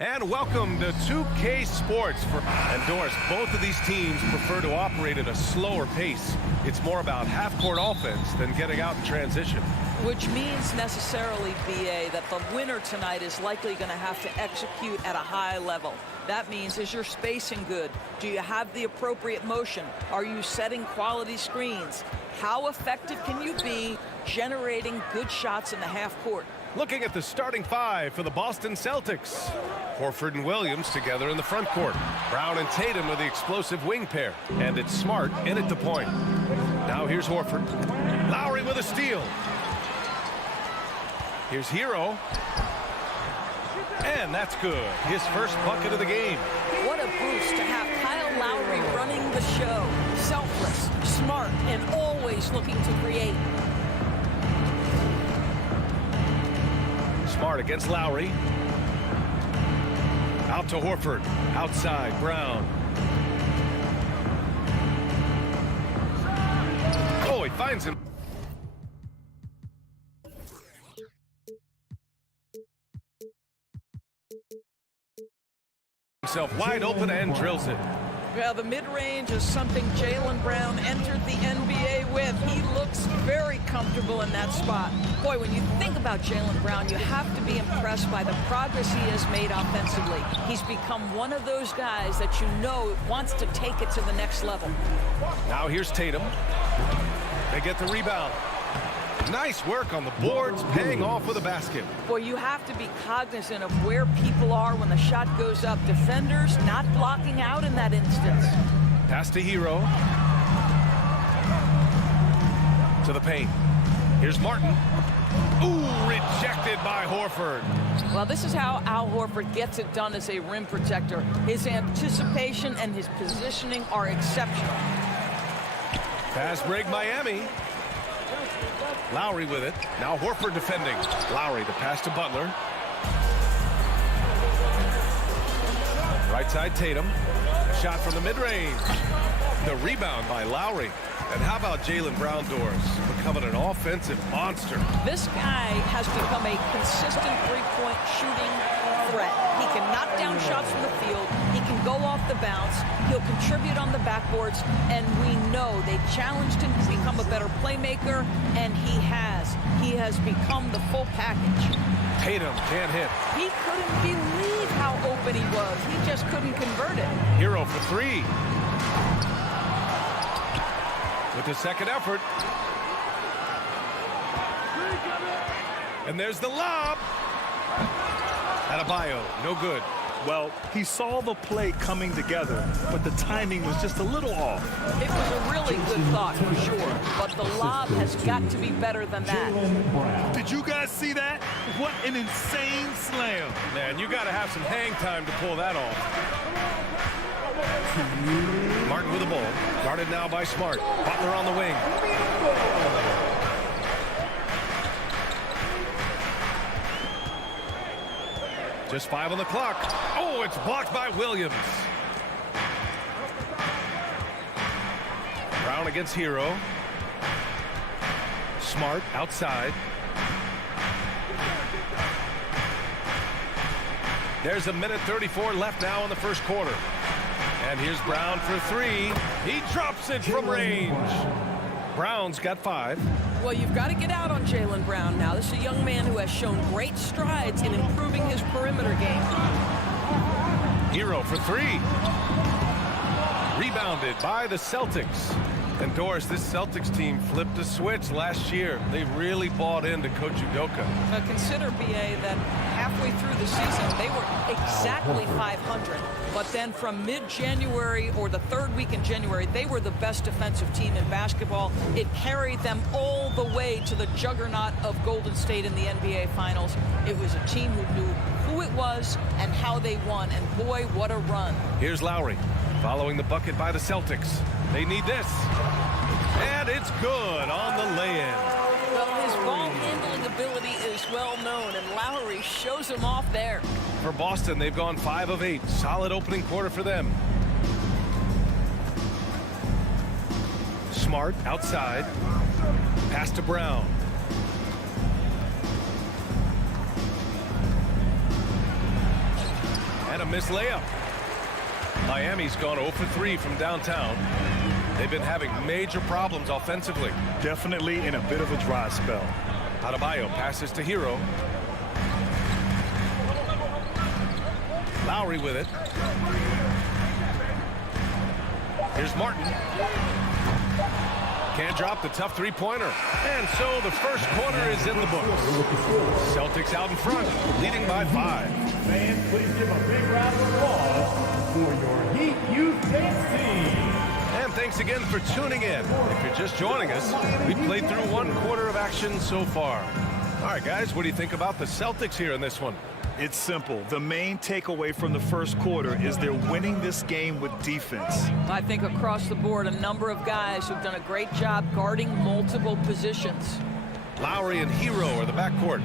And welcome to 2K Sports. And Doris, both of these teams prefer to operate at a slower pace. It's more about half-court offense than getting out in transition. Which means necessarily, BA, that the winner tonight is likely going to have to execute at a high level. That means, is your spacing good? Do you have the appropriate motion? Are you setting quality screens? How effective can you be generating good shots in the half court? Looking at the starting five for the Boston Celtics. Horford and Williams together in the front court. Brown and Tatum are the explosive wing pair. And it's Smart in at the point. Now here's Horford. Lowry with a steal. Here's Hero. And that's good. His first bucket of the game. What a boost to have Kyle Lowry running the show. Selfless, smart, and always looking to create. Smart against Lowry. Out to Horford. Outside, Brown. Oh, he finds him. Himself wide open and drills it. Yeah, the mid-range is something Jaylen Brown entered the NBA with. He looks very comfortable in that spot. Boy, when you think about Jaylen Brown, you have to be impressed by the progress he has made offensively. He's become one of those guys that you know wants to take it to the next level. Now here's Tatum. They get the rebound. Nice work on the boards, paying off with a basket. Boy, you have to be cognizant of where people are when the shot goes up. Defenders not blocking out in that instance. Pass to Hero. To the paint. Here's Martin. Ooh, rejected by Horford. Well, this is how Al Horford gets it done as a rim protector. His anticipation and his positioning are exceptional. Fast break Miami. Lowry with it. Now Horford defending. Lowry to pass to Butler. Right side Tatum. Shot from the mid-range. The rebound by Lowry. And how about Jaylen Brown, Doris, becoming an offensive monster? This guy has become a consistent three-point shooting threat. He can knock down shots from the field. He can go off the bounce. He'll contribute on the backboards. And we know they challenged him to become a better playmaker, and he has. He has become the full package. Tatum can't hit. He couldn't believe how open he was. He just couldn't convert it. Hero for three. With the second effort. And there's the lob. Adebayo, no good. Well, he saw the play coming together, but the timing was just a little off. It was a really good thought, for sure, but the lob has got to be better than that. Did you guys see that? What an insane slam. Man, you got to have some hang time to pull that off. Martin with the ball. Guarded now by Smart. Butler on the wing. Just 5 on the clock. Oh, it's blocked by Williams. Brown against Hero. Smart outside. There's a minute 34 left now in the first quarter. And here's Brown for three. He drops it from range. Brown's got 5. Well, you've got to get out on Jaylen Brown now. This is a young man who has shown great strides in improving his perimeter game. Hero for 3. Rebounded by the Celtics. And Doris, this Celtics team flipped a switch last year. They really bought into Coach Udoka. Consider, BA, that halfway through the season, they were exactly 500. But then from mid-January or the third week in January, they were the best defensive team in basketball. It carried them all the way to the juggernaut of Golden State in the NBA Finals. It was a team who knew who it was and how they won. And boy, what a run. Here's Lowry following the bucket by the Celtics. They need this. And it's good on the lay-in. Well, his ball handling ability is well known, and Lowry shows him off there. For Boston, they've gone 5 of 8. Solid opening quarter for them. Smart outside. Pass to Brown. And a missed layup. Miami's gone 0 for 3 from downtown. They've been having major problems offensively. Definitely in a bit of a dry spell. Adebayo passes to Hero. Lowry with it. Here's Martin. Can't drop the tough three-pointer. And so the first quarter is in the books. Celtics out in front, leading by 5. Fans, please give a big round of applause for your Heat Youth Dance team. And thanks again for tuning in. If you're just joining us, we played through 1 quarter of action so far. All right, guys, what do you think about the Celtics here in this one? It's simple. The main takeaway from the first quarter is they're winning this game with defense. I think across the board, a number of guys who've done a great job guarding multiple positions. Lowry and Hero are the backcourt.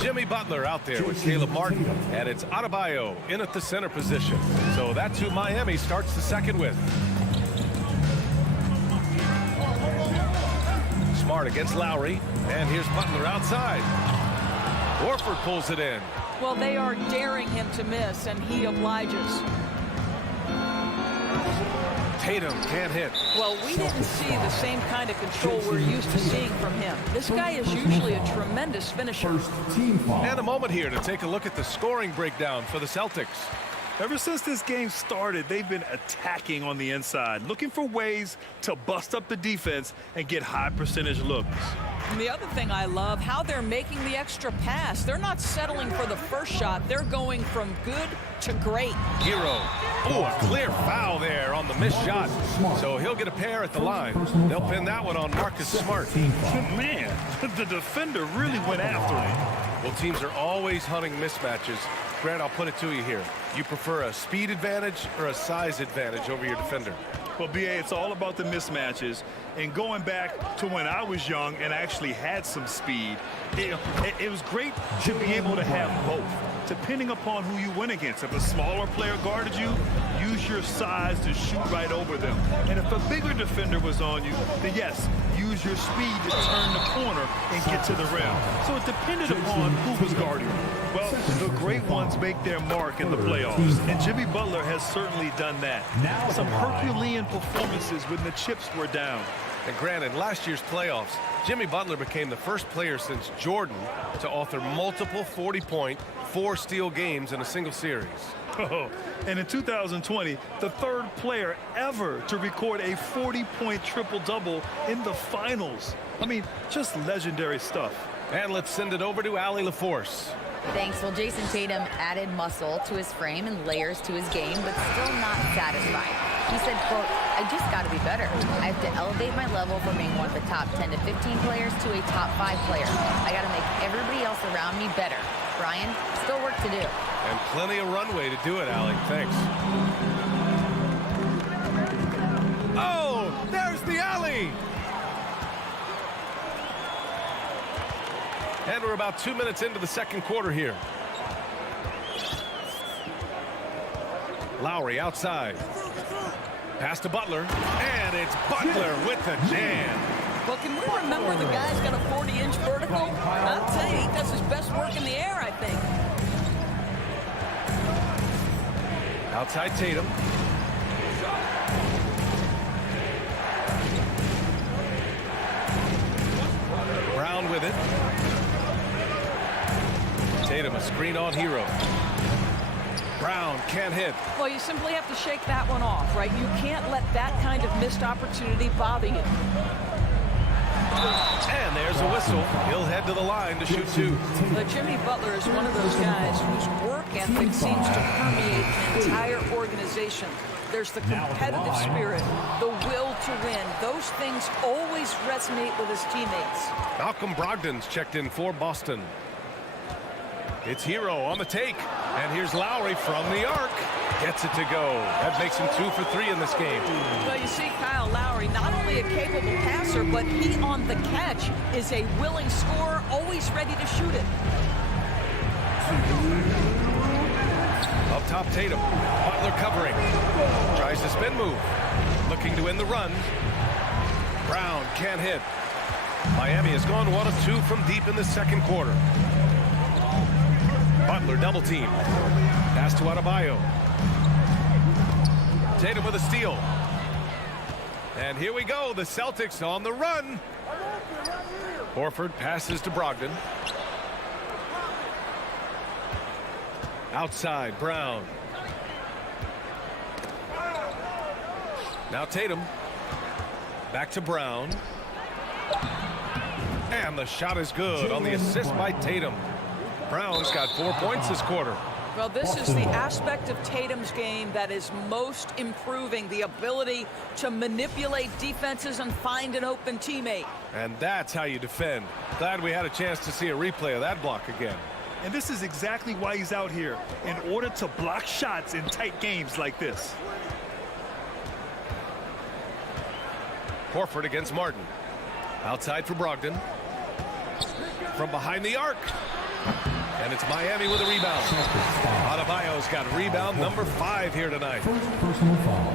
Jimmy Butler out there with Caleb Martin. And it's Adebayo in at the center position. So that's who Miami starts the second with. Smart against Lowry. And here's Butler outside. Horford pulls it in. Well, they are daring him to miss, and he obliges. Tatum can't hit. Well, we didn't see the same kind of control we're used to seeing from him. This guy is usually a tremendous finisher. And a moment here to take a look at the scoring breakdown for the Celtics. Ever since this game started, they've been attacking on the inside, looking for ways to bust up the defense and get high percentage looks. And the other thing I love, how they're making the extra pass. They're not settling for the first shot. They're going from good to great. Hero. Oh, a clear foul there on the missed shot. So he'll get a pair at the line. They'll pin that one on Marcus Smart. Man, the defender really went after him. Well, teams are always hunting mismatches. Grant, I'll put it to you here. You prefer a speed advantage or a size advantage over your defender? Well, B.A., it's all about the mismatches. And going back to when I was young and actually had some speed, it was great to be able to have both, depending upon who you went against. If a smaller player guarded you, use your size to shoot right over them. And if a bigger defender was on you, then yes, use your speed to turn the corner and get to the rim. So it depended upon who was guarding you. Well, the great ones make their mark in the playoffs, and Jimmy Butler has certainly done that. Some Herculean performances when the chips were down. And granted, last year's playoffs, Jimmy Butler became the first player since Jordan to author multiple 40-point, 4-steal games in a single series. Oh, and in 2020, the third player ever to record a 40-point triple-double in the finals. I mean, just legendary stuff. And let's send it over to Allie LaForce. Thanks. Well, Jason Tatum added muscle to his frame and layers to his game, but still not satisfied. He said, quote, I just got to be better. I have to elevate my level from being one of the top 10 to 15 players to a top 5 player. I got to make everybody else around me better. Brian, still work to do. And plenty of runway to do it, Allie. Thanks. Oh, there's the alley. And we're about 2 minutes into the second quarter here. Lowry outside. Pass to Butler. And it's Butler with the jam. Well, can we remember the guy's got a 40-inch vertical? I'll tell you, he does his best work in the air, I think. Outside Tatum. Brown with it. Tatum, a screen on Hero. Brown can't hit. Well, you simply have to shake that one off, right? You can't let that kind of missed opportunity bother you. And there's a whistle. He'll head to the line to shoot 2. But Jimmy Butler is one of those guys whose work ethic seems to permeate the entire organization. There's the competitive spirit, the will to win. Those things always resonate with his teammates. Malcolm Brogdon's checked in for Boston. It's Hero on the take. And here's Lowry from the arc. Gets it to go. That makes him 2 for 3 in this game. Well, you see Kyle Lowry, not only a capable passer, but he on the catch is a willing scorer, always ready to shoot it. Up top, Tatum. Butler covering. Tries to spin move. Looking to win the run. Brown can't hit. Miami has gone 1 of 2 from deep in the second quarter. Butler double team. Pass to Adebayo. Tatum with a steal. And here we go. The Celtics on the run. Horford passes to Brogdon. Outside, Brown. Now Tatum. Back to Brown. And the shot is good on the assist by Tatum. Brown's got 4 points this quarter. Well, this is the aspect of Tatum's game that is most improving, the ability to manipulate defenses and find an open teammate. And that's how you defend. Glad we had a chance to see a replay of that block again. And this is exactly why he's out here, in order to block shots in tight games like this. Horford against Martin. Outside for Brogdon. From behind the arc. And it's Miami with a rebound. Adebayo's got rebound number 5 here tonight. First personal foul.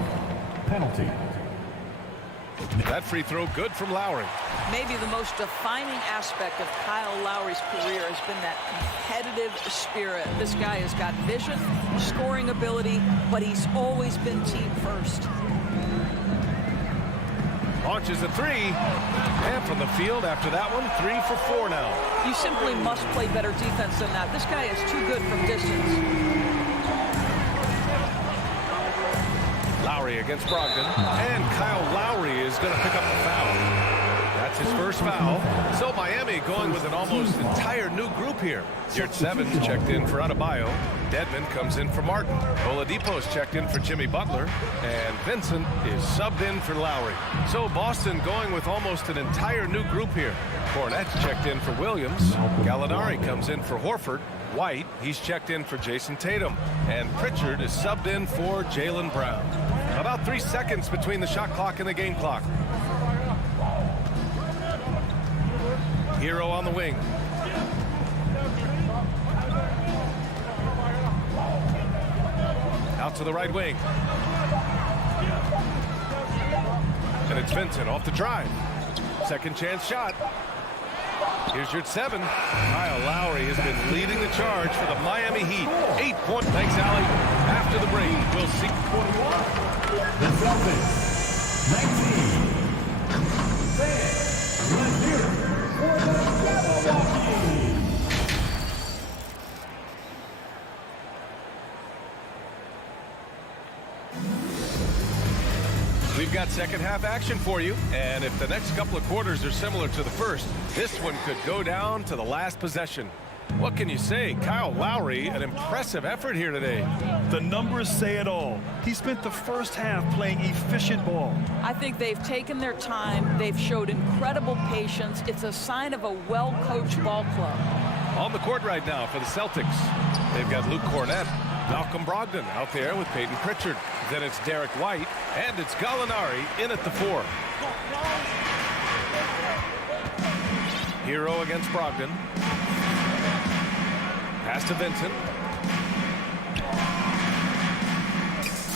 Penalty. That free throw good from Lowry. Maybe the most defining aspect of Kyle Lowry's career has been that competitive spirit. This guy has got vision, scoring ability, but he's always been team first. Launches a 3. And from the field after that one, 3 for 4 now. You simply must play better defense than that. This guy is too good from distance. Lowry against Brogdon. And Kyle Lowry is going to pick up the foul. That's his first foul. So Miami going with an almost entire new group here. Yurt 7 checked in for Adebayo. Dedmon comes in for Martin. Oladipo's checked in for Jimmy Butler. And Vincent is subbed in for Lowry. So Boston going with almost an entire new group here. Cornette's checked in for Williams. Gallinari comes in for Horford. White, he's checked in for Jason Tatum. And Pritchard is subbed in for Jaylen Brown. About 3 seconds between the shot clock and the game clock. Hero on the wing. Out to the right wing. And it's Vincent off the drive. Second chance shot. Here's Yurt 7. Kyle Lowry has been leading the charge for the Miami Heat. 8 points. Thanks, Allie. After the break, we'll see. The Celtics, 19. Let's hear it for the Jabberwockies. We've got second half action for you, and if the next couple of quarters are similar to the first, this one could go down to the last possession. What can you say? Kyle Lowry, an impressive effort here today. The numbers say it all. He spent the first half playing efficient ball. I think they've taken their time. They've showed incredible patience. It's a sign of a well-coached ball club. On the court right now for the Celtics, they've got Luke Cornette, Malcolm Brogdon out there with Peyton Pritchard. Then it's Derek White, and it's Gallinari in at the 4. Hero against Brogdon. Pass to Vincent.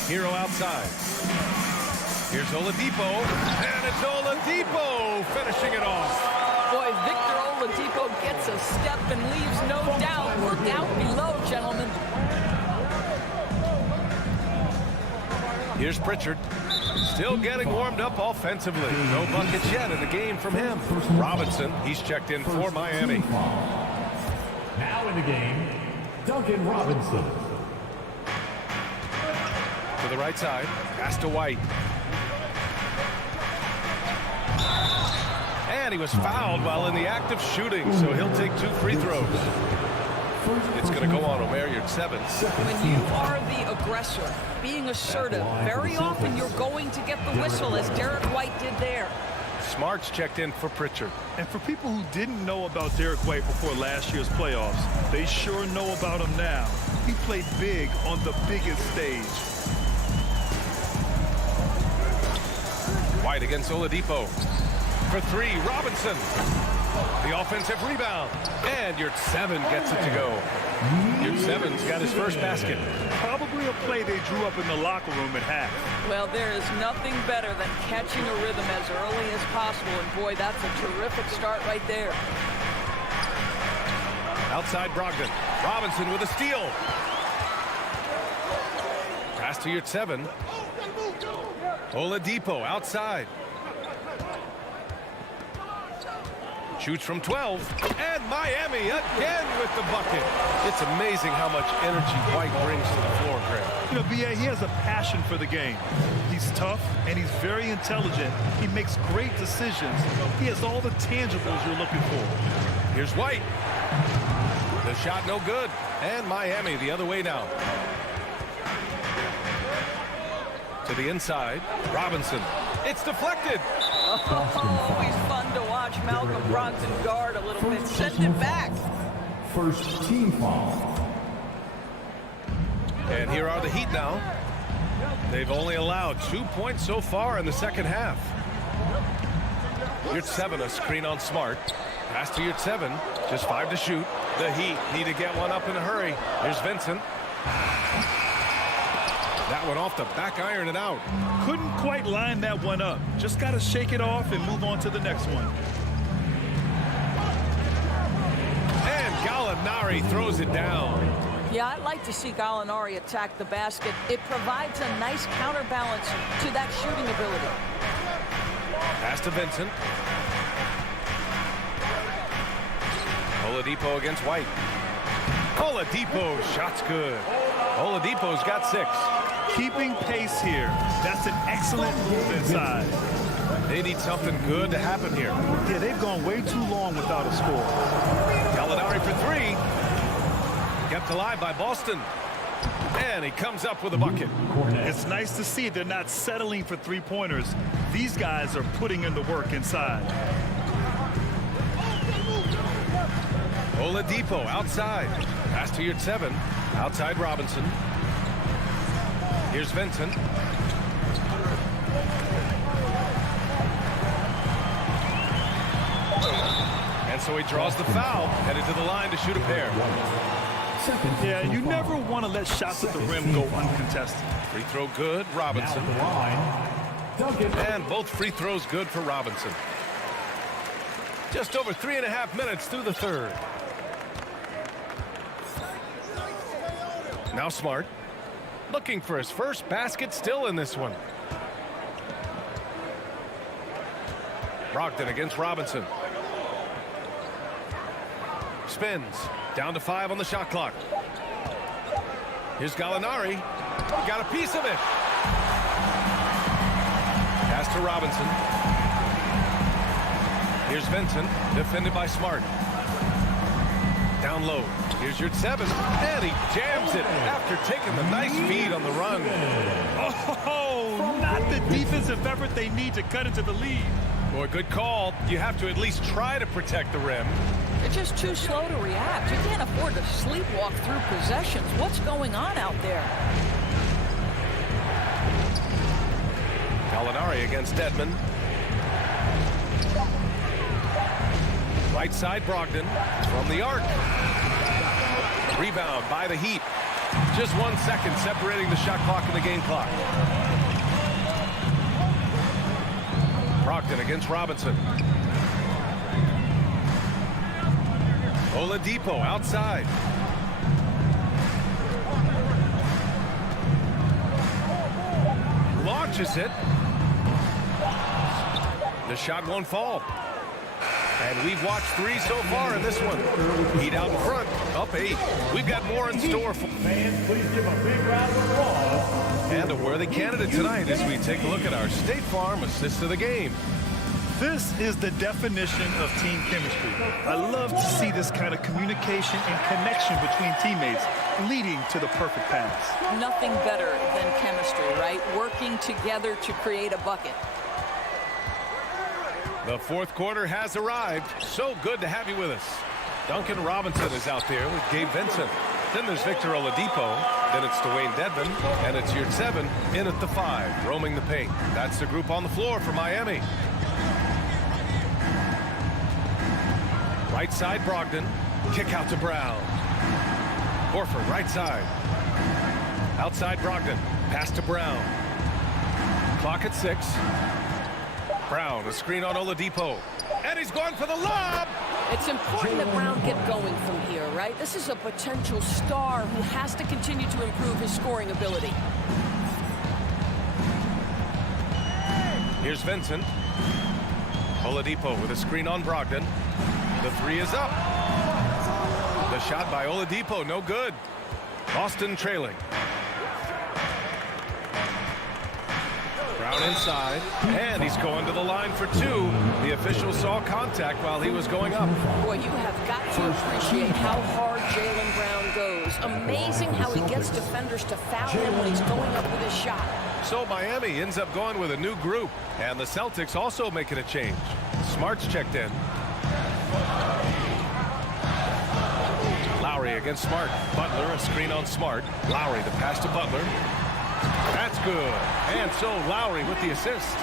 Hero outside. Here's Oladipo, and it's Oladipo finishing it off. Boy, Victor Oladipo gets a step and leaves no doubt. Look out below, gentlemen. Here's Pritchard. Still getting warmed up offensively. No buckets yet in the game from him. Robinson, he's checked in for Miami. Now in the game, Duncan Robinson. To the right side. Pass to White. And he was fouled while in the act of shooting, so he'll take 2 free throws. It's going to go on Omer Yurt 7. When you are the aggressor, being assertive, very often you're going to get the whistle, as Derek White did there. Smart's checked in for Pritchard. And for people who didn't know about Derek White before last year's playoffs, they sure know about him now. He played big on the biggest stage. White against Oladipo. For 3, Robinson. The offensive rebound. And Yurt 7 gets it to go. Yurt 7's got his first basket. Probably a play they drew up in the locker room at half. Well, there is nothing better than catching a rhythm as early as possible. And boy, that's a terrific start right there. Outside Brogdon. Robinson with a steal. to your 7. Oladipo outside. Shoots from 12. And Miami again with the bucket. It's amazing how much energy White brings to the floor, Greg. You know, B.A., he has a passion for the game. He's tough, and he's very intelligent. He makes great decisions. He has all the tangibles you're looking for. Here's White. The shot no good. And Miami the other way now. To the inside. Robinson. It's deflected. Always fun to watch Malcolm Brogdon guard a little bit. Send it back. First team foul. And here are the Heat now. They've only allowed 2 points so far in the second half. Your 7, a screen on Smart. Pass to your 7. Just 5 to shoot. The Heat need to get one up in a hurry. Here's Vincent. That one off the back iron and out. Couldn't quite line that one up. Just got to shake it off and move on to the next one. And Gallinari throws it down. Yeah, I'd like to see Gallinari attack the basket. It provides a nice counterbalance to that shooting ability. Pass to Vincent. Oladipo against White. Oladipo, shot's good. Oladipo's got 6. Keeping pace here. That's an excellent move inside. They need something good to happen here. Yeah, they've gone way too long without a score. Gallinari for 3. Kept alive by Boston. And he comes up with a bucket. It's nice to see they're not settling for three-pointers. These guys are putting in the work inside. Oladipo outside. Pass to your 7. Outside Robinson. Here's Vincent. And so he draws the foul. Headed to the line to shoot a pair. Yeah, you never want to let shots at the rim go uncontested. Free throw good, Robinson. And both free throws good for Robinson. Just over 3.5 minutes through the third. Now Smart. Looking for his first basket still in this one. Brogdon against Robinson. Spins. Down to 5 on the shot clock. Here's Gallinari. He got a piece of it. Pass to Robinson. Here's Vincent. Defended by Smart. Down low. Here's your 7. And he jams it after taking the nice feed on the run. Oh, not the defensive effort they need to cut into the lead. Boy, good call. You have to at least try to protect the rim. They're just too slow to react. You can't afford to sleepwalk through possessions. What's going on out there? Gallinari against Dedmon. Right side Brogdon from the arc. Rebound by the Heat. Just 1 second separating the shot clock and the game clock. Brogdon against Robinson. Oladipo outside. Launches it. The shot won't fall. And we've watched 3 so far in this one. Heat out in front, up 8. We've got more in store for Fans, please give a big round of applause. and a worthy candidate tonight as we take a look at our State Farm assist of the game. This is the definition of team chemistry. I love to see this kind of communication and connection between teammates leading to the perfect pass. Nothing better than chemistry, right? Working together to create a bucket. The fourth quarter has arrived. So good to have you with us. Duncan Robinson is out there with Gabe Vincent. Then there's Victor Oladipo. Then it's Dwayne Dedmon. And it's your 7 in at the 5, roaming the paint. That's the group on the floor for Miami. Right side Brogdon. Kick out to Brown. Horford right side. Outside Brogdon. Pass to Brown. Clock at 6. Brown, a screen on Oladipo. And he's going for the lob. It's important that Brown get going from here, right? This is a potential star who has to continue to improve his scoring ability. Here's Vincent. Oladipo with a screen on Brogdon. The three is up. The shot by Oladipo, no good. Boston trailing. Brown inside, and he's going to the line for two. The official saw contact while he was going up. Boy, you have got to appreciate how hard Jaylen Brown goes. Amazing how he gets defenders to foul him when he's going up with his shot. So Miami ends up going with a new group, and the Celtics also making a change. Smart's checked in. Lowry against Smart. Butler, a screen on Smart. Lowry, the pass to Butler. That's good. And so Lowry with the assist.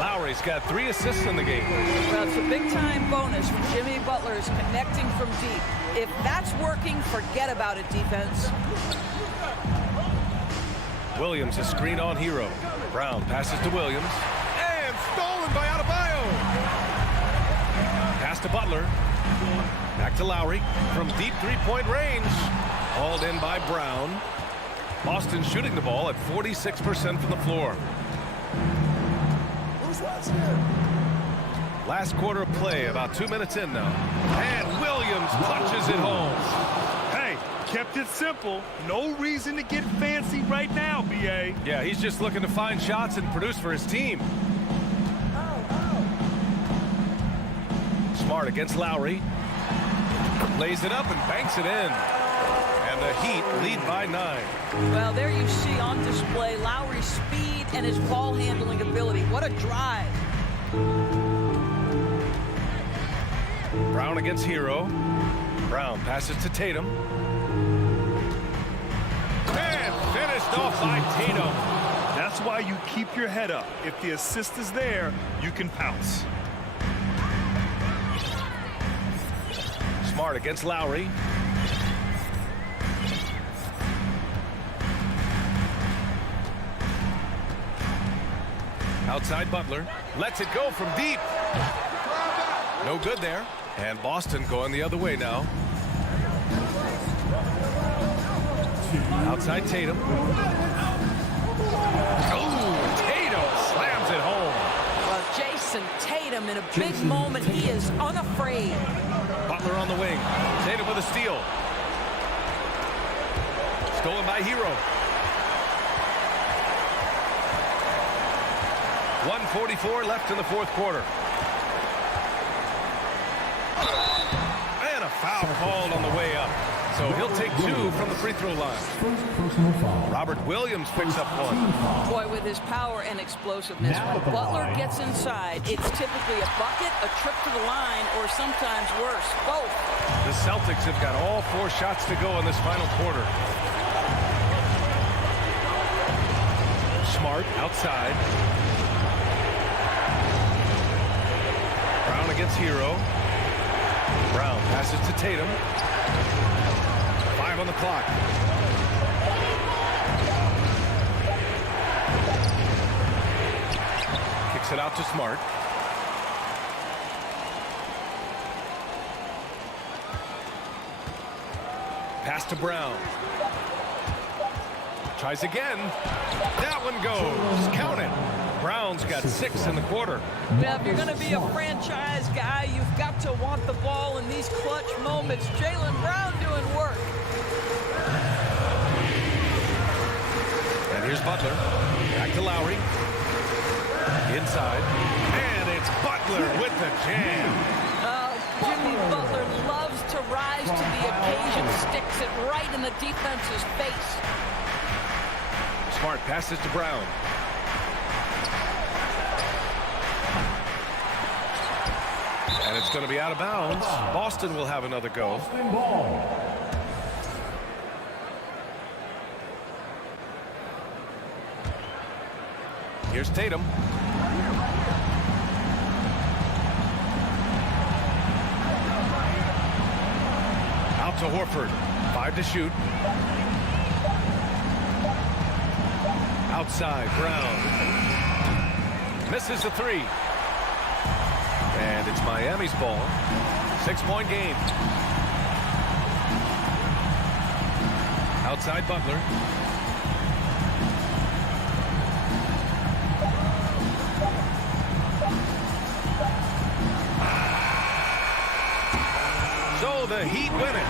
Lowry's got 3 assists in the game. Well, it's a big-time bonus when Jimmy Butler is connecting from deep. If that's working, forget about it, defense. Williams, a screen on Hero. Brown passes to Williams. And stolen by Adebayo. Pass to Butler. Back to Lowry from deep three-point range. Hauled in by Brown. Boston shooting the ball at 46% from the floor. Last quarter of play, about 2 minutes in now. And Williams punches it home. Hey, kept it simple. No reason to get fancy right now, B.A. Yeah, he's just looking to find shots and produce for his team. Smart against Lowry. Lays it up and banks it in. And the Heat lead by 9. Well, there you see on display Lowry's speed and his ball handling ability. What a drive. Brown against Hero. Brown passes to Tatum. And finished off by Tatum. That's why you keep your head up. If the assist is there, you can pounce. Smart against Lowry. Outside Butler. Lets it go from deep. No good there. And Boston going the other way now. Outside Tatum. Oh, Tatum slams it home. Well, Jason Tatum in a big moment. He is unafraid. Butler on the wing. Tatum with a steal. Stolen by Hero. 1:44 left in the fourth quarter. And a foul called on the way up. So he'll take 2 from the free throw line. Robert Williams picks up 1. Boy, with his power and explosiveness, when Butler gets inside, it's typically a bucket, a trip to the line, or sometimes worse, both. The Celtics have got all 4 shots to go in this final quarter. Smart outside. Brown against Hero. Brown passes to Tatum. 5 on the clock. Kicks it out to Smart. Pass to Brown. Tries again. That one goes. Count it. Brown's got 6 in the quarter. Yeah, if you're going to be a franchise guy, you've got to want the ball in these clutch moments. Jaylen Brown doing work. And here's Butler. Back to Lowry. Inside. And it's Butler with the jam. Jimmy Butler loves to rise to the occasion. Sticks it right in the defense's face. Smart passes to Brown. And it's going to be out of bounds. Boston will have another go. Here's Tatum. Out to Horford. 5 to shoot. Outside, Brown. Misses the 3. And it's Miami's ball. 6-point game. Outside Butler. the Heat win it.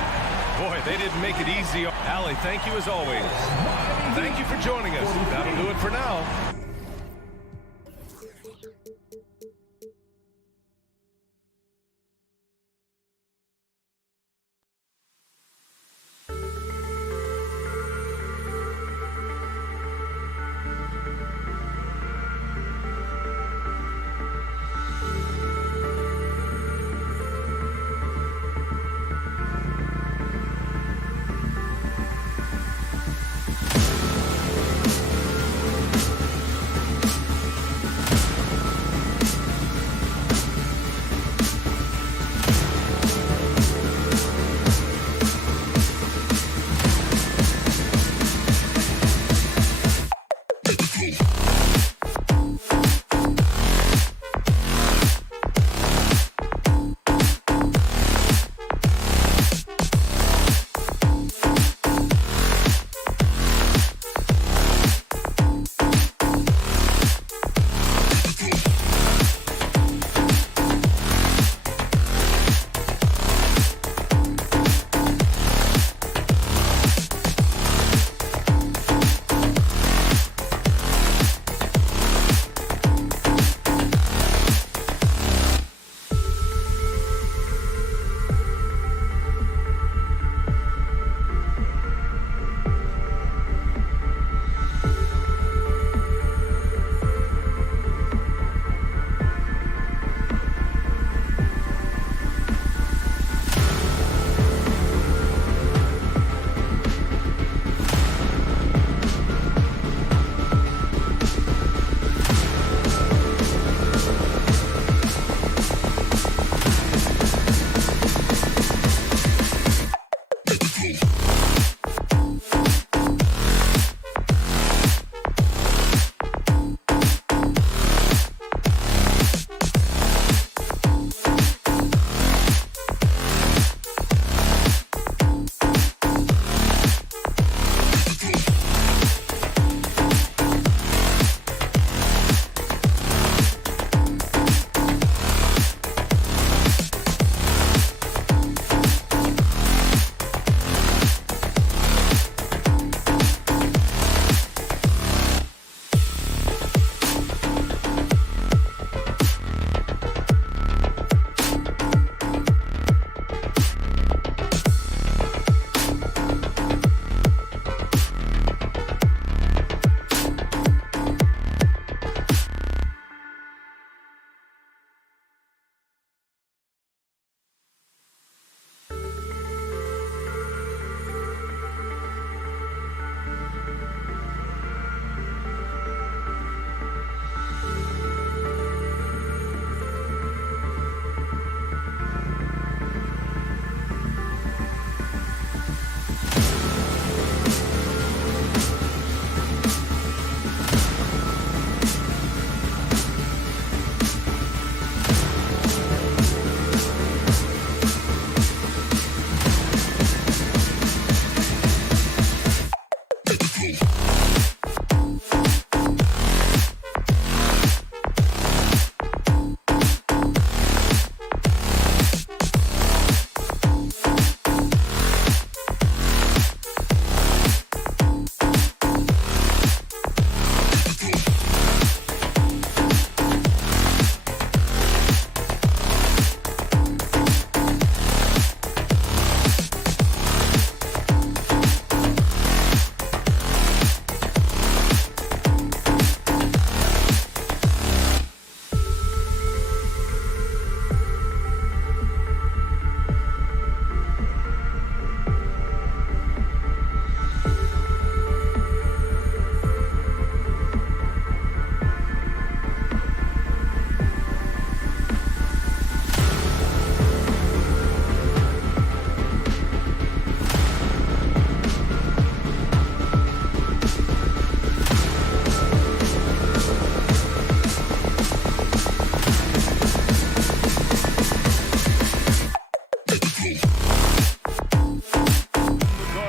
Boy, they didn't make it easy. Allie, thank you as always. Thank you for joining us. That'll do it for now.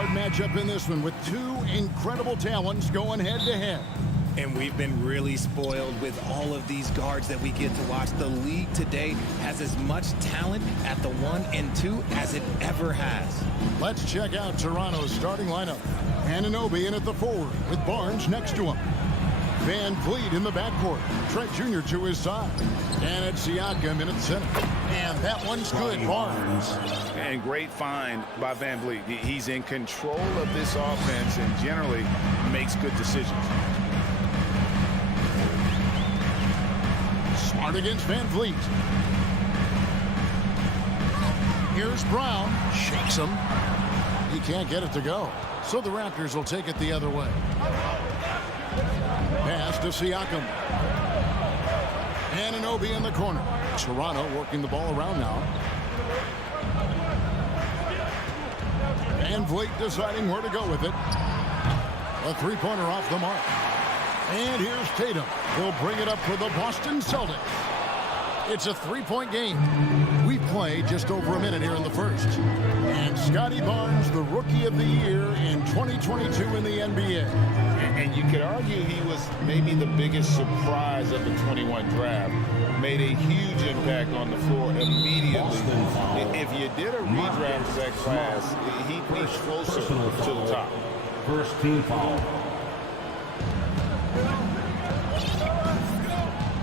Matchup in this one with two incredible talents going head-to-head. And we've been really spoiled with all of these guards that we get to watch. The league today has as much talent at the 1 and 2 as it ever has. Let's check out Toronto's starting lineup. Anunoby in at the forward with Barnes next to him. Van Vliet in the backcourt. Trent Jr. to his side. And it's Siakam in at center. And that one's good. Barnes. And great find by Van Vliet. He's in control of this offense and generally makes good decisions. Smart against Van Vliet. Here's Brown. Shakes him. He can't get it to go. So the Raptors will take it the other way. Pass to Siakam. Anunoby in the corner. Toronto working the ball around now. Van Vliet deciding where to go with it. A three-pointer off the mark. And here's Tatum. He'll bring it up for the Boston Celtics. It's a three-point game. We've played just over a minute here in the first. And Scotty Barnes, the Rookie of the Year in 2022 in the NBA. And you could argue he was maybe the biggest surprise of the 21 draft. Made a huge impact on the floor immediately. If you did a redraft of that class, he'd be closer to the top. First team foul.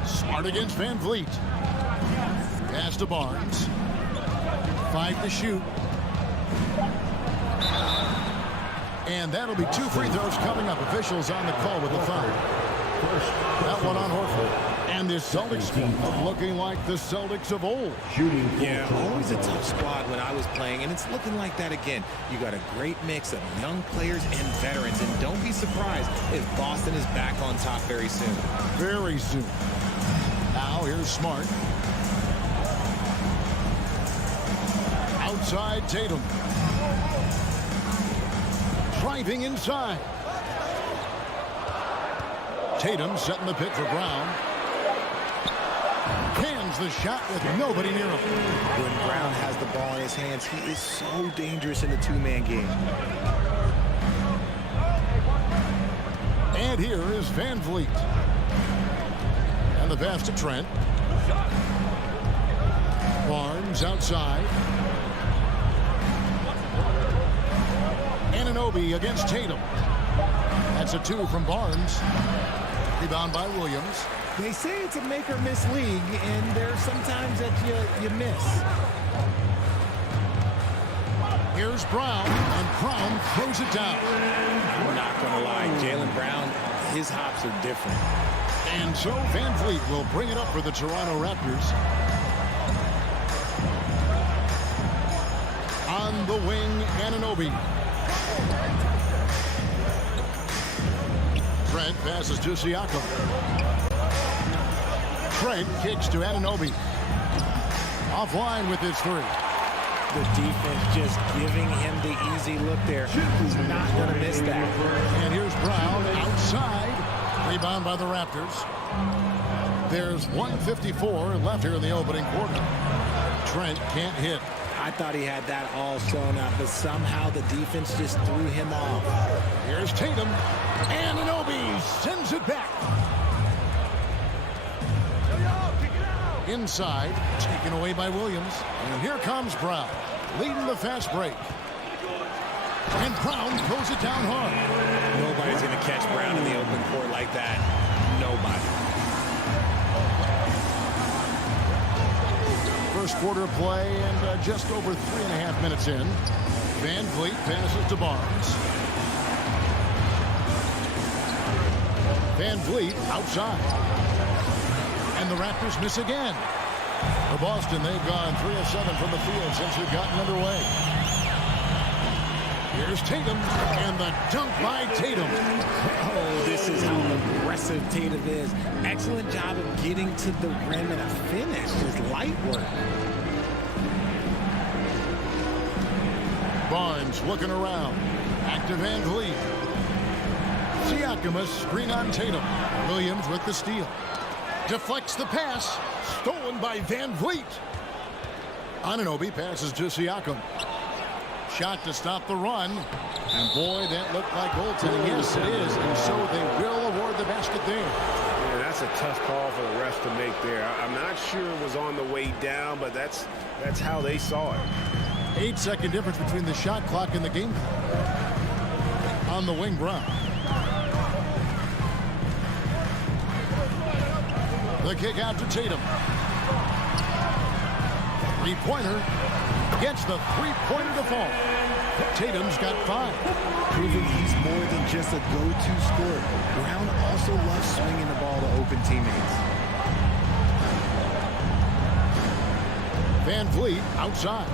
Smart against Van Vliet. Pass to Barnes. 5 to shoot. And that'll be 2 free throws coming up. Officials on the call with the foul. That one on Horford. And this Celtics team looking like the Celtics of old. Yeah, always a tough squad when I was playing, and it's looking like that again. You got a great mix of young players and veterans, and don't be surprised if Boston is back on top very soon. Very soon. Now here's Smart. Outside Tatum. Driving inside. Tatum setting the pick for Brown. Cans the shot with nobody near him. When Brown has the ball in his hands, he is so dangerous in the two-man game. And here is Van Vliet. And the pass to Trent. Barnes outside. Anunoby against Tatum. That's a 2 from Barnes. Rebound by Williams. They say it's a make-or-miss league, and there are some times that you miss. Here's Brown, and Brown throws it down. I'm not going to lie, Jaylen Brown, his hops are different. And so Van Vliet will bring it up for the Toronto Raptors. On the wing, Anunoby. Trent passes to Siakam. Trent kicks to Anunoby. Offline with his 3. The defense just giving him the easy look there. He's not going to miss that. And here's Brown outside. Rebound by the Raptors. There's 1:54 left here in the opening quarter. Trent can't hit. I thought he had that all sewn up, but somehow the defense just threw him off. Here's Tatum. Anunoby sends it back. Inside, taken away by Williams. And here comes Brown, leading the fast break. And Brown throws it down hard. Nobody's going to catch Brown in the open court like that. Nobody. First quarter play and just over 3.5 minutes in. Van Vliet passes to Barnes. Van Vliet outside. And the Raptors miss again. For Boston, they've gone 3 of 7 from the field since we've gotten underway. Here's Tatum, and the dunk by Tatum. Oh, this is how aggressive Tatum is. Excellent job of getting to the rim and a finish. Just light work. Barnes looking around. Back to Van Vliet. Siakam, a screen on Tatum. Williams with the steal. Deflects the pass. Stolen by Van Vliet. Anunoby passes to Siakam. Shot to stop the run. And boy, that looked like goaltending. Yes, it is. And so they will award the basket it there. Yeah, that's a tough call for the refs to make there. I'm not sure it was on the way down, but that's how they saw it. 8-second difference between the shot clock and the game clock. On the wing, Brown. The kick out to Tatum. Three-pointer gets the three-pointer to fall. Tatum's got 5. Proving he's more than just a go-to scorer. Brown also loves swinging the ball to open teammates. Van Vliet outside.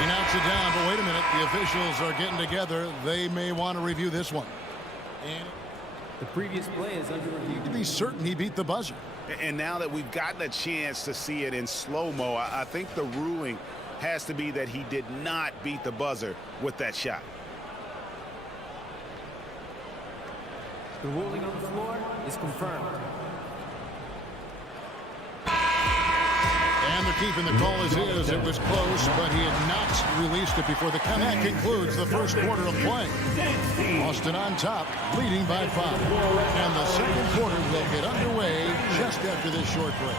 He knocks it down, but wait a minute. The officials are getting together. They may want to review this one. And the previous play is under review. to be certain he beat the buzzer. And now that we've gotten a chance to see it in slow-mo, I think the ruling has to be that he did not beat the buzzer with that shot. The ruling on the floor is confirmed. And they're keeping the call as is. It was close, but he had not released it before the count. That concludes the first quarter of play. Boston on top, leading by 5. And the second quarter will get underway just after this short break.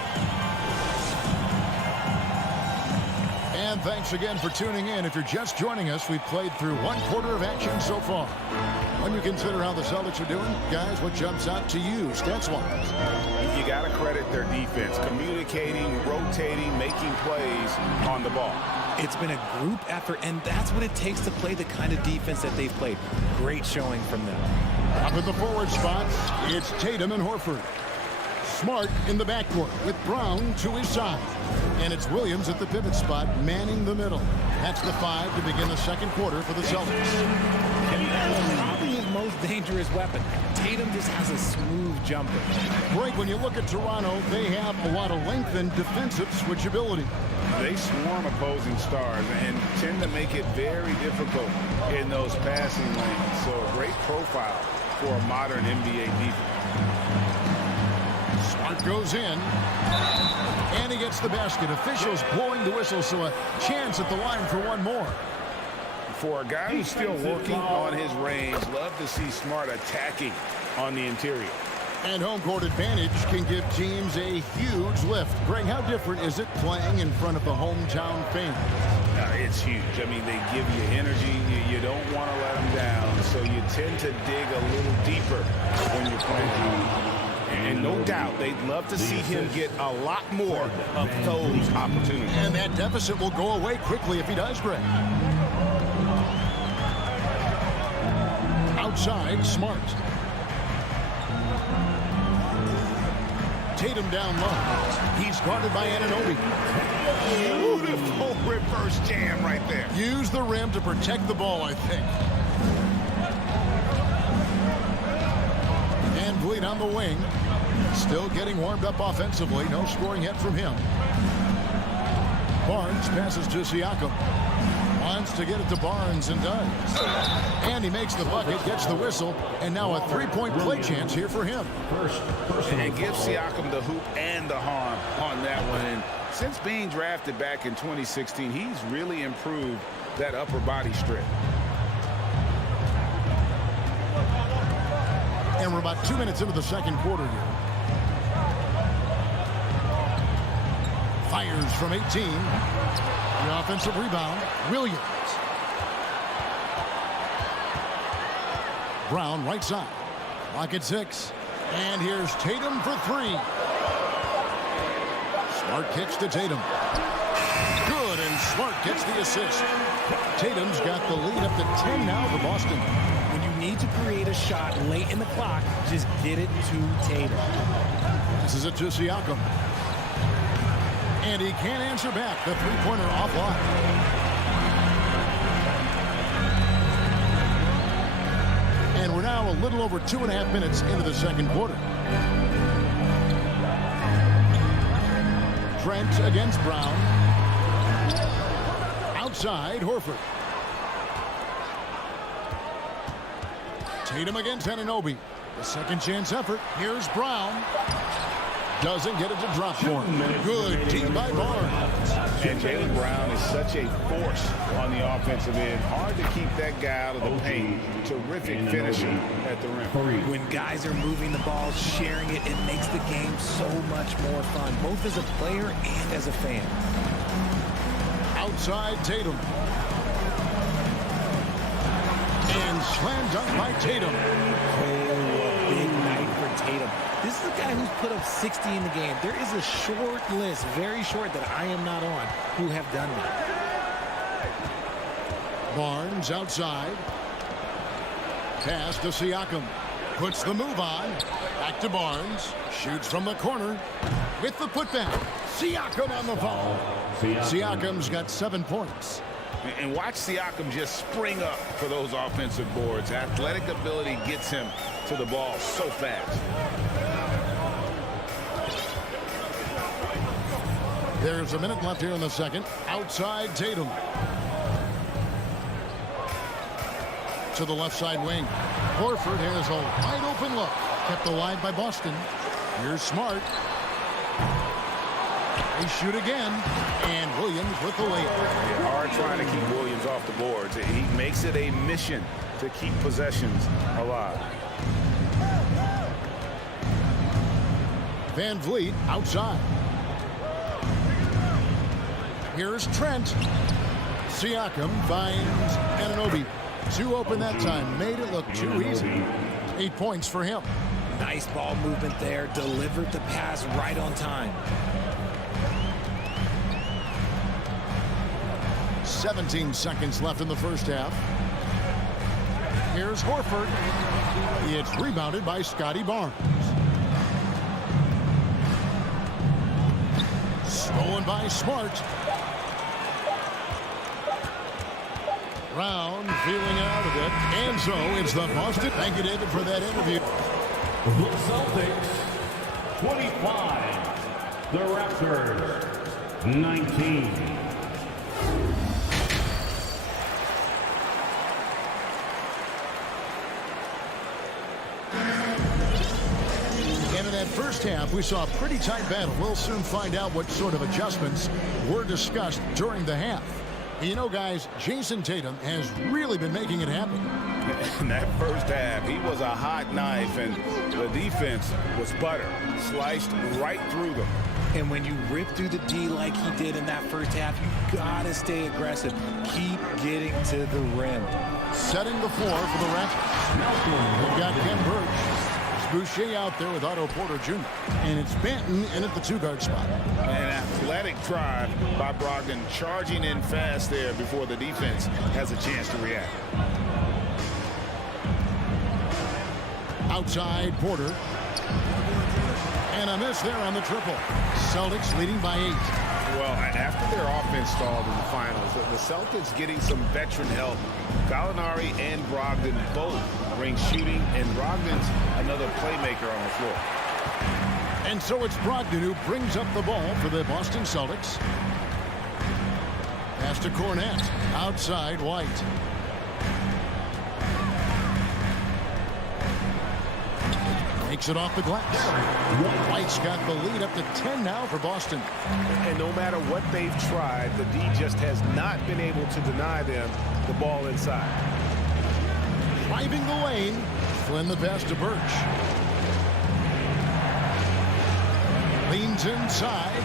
And thanks again for tuning in. If you're just joining us, we've played through one quarter of action so far. When you consider how the Celtics are doing, guys, what jumps out to you, stats-wise? You got to credit their defense, communicating, rotating, making plays on the ball. It's been a group effort, and that's what it takes to play the kind of defense that they've played. Great showing from them. Up in the forward spot, it's Tatum and Horford. Smart in the backcourt with Brown to his side. And it's Williams at the pivot spot, manning the middle. That's the 5 to begin the second quarter for the Celtics. Probably his most dangerous weapon. Tatum just has a smooth jumper. Greg, when you look at Toronto, they have a lot of length and defensive switchability. They swarm opposing stars and tend to make it very difficult in those passing lanes. So a great profile for a modern NBA defense. Smart goes in. And he gets the basket. Officials blowing the whistle, so a chance at the line for one more. For a guy who's still working on his range, love to see Smart attacking on the interior. And home court advantage can give teams a huge lift. Greg, how different is it playing in front of the hometown fans? It's huge. I mean, they give you energy. You don't want to let them down, so you tend to dig a little deeper when you're playing. And no doubt, they'd love to see him get a lot more of those opportunities. And that deficit will go away quickly if he does, Greg. Outside, Smart. Tatum down low. He's guarded by Anunoby. Beautiful reverse jam right there. Use the rim to protect the ball, I think. And Vliet on the wing. Still getting warmed up offensively. No scoring yet from him. Barnes passes to Siakam. Wants to get it to Barnes and does. And he makes the bucket, gets the whistle, and now a three-point play chance here for him. And gives Siakam the hoop and the harm on that one. And since being drafted back in 2016, he's really improved that upper body strength. And we're about 2 minutes into the second quarter here. Fires from 18. The offensive rebound, Williams. Brown right side. Clock at 6. And here's Tatum for 3. Smart kicks to Tatum. Good, and Smart gets the assist. Tatum's got the lead up to 10 now for Boston. When you need to create a shot late in the clock, just get it to Tatum. This is it to Siakam. And he can't answer back. The three-pointer offline. And we're now a little over 2.5 minutes into the second quarter. Trent against Brown. Outside, Horford. Tatum against Anunoby. The second chance effort. Here's Brown. Doesn't get it to drop for him. Good deep by Barnes. And Jaylen Brown is such a force on the offensive end. Hard to keep that guy out of the paint. Terrific finisher at the rim. When guys are moving the ball, sharing it, it makes the game so much more fun, both as a player and as a fan. Outside Tatum. And slam dunk by Tatum. Oh, a big night for Tatum. This is a guy who's put up 60 in the game. There is a short list, very short, that I am not on, who have done that. Barnes outside. Pass to Siakam. Puts the move on. Back to Barnes. Shoots from the corner. With the putback. Siakam on the foul. Siakam's got 7 points. And watch Siakam just spring up for those offensive boards. Athletic ability gets him to the ball so fast. There's a minute left here in the second. Outside Tatum. To the left side wing. Horford has a wide open look. Kept alive by Boston. Here's Smart. They shoot again. And Williams with the layup. Yeah, hard trying to keep Williams off the boards. He makes it a mission to keep possessions alive. Van Vliet outside. Here's Trent. Siakam finds Anunoby. 2 open that time. Made it look too easy. 8 points for him. Nice ball movement there. Delivered the pass right on time. 17 seconds left in the first half. Here's Horford. It's rebounded by Scotty Barnes. Stolen by Smart. Brown feeling out of it. And so it's the Boston. Thank you, David, for that interview. The Celtics, 25. The Raptors, 19. And in that first half, we saw a pretty tight battle. We'll soon find out what sort of adjustments were discussed during the half. And you know, guys, Jason Tatum has really been making it happen. In that first half, he was a hot knife, and the defense was butter. Sliced right through them. And when you rip through the D like he did in that first half, you gotta stay aggressive. Keep getting to the rim. Setting the floor for the Raptors. We've got Ken Burch. Boucher out there with Otto Porter Jr. And it's Benton in at the 2-guard spot. An athletic drive by Brogdon, charging in fast there before the defense has a chance to react. Outside Porter. And a miss there on the triple. Celtics leading by 8. Well, after their offense stalled in the finals, the Celtics getting some veteran help. Gallinari and Brogdon both bring shooting, and Brogdon's another playmaker on the floor. And so it's Brogdon who brings up the ball for the Boston Celtics. Pass to Cornette. Outside White. Makes it off the glass. White's got the lead up to 10 now for Boston. And no matter what they've tried, the D just has not been able to deny them the ball inside. Driving the lane. Flynn the pass to Birch. Leans inside.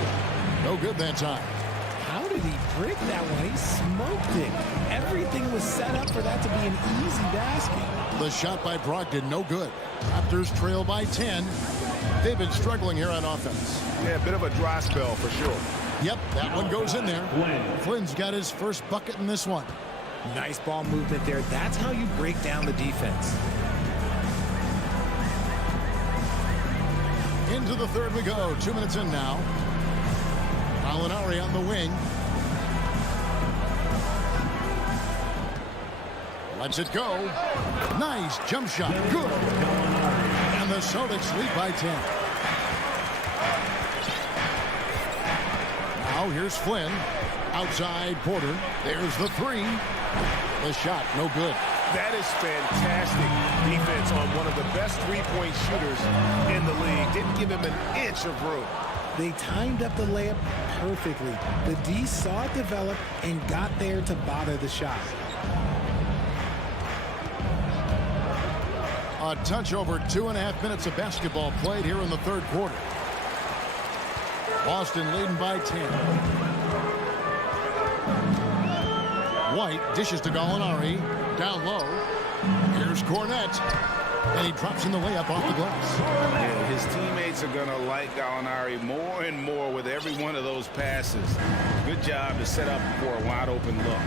No good that time. How did he break that one? He smoked it. Everything was set up for that to be an easy basket. The shot by Brogdon, no good. Raptors trail by 10. They've been struggling here on offense. Yeah, a bit of a dry spell for sure. Yep, that one goes in there. Flynn's got his first bucket in this one. Nice ball movement there. That's how you break down the defense. Into the third we go. 2 minutes in now. Gallinari on the wing. Lets it go. Nice jump shot. Good. And the Celtics lead by 10. Now here's Flynn. Outside Porter. There's the 3. The shot, no good. That is fantastic defense on one of the best three-point shooters in the league. Didn't give him an inch of room. They timed up the layup perfectly. The D saw it develop and got there to bother the shot. A touch over 2.5 minutes of basketball played here in the third quarter. Boston leading by 10. White dishes to Gallinari. Down low. Here's Cornette. And he drops in the way up off the glass. Yeah, his teammates are going to like Gallinari more and more with every one of those passes. Good job to set up for a wide open look.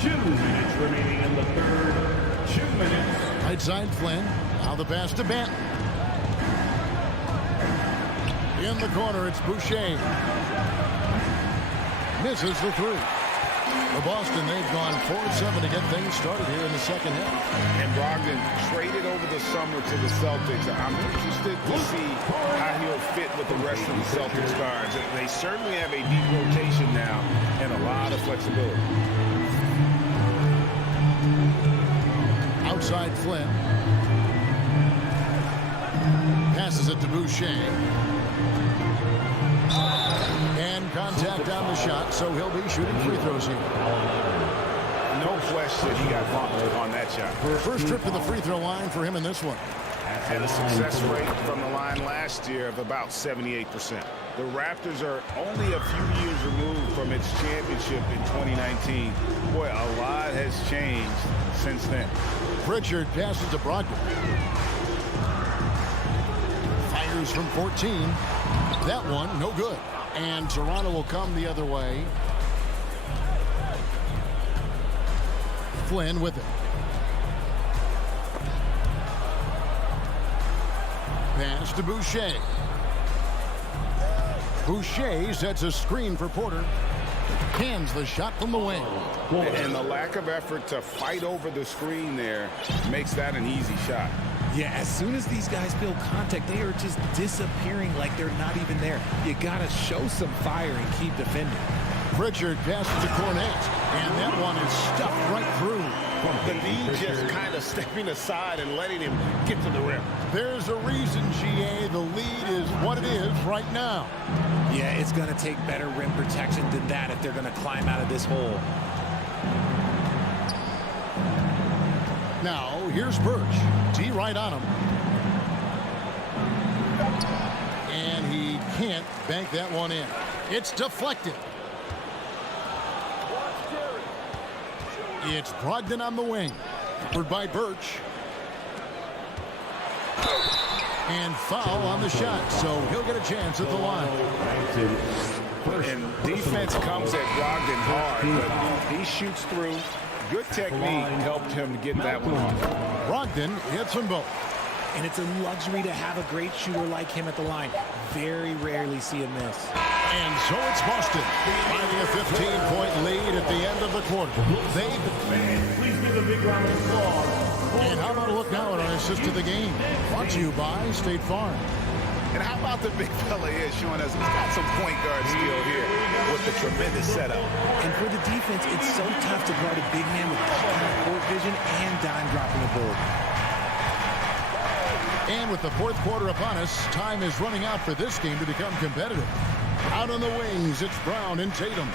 2 minutes remaining in the third. 2 minutes. Right side Flynn. Now the pass to Benton. In the corner, it's Boucher. Misses the three. For Boston, they've gone 4-7 to get things started here in the second half. And Brogdon traded over the summer to the Celtics. I'm interested to see how he'll fit with the rest of the Celtics guards. They certainly have a deep rotation now and a lot of flexibility. Outside Flynn. Passes it to Boucher. And contact on the shot, so he'll be shooting free throws here. No question he got bumped on that shot. First trip to the free throw line for him in this one. Had a success rate from the line last year of about 78%. The Raptors are only a few years removed from its championship in 2019. Boy, a lot has changed since then. Pritchard passes to Brogdon. Fires from 14. That one, no good. And Toronto will come the other way. Flynn with it. Pass to Boucher. Boucher sets a screen for Porter. Hands the shot from the wing. And the lack of effort to fight over the screen there makes that an easy shot. Yeah, as soon as these guys feel contact, they are just disappearing like they're not even there. You got to show some fire and keep defending. Pritchard passes to Cornette, and that one is stuffed right through. The lead just kind of stepping aside and letting him get to the rim. There's a reason, GA, the lead is what it is right now. Yeah, it's going to take better rim protection than that if they're going to climb out of this hole. Now, here's Birch. D right on him. And he can't bank that one in. It's deflected. It's Brogdon on the wing. Covered by Birch. And foul on the shot, so he'll get a chance at the line. And defense comes at Brogdon hard, but he shoots through. Good technique helped him to get that one off. Brogdon hits them both. And it's a luxury to have a great shooter like him at the line. Very rarely see him miss. And so it's Boston finding a 15-point lead at the end of the quarter. Please give a big round of applause. And how about a look now at our assist to the game? Brought to you by State Farm. And how about the big fella here showing us he's got some point guard skill here with the tremendous setup. And for the defense, it's so tough to guard a big man with court vision and dime dropping the ball. And with the fourth quarter upon us, time is running out for this game to become competitive. Out on the wings, it's Brown and Tatum.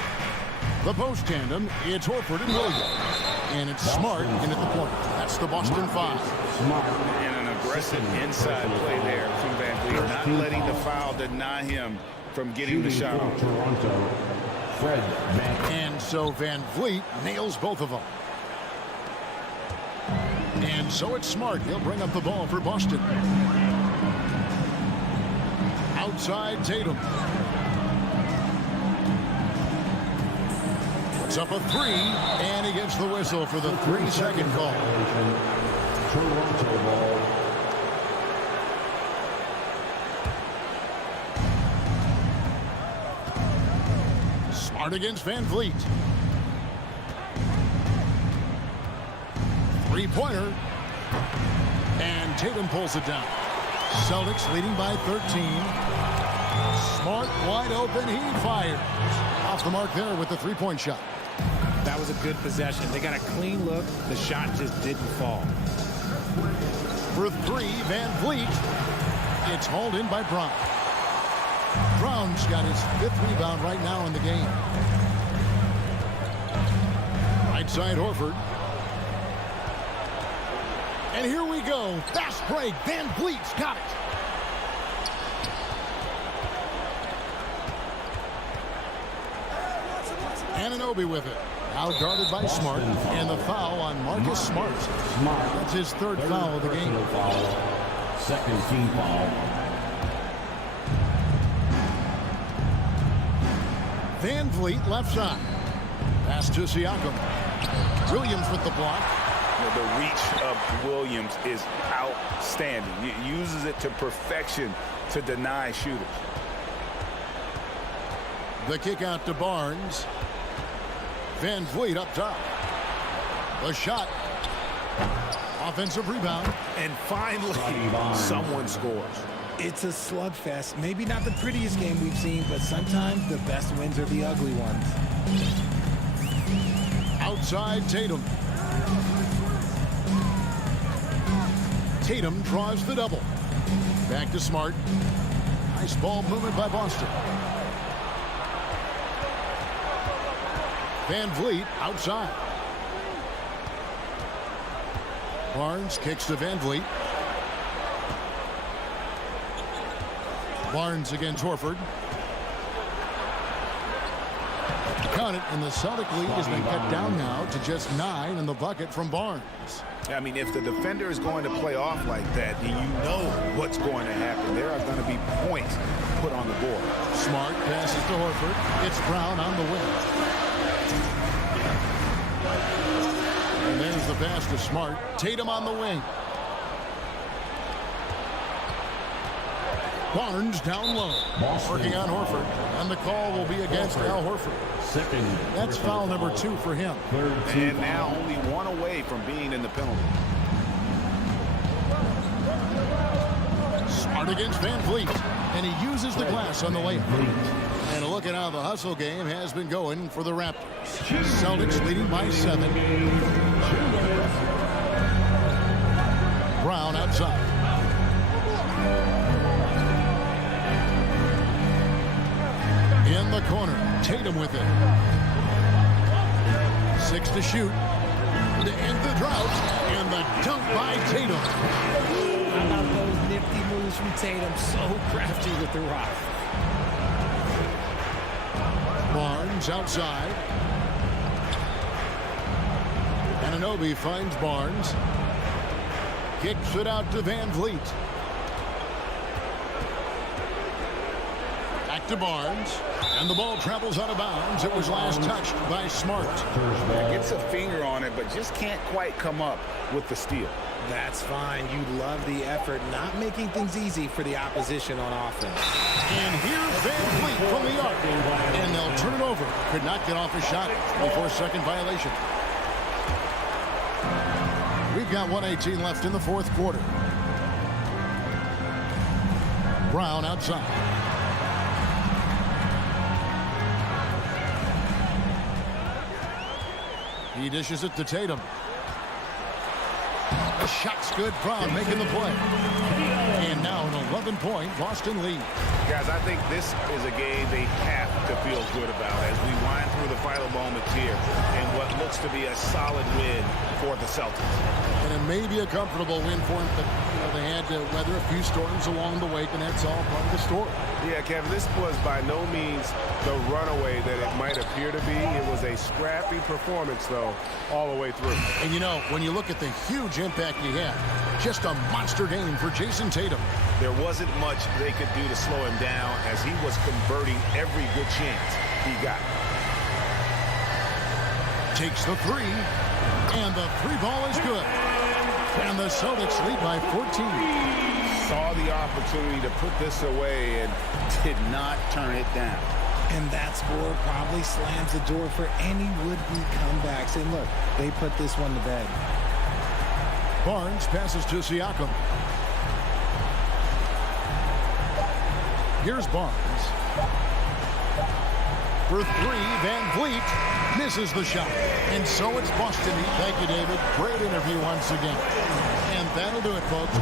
The post tandem, it's Horford and Williams. And it's Smart in at the point. That's the Boston 5. And an aggressive inside play there from Van Vliet, not letting the foul deny him from getting the shot off. And so Van Vliet nails both of them. And so it's Smart. He'll bring up the ball for Boston. Outside Tatum. Puts up a three, and he gets the whistle for the 3-second call. Toronto ball. Smart against Van Vliet. Three-pointer. And Tatum pulls it down. Celtics leading by 13. Smart wide open. He fires. Off the mark there with the three-point shot. That was a good possession. They got a clean look. The shot just didn't fall. For three, Van Vliet. It's hauled in by Brown. Brown's got his 5th rebound right now in the game. Right side Horford. And here we go. Fast break. Van Vliet's got it. Anunoby with it. Now guarded by Smart. And the foul on Marcus Smart. That's his 3rd foul of the game. Second team foul. Van Vliet left side. Pass to Siakam. Williams with the block. The reach of Williams is outstanding. He uses it to perfection to deny shooters. The kick out to Barnes. Van Vliet up top. The shot. Offensive rebound. And finally, someone scores. It's a slugfest. Maybe not the prettiest game we've seen, but sometimes the best wins are the ugly ones. Outside Tatum. Tatum draws the double. Back to Smart. Nice ball movement by Boston. Van Vliet outside. Barnes kicks to Van Vliet. Barnes against Horford. Count it, and the Celtic lead has been cut down now to just 9 in the bucket from Barnes. I mean, if the defender is going to play off like that, then you know what's going to happen. There are going to be points put on the board. Smart passes to Horford. It's Brown on the wing. And there's the pass to Smart. Tatum on the wing. Barnes down low. Working on Horford. And the call will be against Al Horford. That's foul number 2 for him. And now only 1 away from being in the penalty. Smart against Van Vliet. And he uses the glass on the layup. And a look at how the hustle game has been going for the Raptors. Celtics leading by 7. Brown outside. In the corner, Tatum with it. 6 to shoot. To end the drought. And the dunk by Tatum. How about those nifty moves from Tatum? So crafty with the rock. Barnes outside. Anunoby finds Barnes. Kicks it out to Van Vliet. Back to Barnes. And the ball travels out of bounds. It was last touched by Smart. Gets a finger on it, but just can't quite come up with the steal. That's fine. You love the effort, not making things easy for the opposition on offense. And here's Van Vliet from the arc. And they'll turn it over. Could not get off a shot. 24-second violation. We've got 1:18 left in the 4th quarter. Brown outside. He dishes it to Tatum. The shot's good. Brown making the play. And now an 11-point Boston lead. Guys, I think this is a game they have to feel good about as we wind through the final moments here in what looks to be a solid win for the Celtics. And it may be a comfortable win for them, but they had to weather a few storms along the way, and that's all part of the story. Yeah, Kevin, this was by no means the runaway that it might appear to be. It was a scrappy performance, though, all the way through. And, you know, when you look at the huge impact he had, just a monster game for Jason Tatum. There wasn't much they could do to slow him down as he was converting every good chance he got. Takes the 3, and the 3-ball is good. And the Celtics lead by 14. Saw the opportunity to put this away and did not turn it down. And that score probably slams the door for any would-be comebacks. And look, they put this one to bed. Barnes passes to Siakam. Here's Barnes. For 3, Van Vliet misses the shot. And so it's Boston. Thank you, David. Great interview once again. And that'll do it, folks.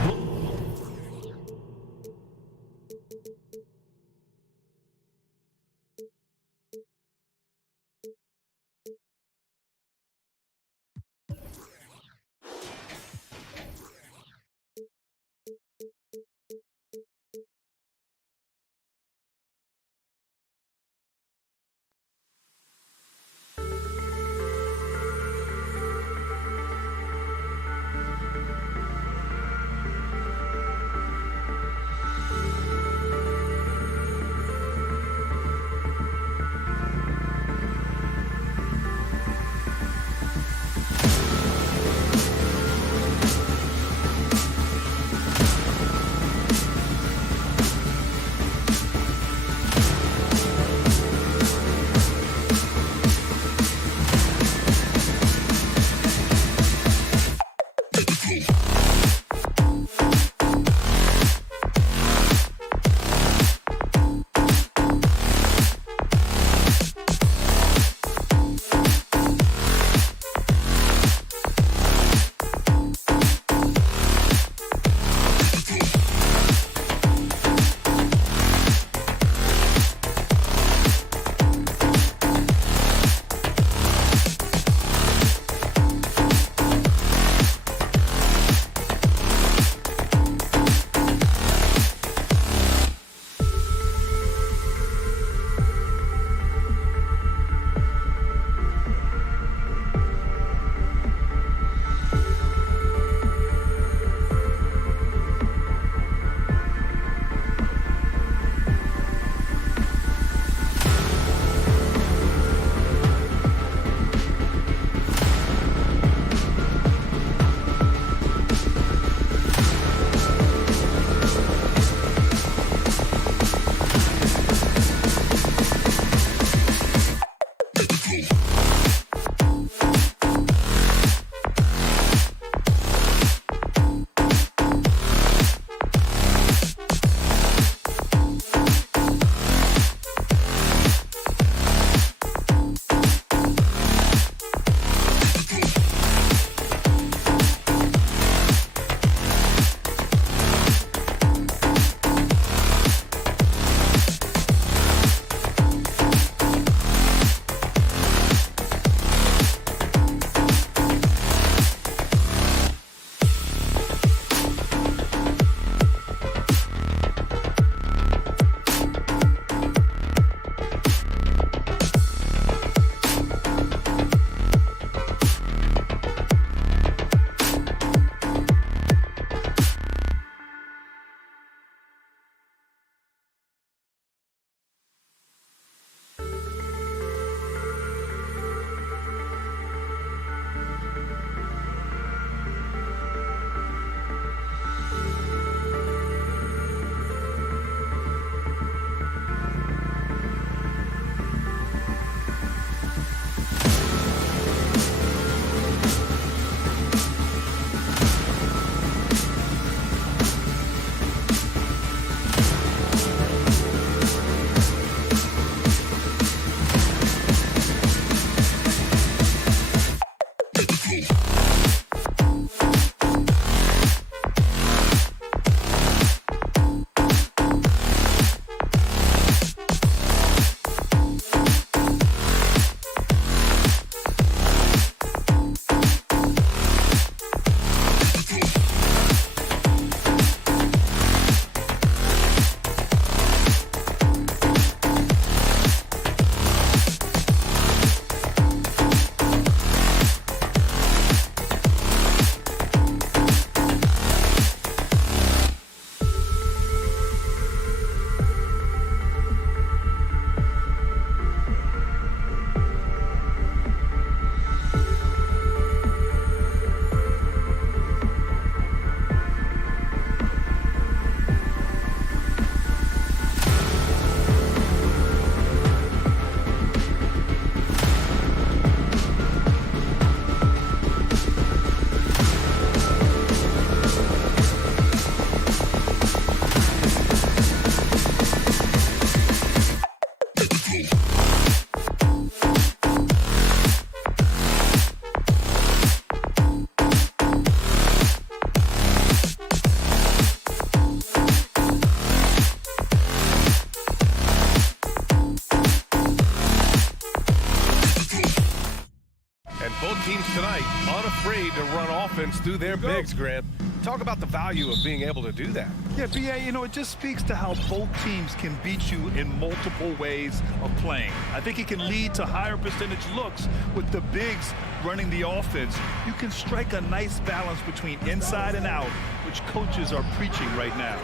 through their bigs, Grant. Talk about the value of being able to do that. Yeah, B.A., you know, it just speaks to how both teams can beat you in multiple ways of playing. I think it can lead to higher percentage looks with the bigs running the offense. You can strike a nice balance between inside and out, which coaches are preaching right now.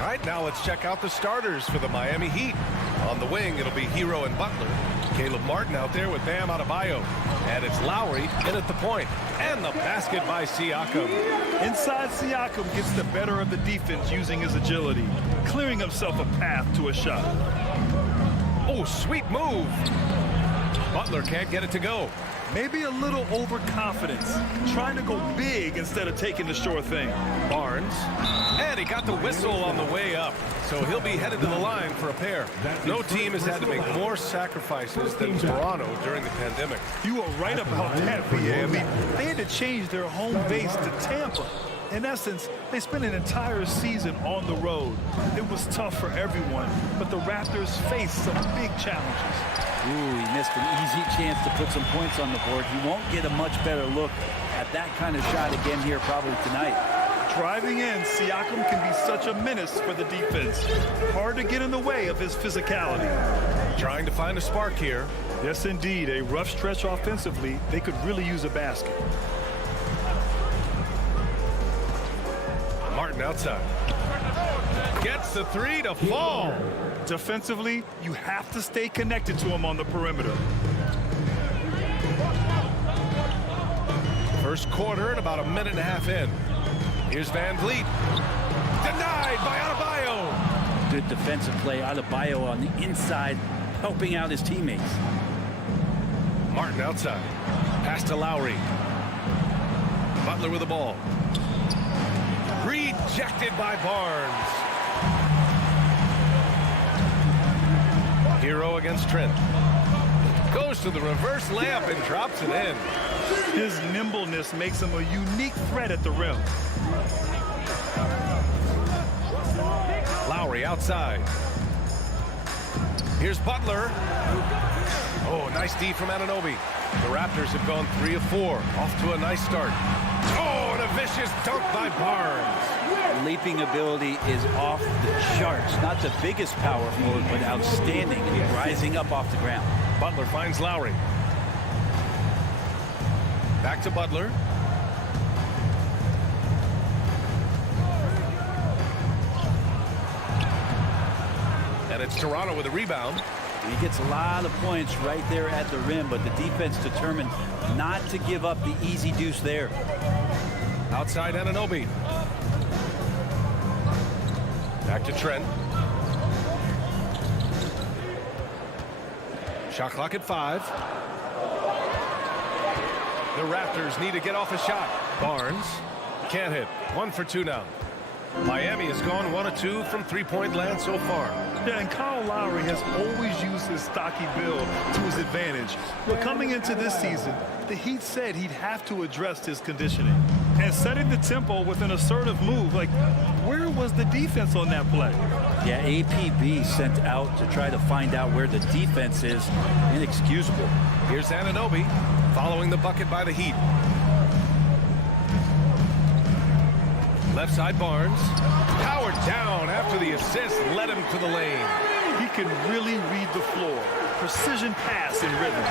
All right, now let's check out the starters for the Miami Heat. On the wing, it'll be Hero and Butler. Caleb Martin out there with Bam Adebayo. And it's Lowry in at the point. And the basket by Siakam. Inside, Siakam gets the better of the defense using his agility, clearing himself a path to a shot. Oh, sweet move. Butler can't get it to go. Maybe a little overconfidence, trying to go big instead of taking the sure thing. Barnes, and he got the whistle on the way up, so he'll be headed to the line for a pair. No team has had to make more sacrifices than Toronto during the pandemic. You are right about that, B.A. I mean, they had to change their home base to Tampa. In essence, they spent an entire season on the road. It was tough for everyone, but the Raptors faced some big challenges. Ooh, he missed an easy chance to put some points on the board. He won't get a much better look at that kind of shot again here probably tonight. Driving in, Siakam can be such a menace for the defense. Hard to get in the way of his physicality. Trying to find a spark here. Yes, indeed. A rough stretch offensively. They could really use a basket. Martin outside. Gets the three to fall. Defensively, you have to stay connected to him on the perimeter. First quarter and about a minute and a half in. Here's Van Vliet. Denied by Adebayo. Good defensive play. Adebayo on the inside, helping out his teammates. Martin outside. Pass to Lowry. Butler with the ball. Rejected by Barnes. Hero against Trent. Goes to the reverse layup and drops it in. His nimbleness makes him a unique threat at the rim. Lowry outside. Here's Butler. Oh, nice D from Anunoby. The Raptors have gone 3 of 4. Off to a nice start. Oh, and a vicious dunk by Barnes. Leaping ability is off the charts. Not the biggest power forward, but outstanding, rising up off the ground. Butler finds Lowry. Back to Butler. And it's Toronto with a rebound. He gets a lot of points right there at the rim, but the defense determined not to give up the easy deuce there. Outside Anunoby. Back to Trent. Shot clock at 5. The Raptors need to get off a shot. Barnes can't hit. 1 for 2 now. Miami has gone 1 of 2 from three-point land so far. Yeah, and Kyle Lowry has always used his stocky build to his advantage. But coming into this season, the Heat said he'd have to address his conditioning. And setting the tempo with an assertive move, like, where was the defense on that play? Yeah, APB sent out to try to find out where the defense is. Inexcusable. Here's Anunoby following the bucket by the Heat. Left side Barnes. Powered down after the assist led him to the lane. He can really read the floor. Precision pass in rhythm.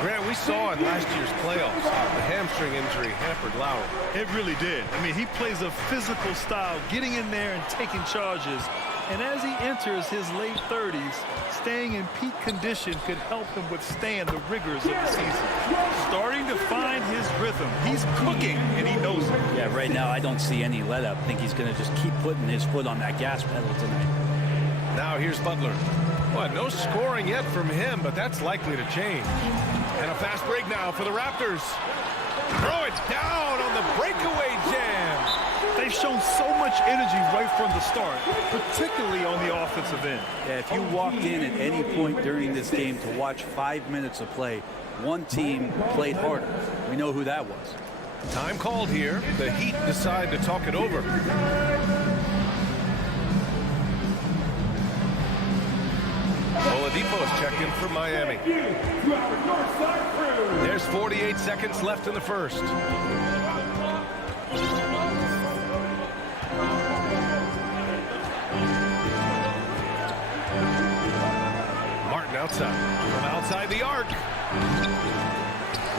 Grant, we saw in last year's playoffs the hamstring injury hampered Lowry. It really did. I mean, he plays a physical style, getting in there and taking charges. And as he enters his late 30s, staying in peak condition could help him withstand the rigors of the season. Starting to find his rhythm. He's cooking, and he knows it. Yeah, right now I don't see any let up. I think he's going to just keep putting his foot on that gas pedal tonight. Now here's Butler. Well, no scoring yet from him, but that's likely to change. And a fast break now for the Raptors. Throw it down on the breakaway jam. They've shown so much energy right from the start, particularly on the offensive end. Yeah, if you walked in at any point during this game to watch 5 minutes of play, one team played harder. We know who that was. Time called here. The Heat decide to talk it over. Oladipo's checked in for Miami. There's 48 seconds left in the first.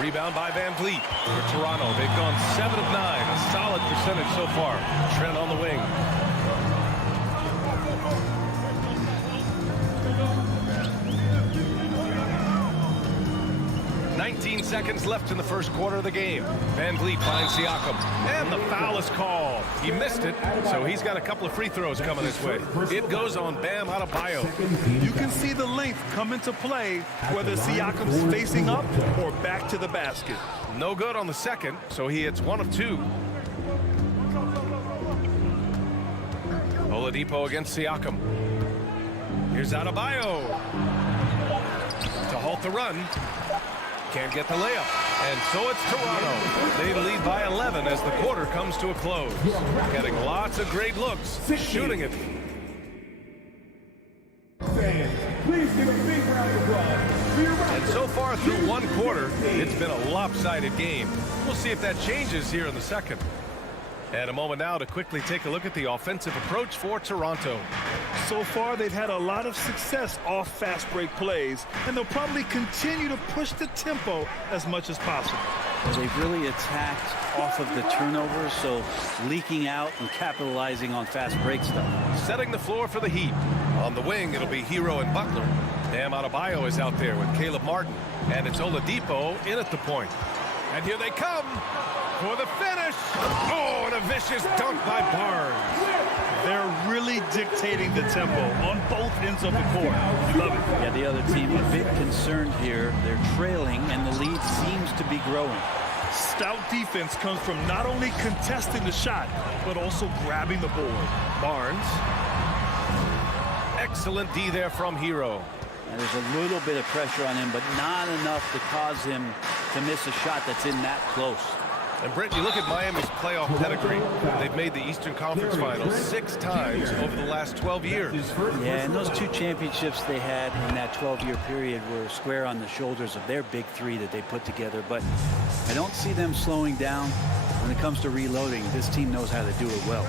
Rebound by Van Vliet for Toronto. They've gone 7 of 9, a solid percentage so far. Trent on the wing. 19 seconds left in the first quarter of the game. Van Vliet finds Siakam. And the foul is called. He missed it, so he's got a couple of free throws coming his way. It goes on Bam Adebayo. You can see the length come into play, whether Siakam's facing up or back to the basket. No good on the second, so he hits 1 of 2. Oladipo against Siakam. Here's Adebayo to halt the run. Can't get the layup. And so it's Toronto. They lead by 11 as the quarter comes to a close. Getting lots of great looks. Shooting it. Fans, please give a big round of applause for your And so far through one quarter, it's been a lopsided game. We'll see if that changes here in the second. And a moment now to quickly take a look at the offensive approach for Toronto. So far, they've had a lot of success off fast break plays, and they'll probably continue to push the tempo as much as possible. They've really attacked off of the turnovers, so leaking out and capitalizing on fast break stuff. Setting the floor for the Heat. On the wing, it'll be Hero and Butler. Bam Adebayo is out there with Caleb Martin. And it's Oladipo in at the point. And here they come for the finish. Oh, and a vicious dunk by Barnes. They're really dictating the tempo on both ends of the court. Love it. Yeah, the other team a bit concerned here. They're trailing, and the lead seems to be growing. Stout defense comes from not only contesting the shot, but also grabbing the board. Barnes. Excellent D there from Hero. And there's a little bit of pressure on him, but not enough to cause him to miss a shot that's in that close. And Brent, you look at Miami's playoff pedigree. They've made the Eastern Conference Finals 6 times over the last 12 years. Yeah, and those 2 championships they had in that 12-year period were square on the shoulders of their big 3 that they put together. But I don't see them slowing down when it comes to reloading. This team knows how to do it well.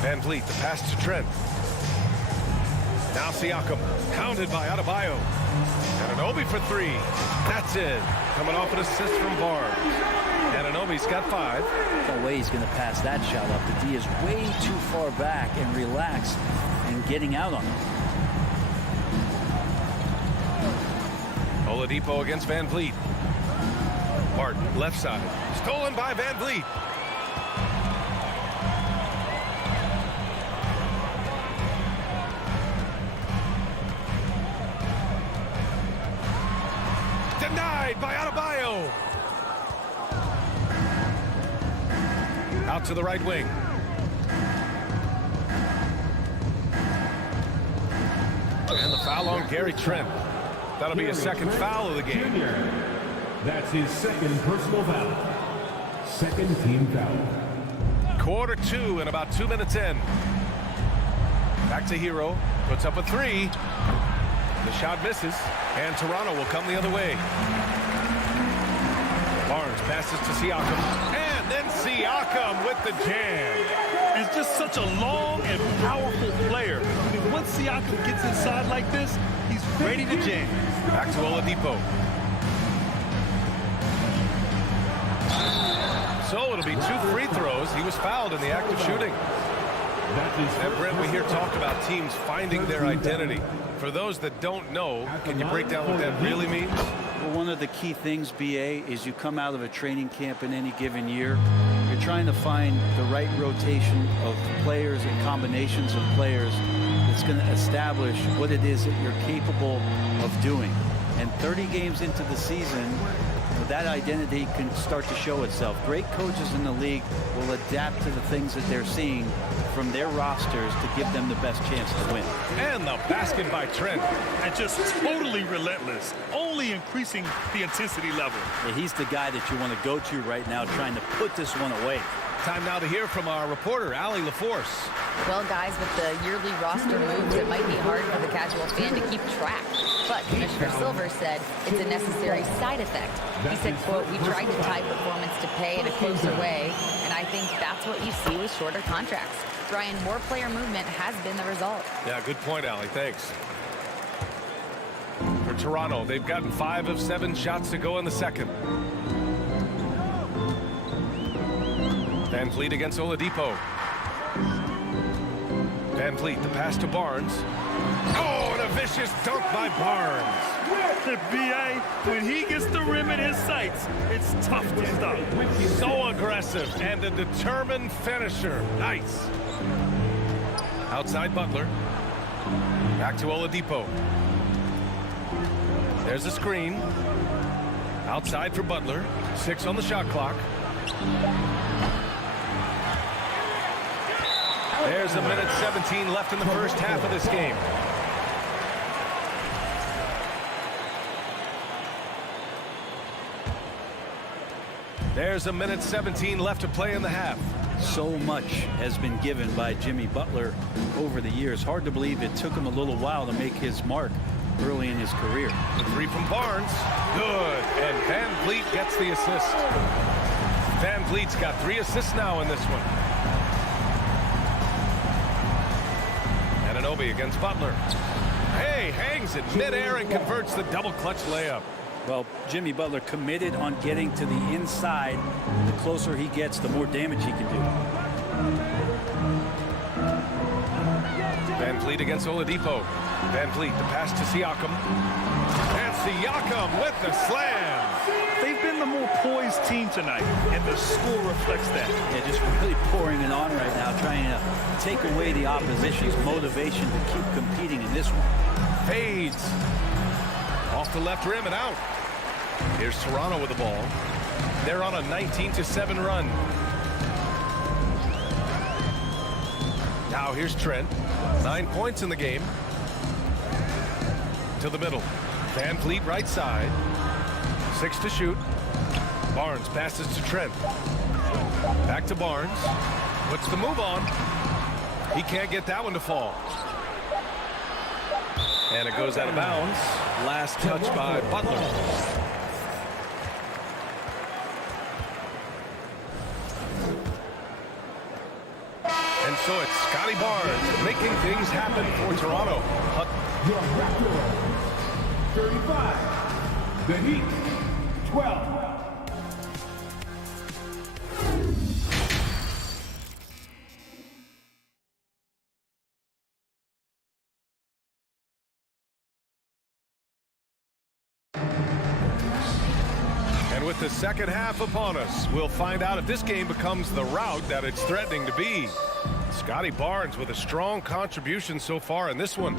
Van Vliet, the pass to Trent. Now Siakam, pounded by Adebayo. Anunoby for 3. That's it. Coming off an assist from Barnes. Anunoby's got 5. No way he's going to pass that shot up. The D is way too far back and relaxed and getting out on him. Oladipo against Van Vliet. Martin, left side. Stolen by Van Vliet. Denied by Adebayo. Out to the right wing. And the foul on Gary Trent. That'll be his second foul of the game. That's his second personal foul. Second team foul. Quarter 2 and about 2 minutes in. Back to Hero. Puts up a 3. The shot misses. And Toronto will come the other way. Barnes passes to Siakam. And then Siakam with the jam. It's just such a long and powerful player. I mean, once Siakam gets inside like this, he's ready to jam. Back to Oladipo. So it'll be 2 free throws. He was fouled in the act of shooting. And Brent, we hear talk about teams finding their identity. For those that don't know, can you break down what that really means? Well, one of the key things, BA, is you come out of a training camp in any given year. You're trying to find the right rotation of players and combinations of players that's going to establish what it is that you're capable of doing. And 30 games into the season, that identity can start to show itself. Great coaches in the league will adapt to the things that they're seeing from their rosters to give them the best chance to win. And the basket by Trent. And just totally relentless, only increasing the intensity level. Yeah, he's the guy that you want to go to right now, trying to put this one away. Time now to hear from our reporter, Allie LaForce. Well, guys, with the yearly roster moves, it might be hard for the casual fan to keep track. But Commissioner Silver said it's a necessary side effect. He said, quote, "We tried to tie performance to pay in a closer way, and I think that's what you see with shorter contracts." Brian, more player movement has been the result. Yeah, good point, Allie. Thanks. For Toronto, they've gotten 5 of 7 shots to go in the second. Van Vliet against Oladipo. Van Vliet, the pass to Barnes. Oh, and a vicious dunk by Barnes. The BA, when he gets the rim in his sights, it's tough to stop. So aggressive and a determined finisher. Nice. Outside Butler. Back to Oladipo. There's a screen. Outside for Butler. 6 on the shot clock. There's a minute 17 left in the first half of this game. There's a minute 17 left to play in the half. So much has been given by Jimmy Butler over the years. Hard to believe it took him a little while to make his mark early in his career. The 3 from Barnes. Good. And Van Vliet gets the assist. Van Vliet's got 3 assists now in this one. Anunoby against Butler. Hey, hangs it midair and converts the double clutch layup. Well, Jimmy Butler committed on getting to the inside. The closer he gets, the more damage he can do. Van Vliet against Oladipo. Van Vliet, the pass to Siakam. And Siakam with the slam. They've been the more poised team tonight, and the score reflects that. Yeah, just really pouring it on right now, trying to take away the opposition's motivation to keep competing in this one. Fades. Off the left rim and out. Here's Toronto with the ball. They're on a 19-7 run. Now here's Trent. 9 points in the game. To the middle. Van Vliet right side. 6 to shoot. Barnes passes to Trent. Back to Barnes. Puts the move on. He can't get that one to fall. And it goes out of bounds. Last touch by Butler. And so it's Scotty Barnes making things happen for Toronto. Your Raptors, 35. The Heat, 12. And with the second half upon us, we'll find out if this game becomes the rout that it's threatening to be. Scotty Barnes with a strong contribution so far in this one.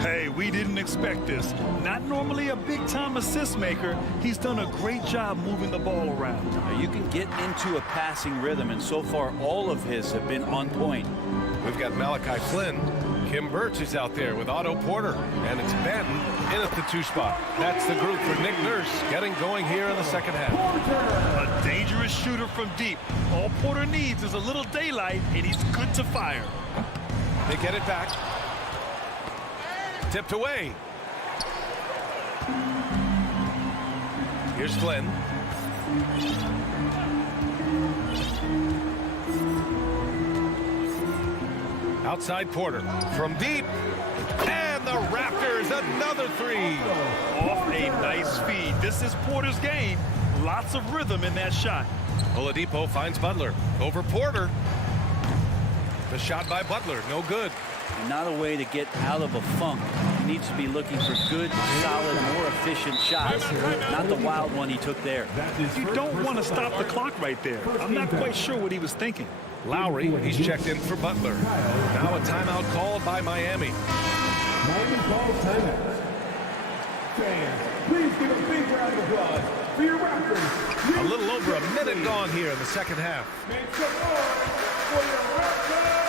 Hey, we didn't expect this. Not normally a big-time assist maker. He's done a great job moving the ball around. Now, you can get into a passing rhythm, and so far all of his have been on point. We've got Malachi Flynn. Kim Birch is out there with Otto Porter. And it's Banton in at the 2 spot. That's the group for Nick Nurse getting going here in the second half. A dangerous shooter from deep. All Porter needs is a little daylight, and he's good to fire. They get it back. Tipped away. Here's Flynn. Outside Porter from deep. And the Raptors, another 3. Off a nice feed. This is Porter's game. Lots of rhythm in that shot. Oladipo finds Butler. Over Porter. The shot by Butler, no good. And not a way to get out of a funk. He needs to be looking for good, solid, more efficient shots. Not the wild one he took there. You don't want to stop the clock right there. I'm not quite sure what he was thinking. Lowry, he's checked in for Butler. Now a timeout called by Miami. Miami calls timeout. Fans, please give a big round of applause for your Raptors. A little over a minute gone here in the second half. Make some noise for your Raptors.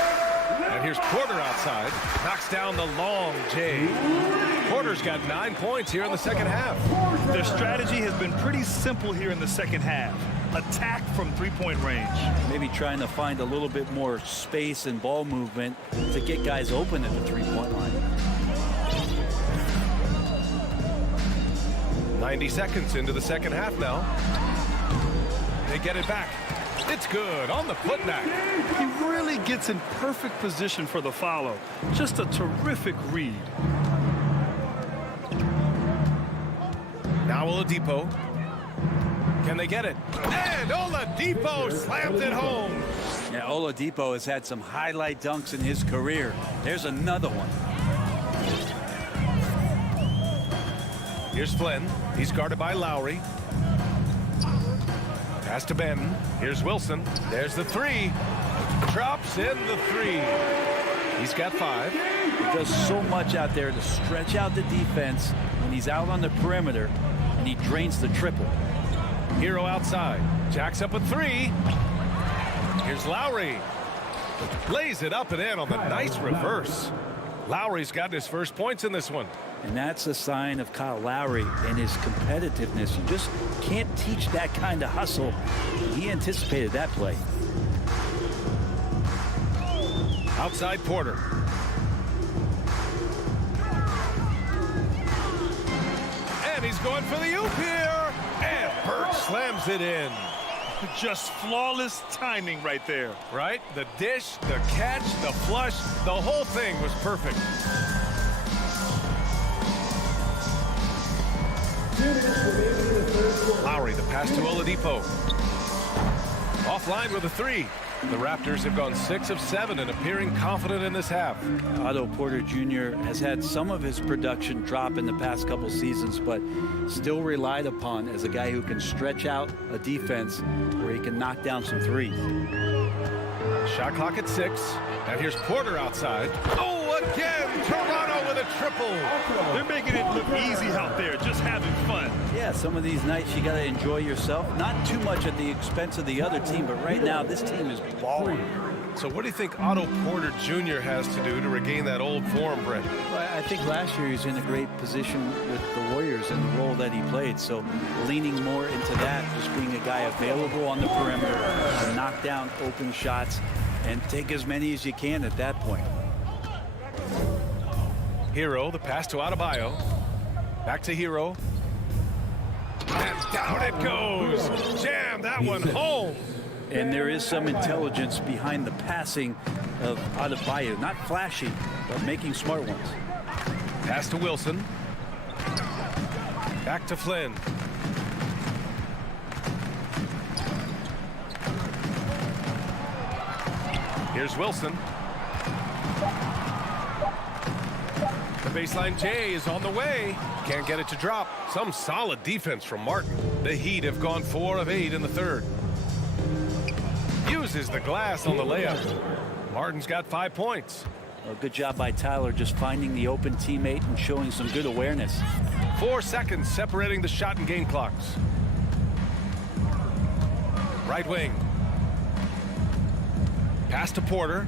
And here's Porter outside. Knocks down the long J. Porter's got 9 points here in the second half. Their strategy has been pretty simple here in the second half. Attack from three-point range. Maybe trying to find a little bit more space and ball movement to get guys open at the three-point line. 90 seconds into the second half now. They get it back. It's good on the putback. He really gets in perfect position for the follow. Just a terrific read. Now Oladipo. Can they get it? And Oladipo slams it home. Yeah, Oladipo has had some highlight dunks in his career. There's another one. Here's Flynn. He's guarded by Lowry. Pass to Benton. Here's Wilson. There's the three. Drops in the three. He's got 5. He does so much out there to stretch out the defense when he's out on the perimeter, and he drains the triple. Hero outside. Jacks up a 3. Here's Lowry. Lays it up and in on the nice reverse. Lowry's got his first points in this one. And that's a sign of Kyle Lowry and his competitiveness. You just can't teach that kind of hustle. He anticipated that play. Outside Porter. And he's going for the oop here. And Burke slams it in. Just flawless timing right there. Right? The dish, the catch, the flush, the whole thing was perfect. Lowry, the pass to Oladipo. Offline with a 3. The Raptors have gone 6 of 7 and appearing confident in this half. Otto Porter Jr. has had some of his production drop in the past couple seasons, but still relied upon as a guy who can stretch out a defense where he can knock down some threes. Shot clock at 6. And here's Porter outside. Oh, again, Toronto with a triple. They're making it look easy out there, just having fun. Yeah, some of these nights you got to enjoy yourself. Not too much at the expense of the other team, but right now this team is balling. So what do you think Otto Porter Jr. has to do to regain that old form, Brent? Well, I think last year he was in a great position with the Warriors in the role that he played. So leaning more into that, just being a guy available on the perimeter to knock down open shots and take as many as you can at that point. Hero, the pass to Adebayo. Back to Hero. And down it goes. Jam that one home. And there is some intelligence behind the passing of Adebayo. Not flashy, but making smart ones. Pass to Wilson. Back to Flynn. Here's Wilson. The baseline J is on the way. Can't get it to drop. Some solid defense from Martin. The Heat have gone 4 of 8 in the third. Uses the glass on the layup. Martin's got 5 points. Well, good job by Tyler just finding the open teammate and showing some good awareness. 4 seconds separating the shot and game clocks. Right wing. Pass to Porter.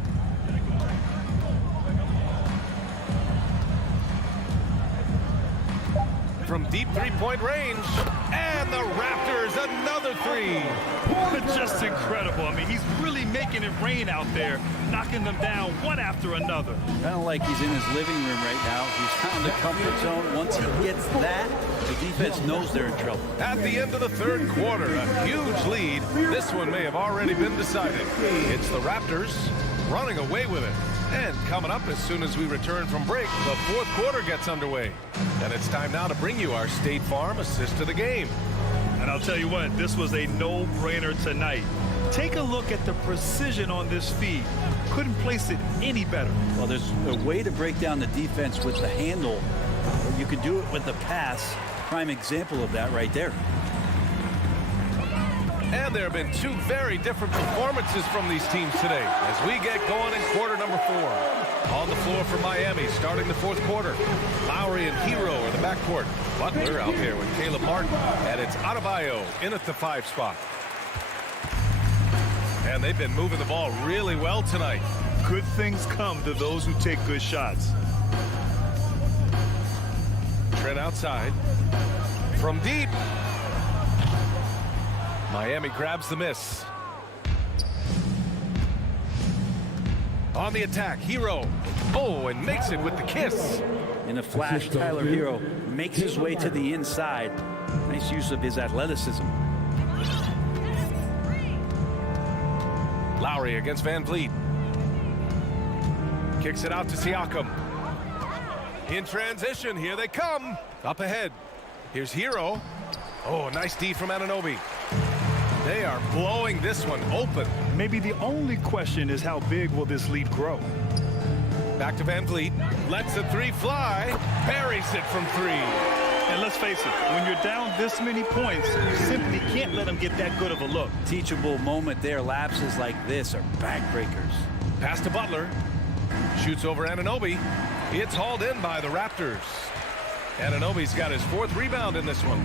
From deep three-point range. And the Raptors, another 3. Just incredible. I mean, he's really making it rain out there, knocking them down one after another. Kind of like he's in his living room right now. He's found the comfort zone. Once he gets that, the defense knows they're in trouble. At the end of the third quarter, a huge lead. This one may have already been decided. It's the Raptors running away with it. And coming up as soon as we return from break, the fourth quarter gets underway. And it's time now to bring you our State Farm assist to the game. And I'll tell you what, this was a no-brainer tonight. Take a look at the precision on this feed. Couldn't place it any better. Well, there's a way to break down the defense with the handle. You can do it with the pass. Prime example of that right there. And there have been 2 very different performances from these teams today as we get going in quarter number 4. On the floor for Miami starting the fourth quarter. Lowry and Hero are the backcourt. Butler out there with Caleb Martin. And it's Adebayo in at the 5 spot. And they've been moving the ball really well tonight. Good things come to those who take good shots. Trent outside. From deep. Miami grabs the miss. On the attack, Hero. Oh, and makes it with the kiss. In a flash, Tyler Hero makes his way to the inside. Nice use of his athleticism. Lowry against Van Vliet. Kicks it out to Siakam. In transition, here they come. Up ahead. Here's Hero. Oh, nice D from Anunoby. They are blowing this one open. Maybe the only question is how big will this lead grow? Back to Van Vliet. Lets the three fly. Buries it from three. And let's face it, when you're down this many points, you simply can't let them get that good of a look. Teachable moment there. Lapses like this are backbreakers. Pass to Butler. Shoots over Anunoby. It's hauled in by the Raptors. Anunoby's got his 4th rebound in this one.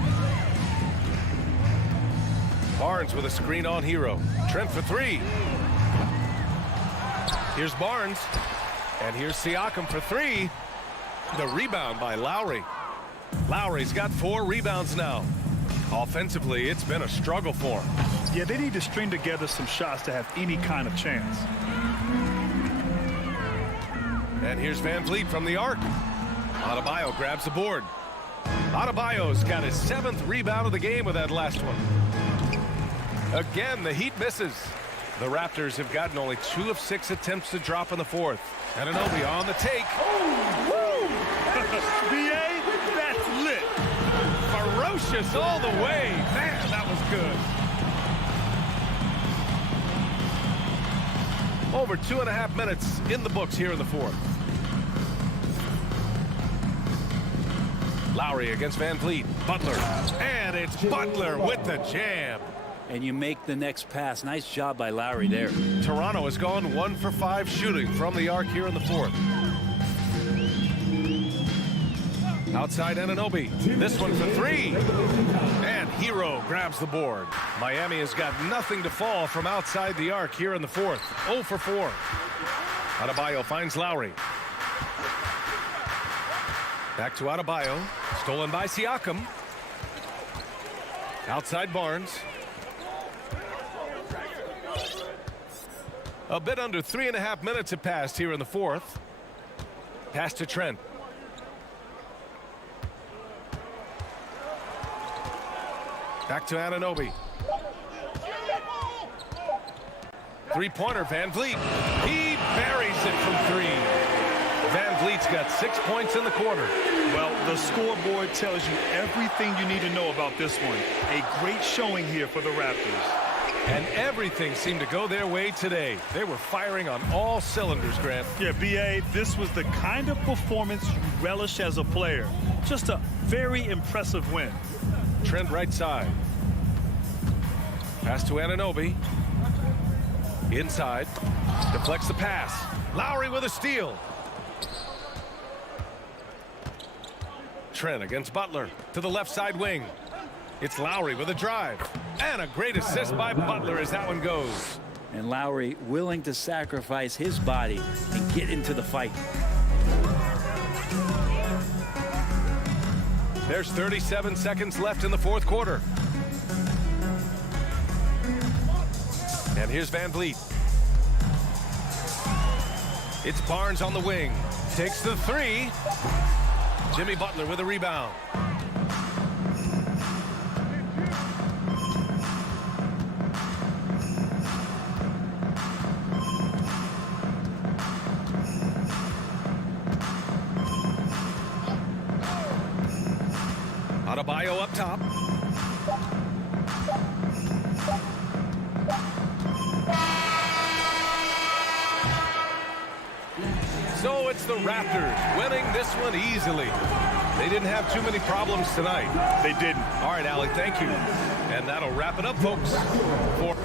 Barnes with a screen on Hero. Trent for 3. Here's Barnes. And here's Siakam for 3. The rebound by Lowry. Lowry's got 4 rebounds now. Offensively, it's been a struggle for him. Yeah, they need to string together some shots to have any kind of chance. And here's Van Vliet from the arc. Adebayo grabs the board. Adebayo's got his 7th rebound of the game with that last one. Again, the Heat misses. The Raptors have gotten only 2 of 6 attempts to drop in the 4th. Anunoby on the take. BA, that's lit. Ferocious all the way. Man, that was good. Over 2.5 minutes in the books here in the 4th. Lowry against Van Vliet. Butler. And it's Butler with the jam. And you make the next pass. Nice job by Lowry there. Toronto has gone 1 for 5 shooting from the arc here in the 4th. Outside Anunoby. This one for 3. And Hero grabs the board. Miami has got nothing to fall from outside the arc here in the 4th. 0 for 4. Adebayo finds Lowry. Back to Adebayo. Stolen by Siakam. Outside Barnes. A bit under 3.5 minutes have passed here in the 4th. Pass to Trent. Back to Anunoby. Three-pointer, Van Vliet. He buries it from 3. Van Vliet's got 6 points in the quarter. Well, the scoreboard tells you everything you need to know about this one. A great showing here for the Raptors. And everything seemed to go their way today. They were firing on all cylinders, Grant. Yeah, BA, this was the kind of performance you relish as a player. Just a very impressive win. Trent right side. Pass to Anunoby. Inside. Deflects the pass. Lowry with a steal. Trent against Butler to the left side wing. It's Lowry with a drive. And a great assist by Butler as that one goes. And Lowry willing to sacrifice his body and get into the fight. There's 37 seconds left in the 4th quarter. And here's Van Vliet. It's Barnes on the wing. Takes the 3. Jimmy Butler with a rebound. Adebayo up top. So it's the Raptors winning this one easily. They didn't have too many problems tonight. They didn't. All right, Allie, thank you. And that'll wrap it up, folks. For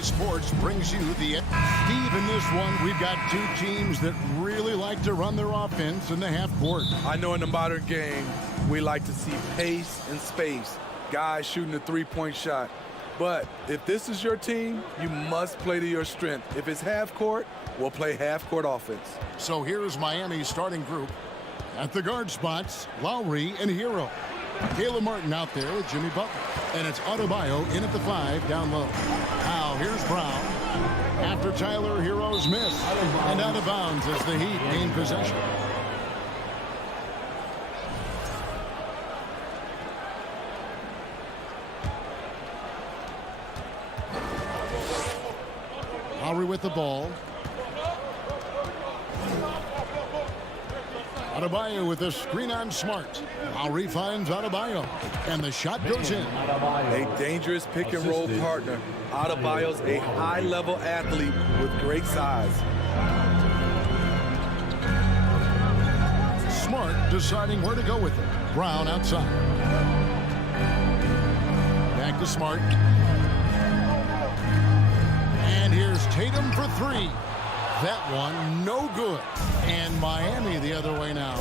EA Sports brings you the Steve. In this one, we've got two teams that really like to run their offense in the half court. I know in the modern game, we like to see pace and space, guys shooting the three-point shot. But if this is your team, you must play to your strength. If it's half court, we'll play half court offense. So here's Miami's starting group. At the guard spots, Lowry and Hero. Caleb Martin out there with Jimmy Butler. And it's Adebayo in at the 5 down low. Now here's Brown. After Tyler Hero's miss. And out of bounds as the Heat gain possession. Lowry with the ball. Adebayo with a screen on Smart. Lowry finds Adebayo. And the shot goes in. A dangerous pick and roll partner. Adebayo's a high-level athlete with great size. Smart deciding where to go with it. Brown outside. Back to Smart. And here's Tatum for 3. That one, no good. And Miami the other way now.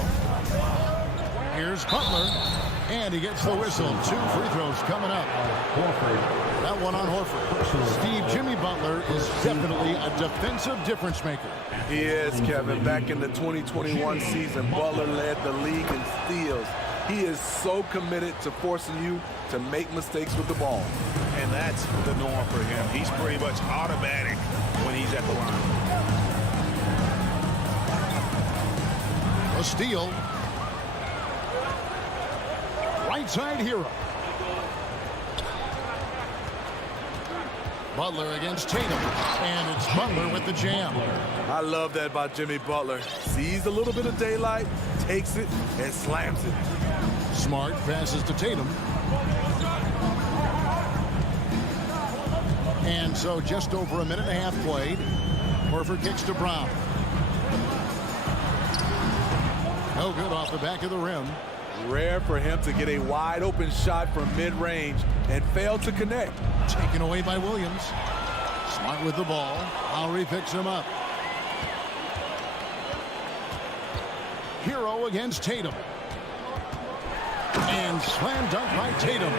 Here's Butler. And he gets the whistle. 2 free throws coming up. That one on Horford. Steve, Jimmy Butler is definitely a defensive difference maker. He is, Kevin. Back in the 2021 season, Butler led the league in steals. He is so committed to forcing you to make mistakes with the ball. And that's the norm for him. He's pretty much automatic when he's at the line. A steal. Right side Hero. Butler against Tatum. And it's Butler with the jam. I love that about Jimmy Butler. Sees a little bit of daylight, takes it, and slams it. Smart passes to Tatum. And so just over a minute and a half played. Horford kicks to Brown. No good off the back of the rim. Rare for him to get a wide open shot from mid-range and fail to connect. Taken away by Williams. Smart with the ball. Lowry picks him up. Hero against Tatum. And slam dunk by Tatum.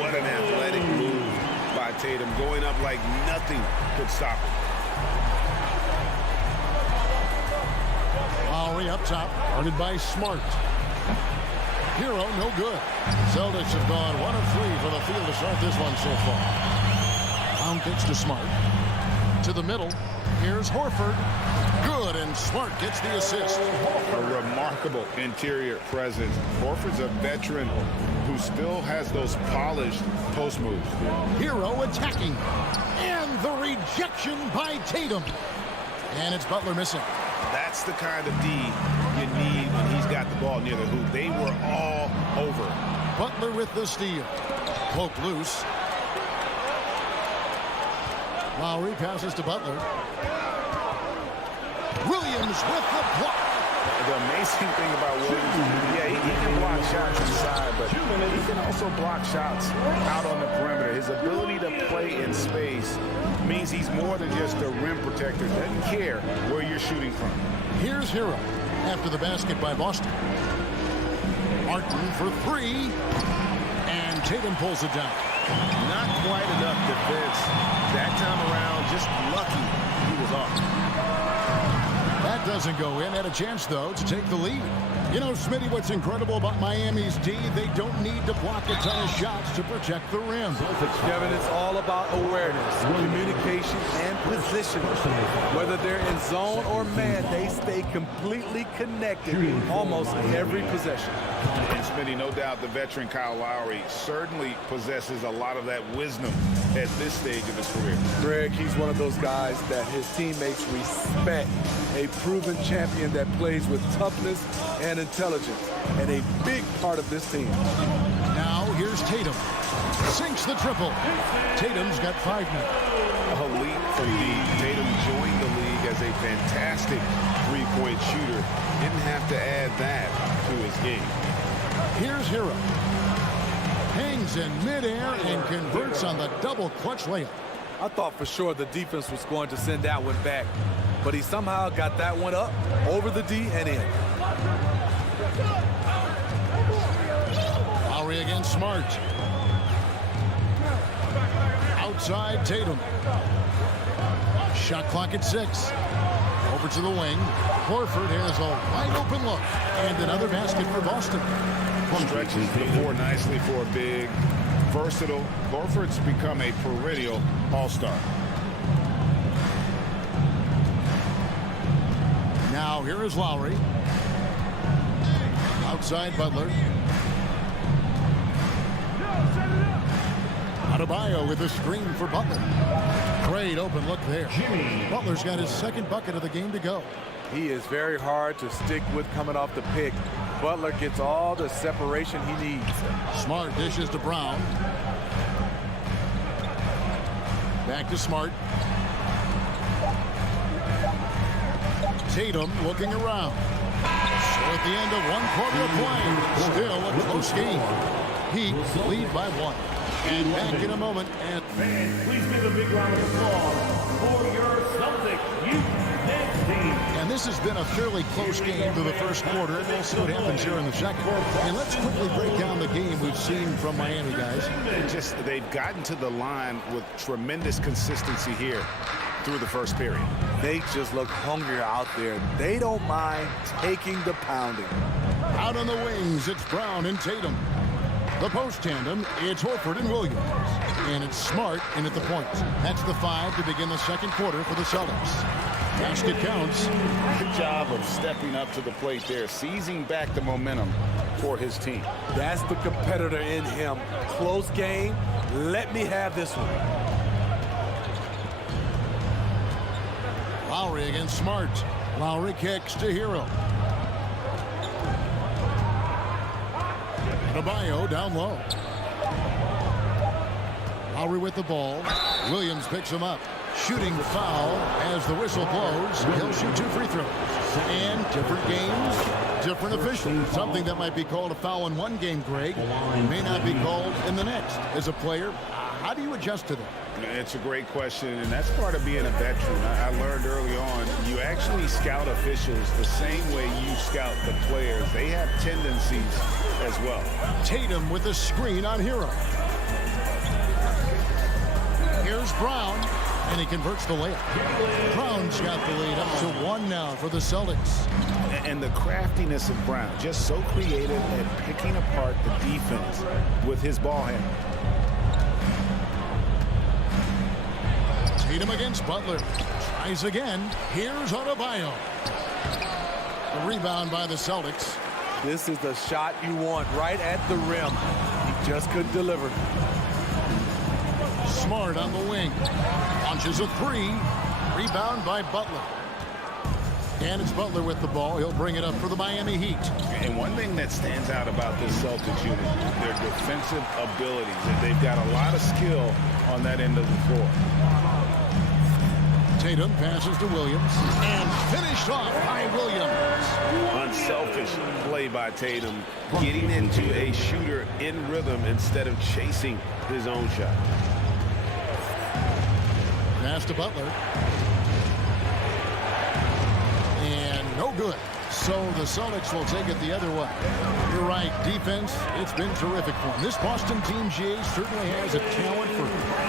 What an athletic move by Tatum, going up like nothing could stop him. Lowry up top, guarded by Smart. Hero, no good. Celtics have gone 1 of 3 for the field to start this one so far. Brown kicks to Smart. To the middle. Here's Horford. Good, and Smart gets the assist. A remarkable interior presence. Horford's a veteran who still has those polished post moves. Hero attacking. And the rejection by Tatum. And it's Butler missing. That's the kind of D you need when he's got the ball near the hoop. They were all over. Butler with the steal. Poke loose. Lowry passes to Butler. Williams with the block. The amazing thing about Williams, yeah, he can block shots inside, but he can also block shots out on the perimeter. His ability to play in space means he's more than just a rim protector. Doesn't care where you're shooting from. Here's Hero after the basket by Boston. Martin for 3. And Tatum pulls it down. Not quite enough defense that time around. Just lucky he was off. That doesn't go in. Had a chance, though, to take the lead. You know, Smitty, what's incredible about Miami's D, they don't need to block a ton of shots to protect the rim. Kevin, it's all about awareness, communication, and position. Whether they're in zone or man, they stay completely connected almost every possession. And Smitty, no doubt the veteran Kyle Lowry certainly possesses a lot of that wisdom at this stage of his career. Greg, he's one of those guys that his teammates respect. A proven champion that plays with toughness and intelligence, and a big part of this team. Now here's Tatum. Sinks the triple. Tatum's got 5 now. A leap from deep. Tatum joined the league as a fantastic three-point shooter. Didn't have to add that to his game. Here's Hero. Hangs in midair and converts on the double clutch layup. I thought for sure the defense was going to send that one back, but he somehow got that one up over the D and in. Lowry against Smart. Outside Tatum. Shot clock at 6. Over to the wing. Horford has a wide open look. And another basket for Boston. Stretches the floor nicely for a big, versatile. Horford's become a perennial all-star. Now here is Lowry. Outside Butler. Adebayo with a screen for Butler. Great open look there. Butler's got his second bucket of the game to go. He is very hard to stick with coming off the pick. Butler gets all the separation he needs. Smart dishes to Brown. Back to Smart. Tatum looking around. So at the end of 1 quarter of play, still a close game. Heat lead by 1. And back in a moment. And Please give a big round of applause for your Celtics youth dance team. And this has been a fairly close game through the first quarter. And we'll see what happens here in the second. And let's quickly break down the game we've seen from Miami, guys. They've gotten to the line with tremendous consistency here through the first period. They just look hungrier out there. They don't mind taking the pounding. Out on the wings, it's Brown and Tatum. The post tandem, it's Horford and Williams. And it's Smart in at the point. That's the 5 to begin the second quarter for the Celtics. Basket counts. Good job of stepping up to the plate there, seizing back the momentum for his team. That's the competitor in him. Close game. Let me have this one. Lowry against Smart. Lowry kicks to Hero. Adebayo down low. Lowry with the ball. Williams picks him up. Shooting foul as the whistle blows. He'll shoot 2 free throws. And different games, different officials. Something that might be called a foul in one game, Greg, may not be called in the next. As a player, how do you adjust to that? It's a great question, and that's part of being a veteran. I learned early on, you actually scout officials the same way you scout the players. They have tendencies as well. Tatum with a screen on Hero. Here's Brown, and he converts the layup. Brown's got the lead up to 1 now for the Celtics. And the craftiness of Brown, just so creative at picking apart the defense with his ball handle. Tatum against Butler. Tries again. Here's Adebayo. The rebound by the Celtics. This is the shot you want right at the rim. He just couldn't deliver. Smart on the wing. Launches a 3. Rebound by Butler. And it's Butler with the ball. He'll bring it up for the Miami Heat. And one thing that stands out about this Celtics unit, their defensive abilities. They've got a lot of skill on that end of the floor. Tatum passes to Williams. And finished off by Williams. Unselfish play by Tatum, getting into a shooter in rhythm instead of chasing his own shot. Pass to Butler. And no good. So the Celtics will take it the other way. You're right, defense, it's been terrific for them. This Boston team, GA, certainly has a talent for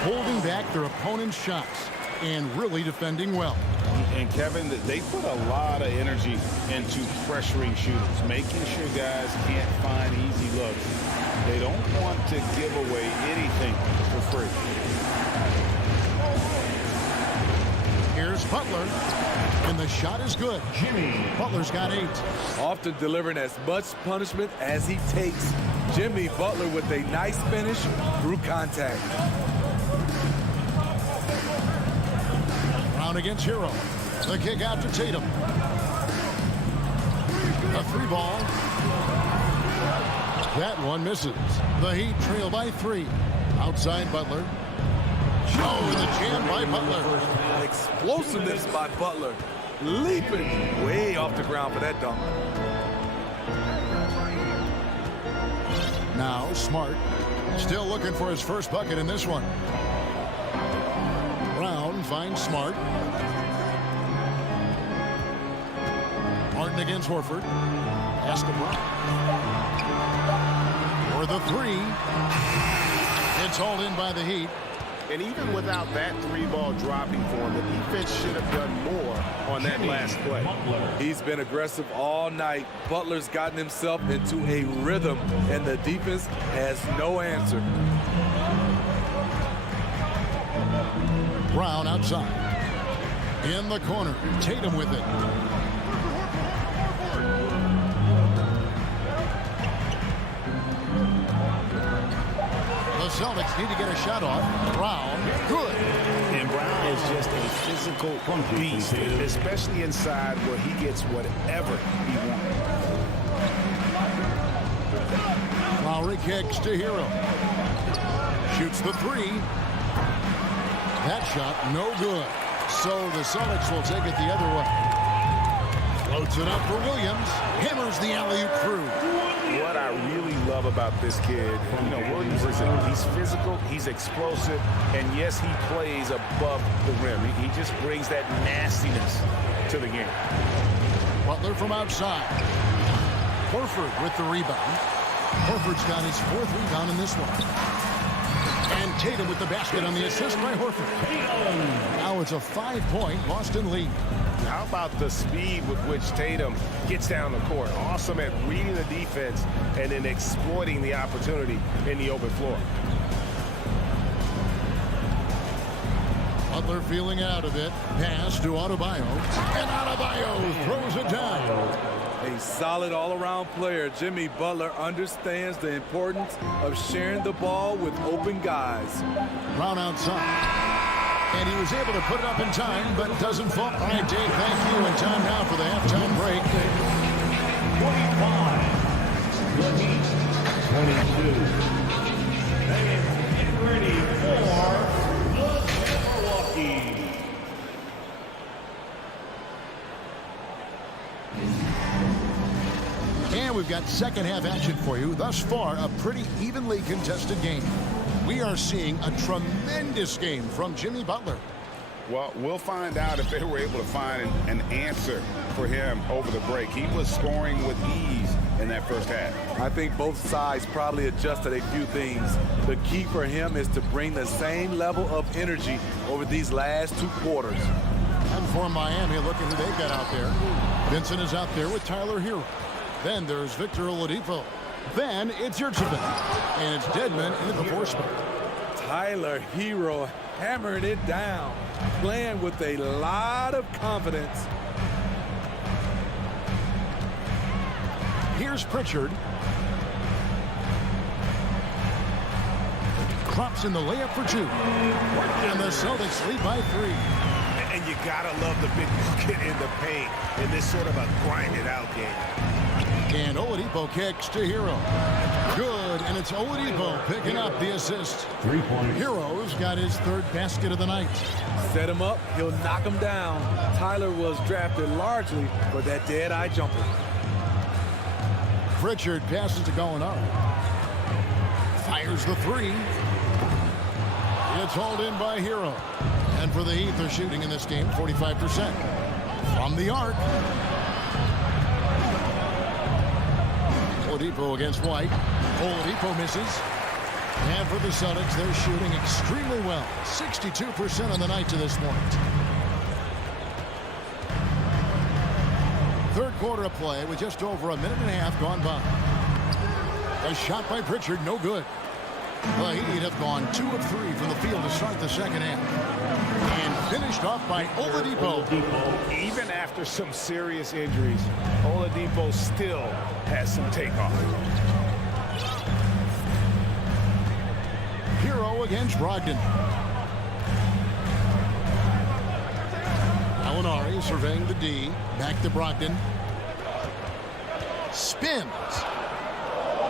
holding back their opponent's shots and really defending well. And Kevin, they put a lot of energy into pressuring shooters, making sure guys can't find easy looks. They don't want to give away anything for free. Here's Butler, and the shot is good. Butler's got 8. Often delivering as much punishment as he takes. Jimmy Butler with a nice finish through contact. Brown against Hero. The kick out to Tatum. A 3 ball. That one misses. The Heat trail by 3. Outside Butler. Oh, the jam by Butler. Explosiveness by Butler. Leaping way off the ground for that dunk. Now Smart. Still looking for his first bucket in this one. finds Smart. Martin against Horford. Pass to Brown. For the three. It's hauled in by the Heat. And even without that three-ball dropping for him, the defense should have done more on that last play. He's been aggressive all night. Butler's gotten himself into a rhythm, and the defense has no answer. Brown outside. In the corner. Tatum with it. The Celtics need to get a shot off. Brown, good. And Brown is just a physical beast, especially inside where he gets whatever he wants. Lowry kicks to Hero. Shoots the three. That shot, no good. So the Celtics will take it the other way. Floats it up for Williams. Hammers the alley-oop through. What I really love about this kid, Williams he's physical, he's explosive, and yes, he plays above the rim. He just brings that nastiness to the game. Butler from outside. Horford with the rebound. Horford's got his 4th rebound in this one. And Tatum with the basket on the assist by Horford. Now it's a 5-point Boston lead. How about the speed with which Tatum gets down the court? Awesome at reading the defense and then exploiting the opportunity in the open floor. Butler feeling out of it. Pass to Adebayo. And Adebayo throws it down. A solid all-around player. Jimmy Butler understands the importance of sharing the ball with open guys. Brown outside. And he was able to put it up in time, but it doesn't fall. All right, Dave, thank you. And time now for the halftime break. 25. The Heat. 22. And get ready for the Milwaukee. And we've got second half action for you. Thus far, a pretty evenly contested game. We are seeing a tremendous game from Jimmy Butler. Well, we'll find out if they were able to find an answer for him over the break. He was scoring with ease in that first half. I think both sides probably adjusted a few things. The key for him is to bring the same level of energy over these last 2 quarters. And for Miami, look at who they've got out there. Vincent is out there with Tyler Hero. Then there's Victor Oladipo. Then it's Yurtseven. And it's Dedmon in the 4th spot. Tyler Hero hammering it down, playing with a lot of confidence. Here's Pritchard. Drops in the layup for 2. And the Celtics lead by 3. And you gotta love the big bucket in the paint in this sort of a grinded out game. And Oladipo kicks to Hero. Good, and it's Oladipo picking up the assist. 3-point. Hero's got his 3rd basket of the night. Set him up, he'll knock him down. Tyler was drafted largely for that dead-eye jumper. Pritchard passes to Gallinari. Fires the 3. It's hauled in by Hero. And for the Heat, they're shooting in this game 45%. From the arc. Oladipo against White. Oladipo misses. And for the Celtics, they're shooting extremely well. 62% on the night to this point. 3rd quarter of play with just over a minute and a half gone by. A shot by Pritchard, no good. The Heat have gone 2 of 3 from the field to start the second half. And finished off by Oladipo. Even after some serious injuries, Oladipo still has some takeoff. Hero against Brogdon. Gallinari surveying the D. Back to Brogdon. Spins.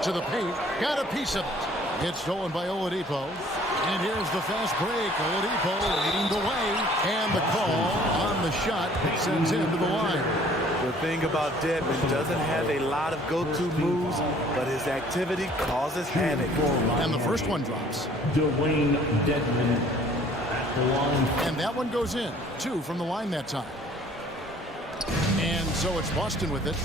To the paint. Got a piece of it. It's stolen by Oladipo. And here's the fast break. Oladipo leading the way. And the call on the shot that sends him to the line. The thing about Dedmon, doesn't have a lot of go-to moves, but his activity causes havoc. And the first one drops. Dwayne Dedmon. And that one goes in. 2 from the line that time. And so it's Boston with it.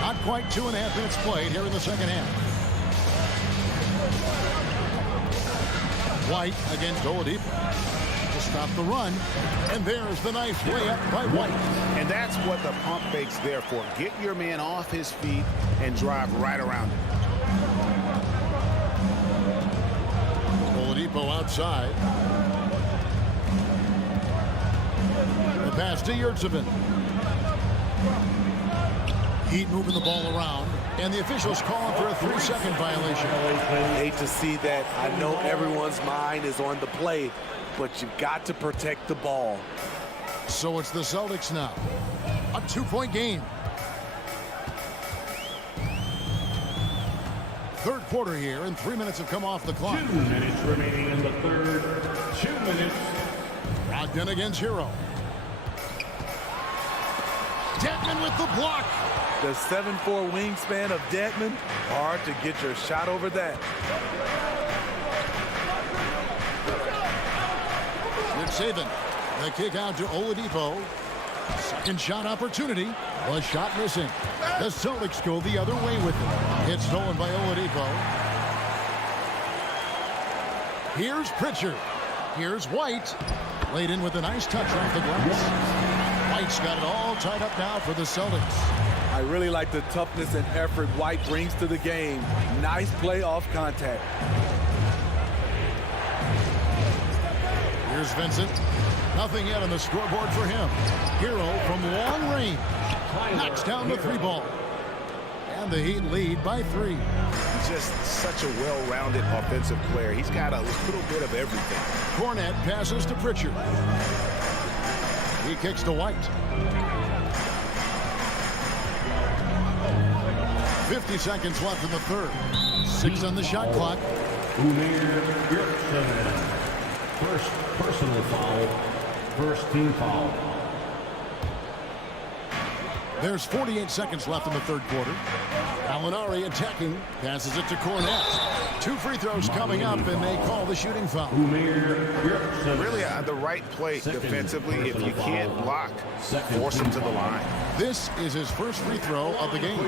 Not quite 2.5 minutes played here in the second half. White against Oladipo to stop the run. And there's the nice layup by White. And that's what the pump fake's there for. Get your man off his feet and drive right around him. Oladipo outside. The pass to Yurtsevin. Heat moving the ball around, and the officials calling for a 3-second violation. I hate to see that. I know everyone's mind is on the play, but you've got to protect the ball. So it's the Celtics now. A 2-point game. Third quarter here, and 3 minutes have come off the clock. 2 minutes remaining in the third. 2 minutes. Brogdon against Hero. Dedmon with the block. The 7'4" wingspan of Dedmon, hard to get your shot over that. Yurtsevin. The kick out to Oladipo. Second shot opportunity. Was shot missing. The Celtics go the other way with it. It's stolen by Oladipo. Here's Pritchard. Here's White. Laid in with a nice touch off the glass. White's got it all tied up now for the Celtics. I really like the toughness and effort White brings to the game. Nice play off contact. Here's Vincent. Nothing yet on the scoreboard for him. Hero from long range. Knocks down the 3-ball. And the Heat lead by 3. He's just such a well-rounded offensive player. He's got a little bit of everything. Cornette passes to Pritchard. He kicks to White. 50 seconds left in the third. 6 on the shot clock. First personal foul. First team foul. There's 48 seconds left in the third quarter. Gallinari attacking. Passes it to Cornette. 2 free throws coming up, and they call the shooting foul. Really the right play defensively. If you can't block, force him to the line. This is his first free throw of the game.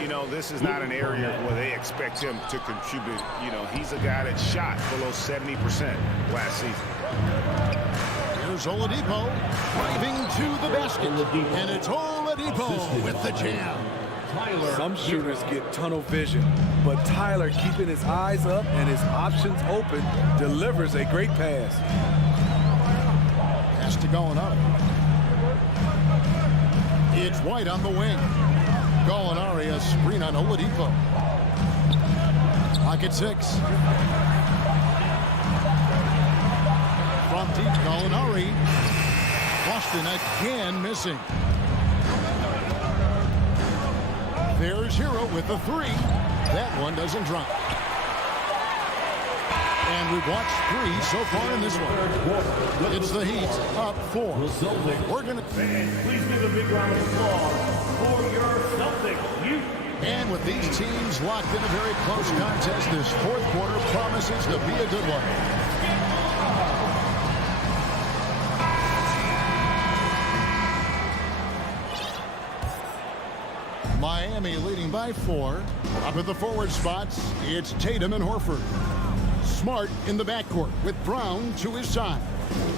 You know, this is not an area where they expect him to contribute. You know, he's a guy that shot below 70% last season. Here's Oladipo driving to the basket. And it's Oladipo with the jam. Some shooters get tunnel vision, but Tyler, keeping his eyes up and his options open, delivers a great pass. Pass to Gallinari. It's White on the wing. Gallinari a screen on Oladipo. Clock at 6. From deep, Gallinari. Boston again missing. There's Hero with the 3. That one doesn't drop. And we've watched 3 so far in this one. It's the Heat up 4. We're going to... Please give a big round of applause for your Celtics. And with these teams locked in a very close contest, this fourth quarter promises to be a good one. Miami leading by 4. Up at the forward spots, it's Tatum and Horford. Smart in the backcourt with Brown to his side.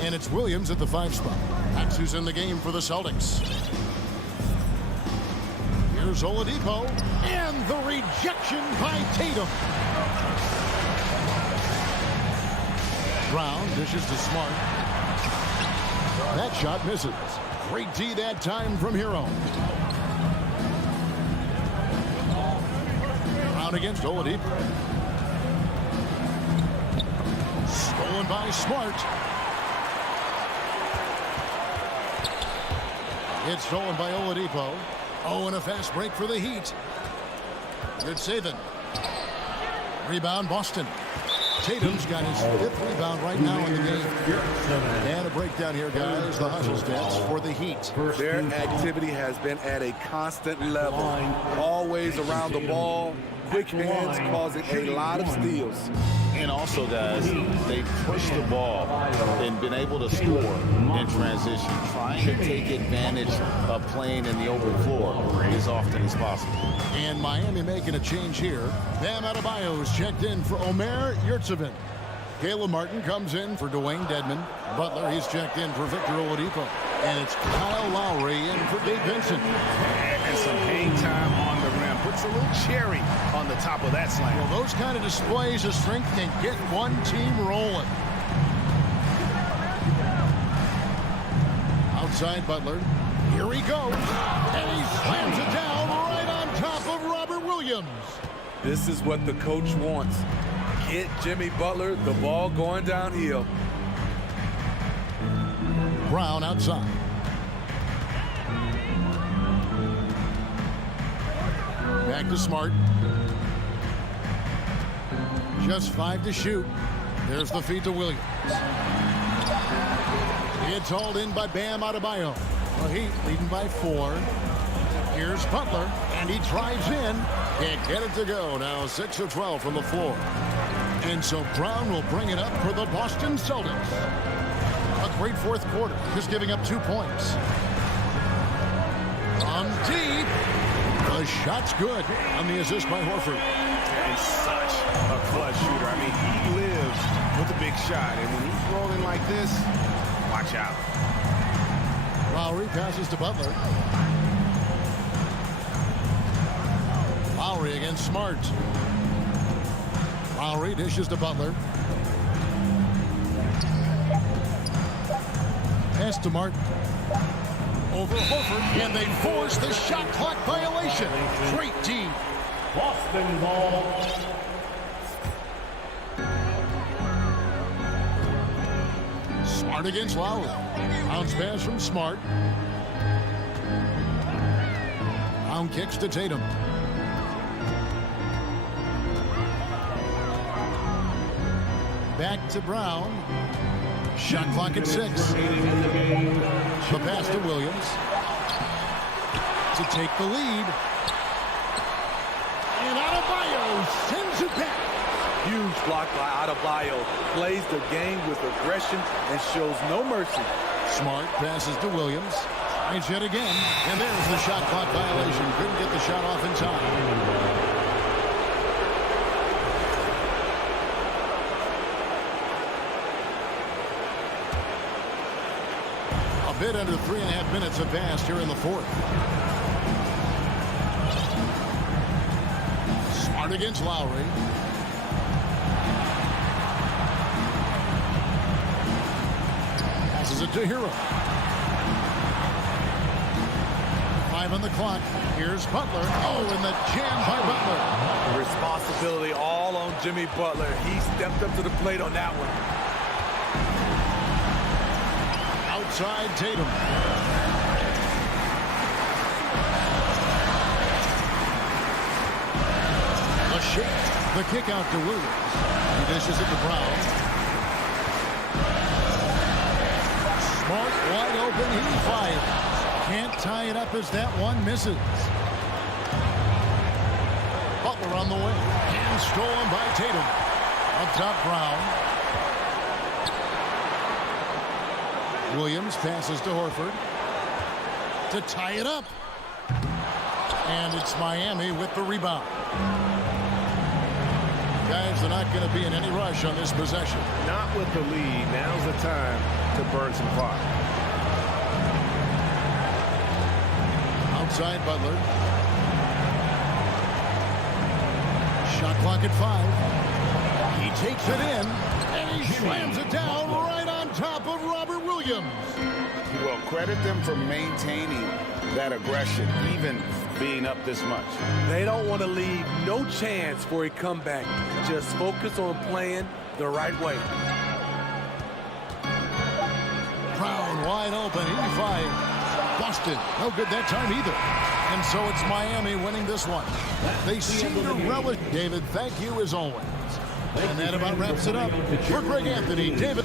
And it's Williams at the 5 spot. That's who's in the game for the Celtics. Here's Oladipo. And the rejection by Tatum. Brown dishes to Smart. That shot misses. Great D that time from Hero. Against Oladipo. Stolen by Smart. It's stolen by Oladipo. Oh, and a fast break for the Heat. Yurtsevin. Rebound Boston. Tatum's got his 5th rebound right now in the game. And a breakdown here, guys. The hustle stats for the Heat. Their activity has been at a constant level. Always around the ball. quick hands causing a lot of steals. And also, guys, they push the ball and been able to score in transition, trying to take advantage of playing in the open floor as often as possible. And Miami making a change here. Bam Adebayo is checked in for Omer Yurtseven. Caleb Martin comes in for Dwayne Dedmon. Butler, he's checked in for Victor Oladipo. And it's Kyle Lowry in for Gabe Vincent. And some hang time on the rim. Puts a little cherry on the top of that slam. Well, those kind of displays of strength can get one team rolling. Outside Butler. Here he goes. And he slams it down right on top of Robert Williams. This is what the coach wants. Get Jimmy Butler the ball going downhill. Brown outside. Back to Smart. Just 5 to shoot. There's the feed to Williams. It's hauled in by Bam Adebayo. The Heat leading by 4. Here's Butler, and he drives in. Can't get it to go. Now 6 of 12 from the floor. And so Brown will bring it up for the Boston Celtics. A great fourth quarter, just giving up 2 points. On deep. The shot's good on the assist by Horford. And such a clutch shooter. I mean, he lives with a big shot. And when he's rolling like this, watch out. Lowry passes to Butler. Lowry against Smart. Lowry dishes to Butler. Pass to Martin. Over Horford, and they force the shot clock violation. Great team. Boston ball. Smart against Lowry. Bounce pass from Smart. Brown kicks to Tatum. Back to Brown. Shot clock at 6. The pass to Williams to take the lead. And Adebayo sends it back. Huge block by Adebayo. Plays the game with aggression and shows no mercy. Smart passes to Williams. Tries yet again. And there's the shot clock violation. Couldn't get the shot off in time. A bit under 3.5 minutes have passed here in the fourth. Smart against Lowry. Passes it to Hero. 5 on the clock. Here's Butler. Oh, and the jam by Butler. Responsibility all on Jimmy Butler. He stepped up to the plate on that one. Outside Tatum. A shake. The kick out to Williams. He dishes it to Brown. Smart wide open. He fires. Can't tie it up as that one misses. Butler on the way. And stolen by Tatum. Up top Brown. Williams passes to Horford to tie it up. And it's Miami with the rebound. Guys, they're not going to be in any rush on this possession. Not with the lead. Now's the time to burn some clock. Outside Butler. Shot clock at 5. He takes it in, and he slams it down right on top of Robert Williams. Well, credit them for maintaining that aggression, even being up this much. They don't want to leave no chance for a comeback. Just focus on playing the right way. Brown wide open. He fires. Boston, no good that time either. And so it's Miami winning this one. They seem to relish. David, thank you as always. And that about wraps it up. For Greg Anthony, David.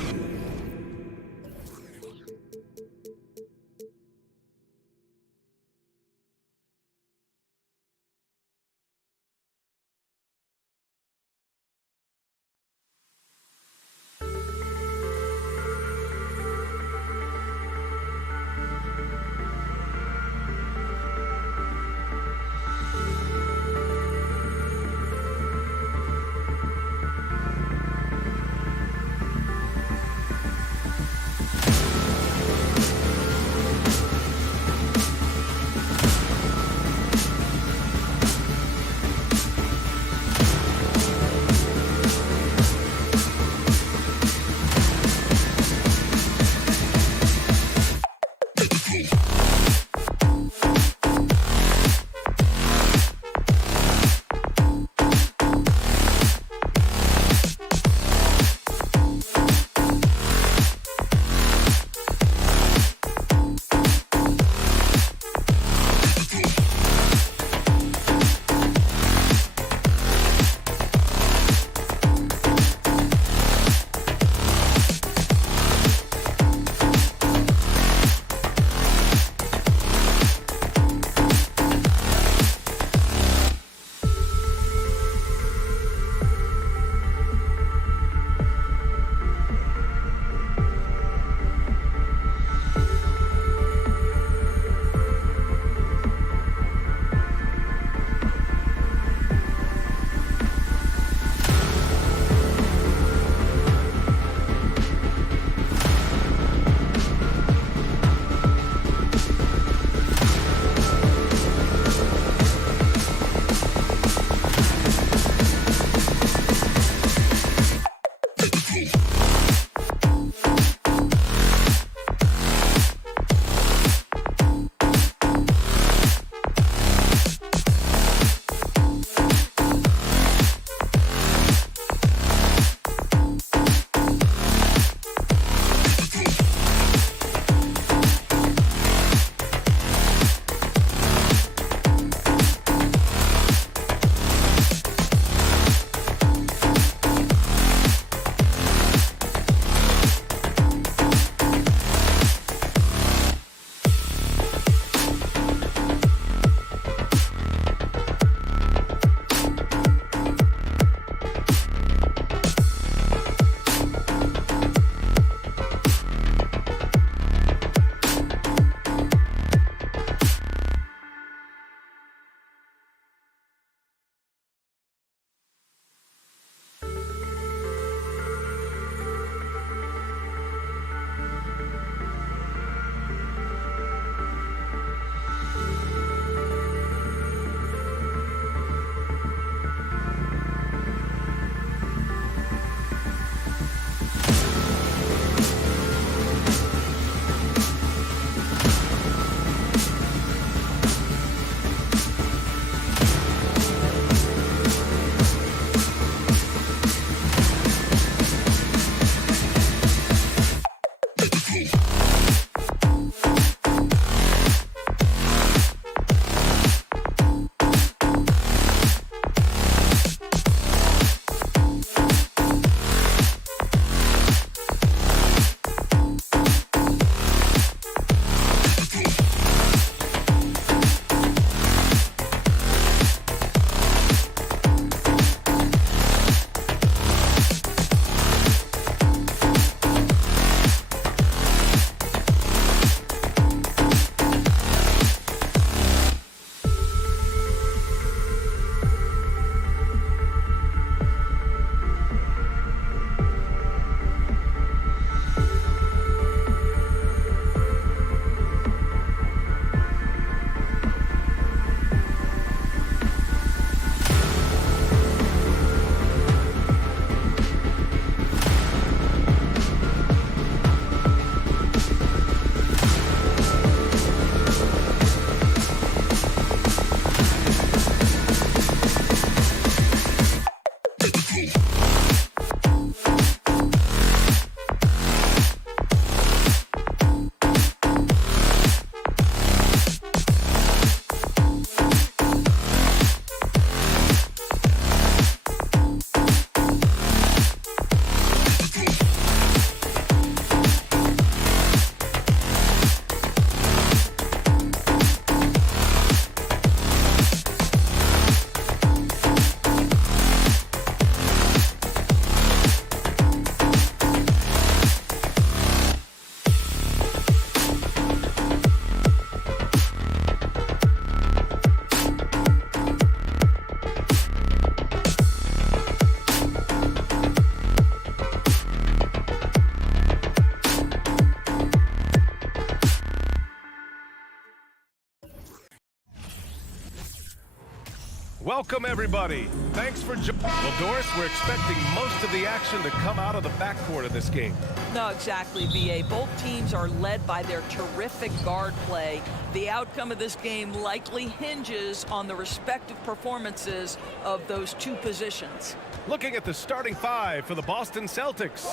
Welcome, everybody. Thanks for joining. Well, Doris, we're expecting most of the action to come out of the backcourt of this game. No, exactly, B.A. Both teams are led by their terrific guard play. The outcome of this game likely hinges on the respective performances of those two positions. Looking at the starting five for the Boston Celtics.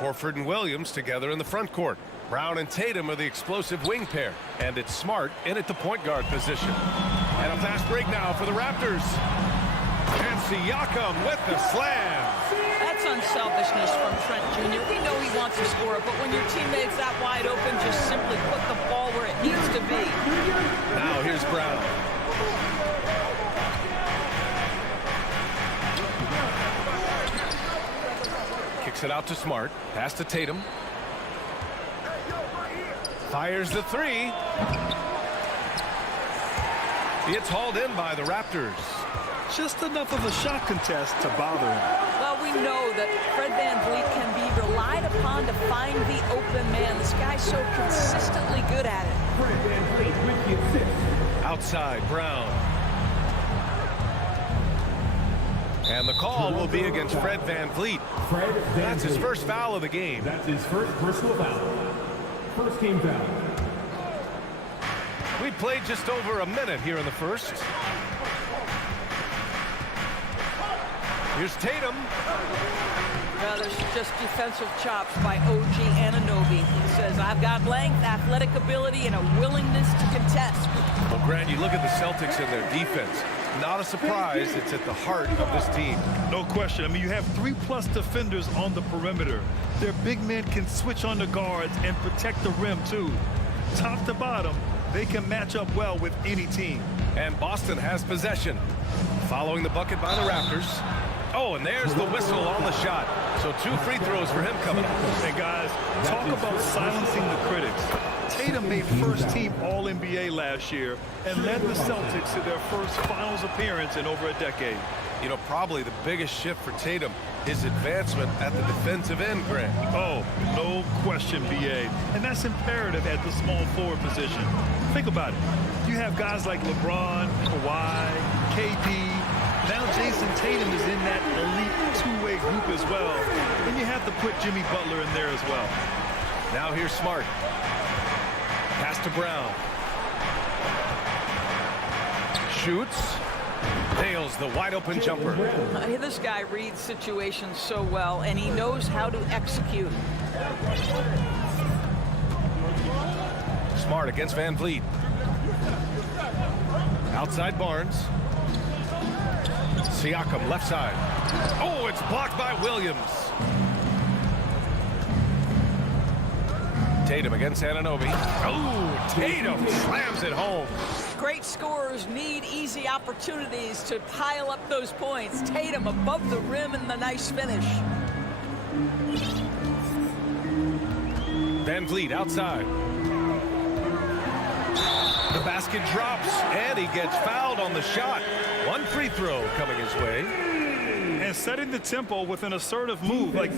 Horford and Williams together in the front court. Brown and Tatum are the explosive wing pair. And it's Smart in at the point guard position. And a fast break now for the Raptors. And Siakam with the slam. That's unselfishness from Trent Jr. We know he wants to score, but when your teammate's that wide open, just simply put the ball where it needs to be. Now here's Brown. Kicks it out to Smart. Pass to Tatum. Fires the three. It's hauled in by the Raptors. Just enough of a shot contest to bother him. Well, we know that Fred VanVleet can be relied upon to find the open man. This guy's so consistently good at it. Fred VanVleet with the assist. Outside, Brown. And the call will be against Fred VanVleet. That's his first foul of the game. That's his first personal foul. First team foul. We played just over a minute here in the first. Here's Tatum. Well, there's just defensive chops by OG Anunoby. He says, I've got length, athletic ability, and a willingness to contest. Well, Grant, you look at the Celtics and their defense. Not a surprise, it's at the heart of this team. No question. I mean, you have 3+ defenders on the perimeter. Their big men can switch on the guards and protect the rim, too. Top to bottom, they can match up well with any team. And Boston has possession. Following the bucket by the Raptors. Oh, and there's the whistle on the shot. So 2 free throws for him coming up. And guys, talk about silencing the critics. Tatum made first-team All-NBA last year and led the Celtics to their first finals appearance in over a decade. You know, probably the biggest shift for Tatum is advancement at the defensive end, Grant. Oh, no question, B.A. And that's imperative at the small forward position. Think about it. You have guys like LeBron, Kawhi, KD. Now Jason Tatum is in that elite two-way group as well. And you have to put Jimmy Butler in there as well. Now here's Smart. Pass to Brown. Shoots. Nails the wide-open jumper. This guy reads situations so well, and he knows how to execute. Smart against VanVleet. Outside Barnes. Siakam left side. Oh, it's blocked by Williams. Tatum against Anunoby. Oh, Tatum slams it home. Great scorers need easy opportunities to pile up those points. Tatum above the rim and the nice finish. VanVleet outside. The basket drops, and he gets fouled on the shot. 1 free throw coming his way. And setting the tempo with an assertive move. Like,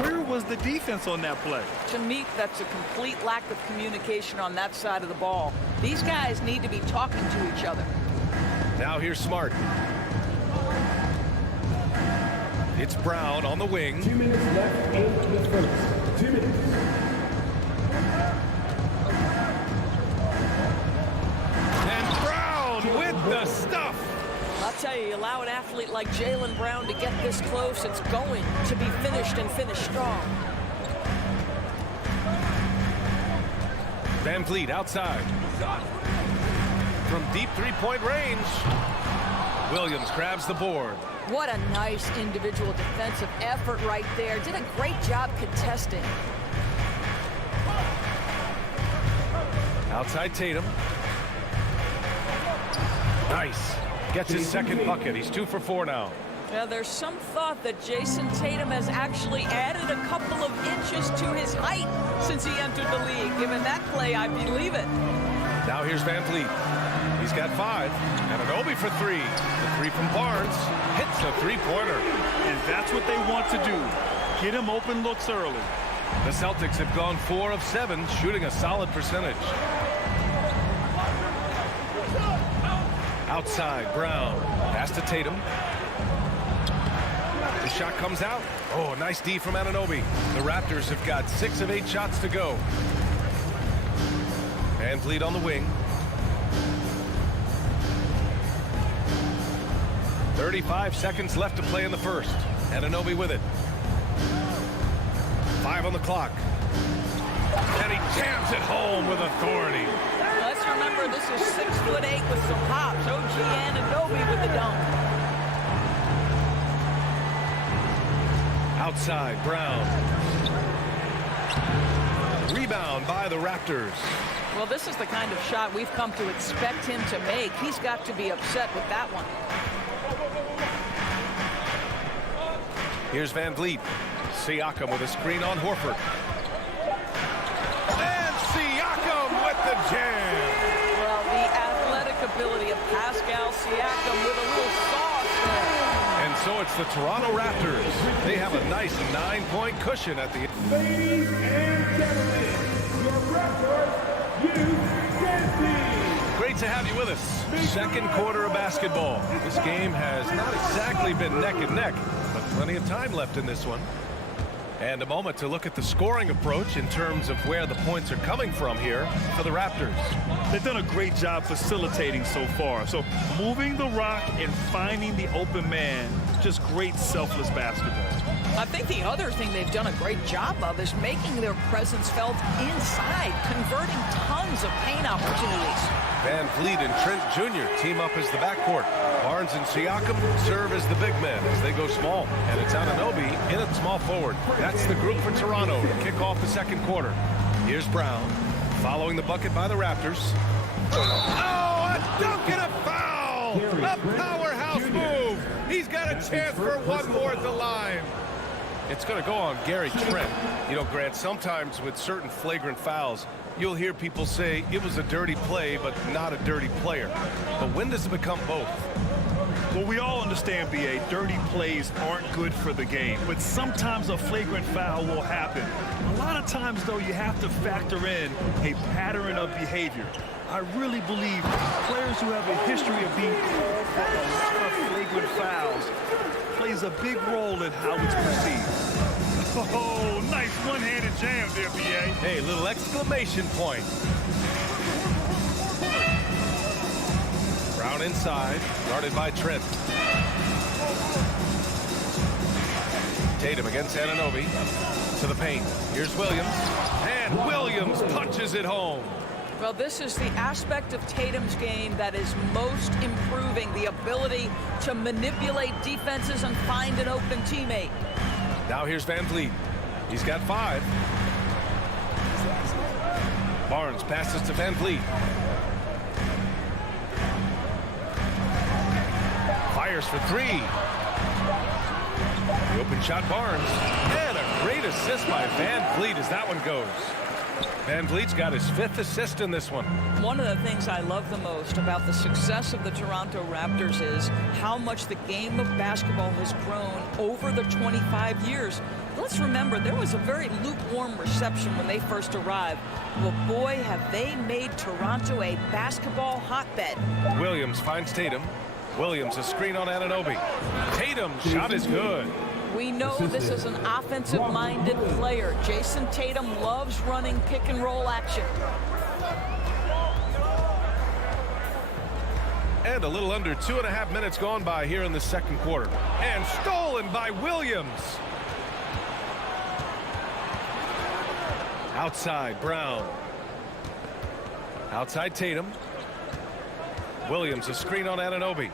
where was the defense on that play? To me, that's a complete lack of communication on that side of the ball. These guys need to be talking to each other. Now here's Smart. It's Brown on the wing. 2 minutes left in the first. 2 minutes. And Brown with the stuff. I'll tell you, allow an athlete like Jaylen Brown to get this close, it's going to be finished and finished strong. VanVleet outside. From deep three-point range. Williams grabs the board. What a nice individual defensive effort right there. Did a great job contesting. Outside Tatum. Nice. Gets his second bucket. He's 2 for 4 now. Now, there's some thought that Jason Tatum has actually added a couple of inches to his height since he entered the league. Given that play, I believe it. Now here's VanVleet. He's got 5. Anunoby for 3. The 3 from Barnes. Hits the three-pointer. And that's what they want to do. Get him open looks early. The Celtics have gone 4 of 7, shooting a solid percentage. Outside, Brown. Pass to Tatum. The shot comes out. Oh, nice D from Anunoby. The Raptors have got 6 of 8 shots to go. Van Vliet on the wing. 35 seconds left to play in the first. Anunoby with it. 5 on the clock. And he jams it home with authority. Let's remember, this is 6'8" with some hops. OG Anunoby with the dunk. Outside, Brown. Rebound by the Raptors. Well, this is the kind of shot we've come to expect him to make. He's got to be upset with that one. Here's Van Vliet. Siakam with a screen on Horford. And Siakam with the jam. Well, the athletic ability of Pascal Siakam with a little sauce there. And so it's the Toronto Raptors. They have a nice 9-point cushion at the end. Ladies and gentlemen, your Raptors youth team. Great to have you with us. Second quarter of basketball. This game has not exactly been neck and neck, but plenty of time left in this one. And a moment to look at the scoring approach in terms of where the points are coming from here for the Raptors. They've done a great job facilitating so far. So moving the rock and finding the open man, just great selfless basketball. I think the other thing they've done a great job of is making their presence felt inside, converting tons of paint opportunities. Van Vliet and Trent Jr. team up as the backcourt. Barnes and Siakam serve as the big men as they go small. And it's Anunoby in at small forward. That's the group for Toronto to kick off the second quarter. Here's Brown following the bucket by the Raptors. Oh, a dunk and a foul! A powerhouse move! He's got a chance for one more at the line. It's going to go on Gary Trent. You know, Grant, sometimes with certain flagrant fouls, you'll hear people say it was a dirty play, but not a dirty player. But when does it become both? Well, we all understand, B.A., dirty plays aren't good for the game, but sometimes a flagrant foul will happen. A lot of times, though, you have to factor in a pattern of behavior. I really believe players who have a history of being called for a lot of flagrant fouls plays a big role in how it's perceived. Oh, nice one-handed jam there, B.A. Hey, little exclamation point. Brown inside, guarded by Trent. Tatum against Anunoby. To the paint. Here's Williams. And Williams punches it home. Well, this is the aspect of Tatum's game that is most improving, the ability to manipulate defenses and find an open teammate. Now here's Van Vliet. He's got 5. Barnes passes to Van Vliet. Fires for 3. The open shot, Barnes. And a great assist by Van Vliet as that one goes. Van Vliet's got his 5th assist in this one. One of the things I love the most about the success of the Toronto Raptors is how much the game of basketball has grown over the 25 years. Let's remember, there was a very lukewarm reception when they first arrived. Well, boy, have they made Toronto a basketball hotbed. Williams finds Tatum. Williams a screen on Anunoby. Tatum's shot is good. We know this is an offensive-minded player. Jason Tatum loves running pick-and-roll action. And a little under 2.5 minutes gone by here in the second quarter. And stolen by Williams. Outside, Brown. Outside, Tatum. Williams a screen on Anunoby.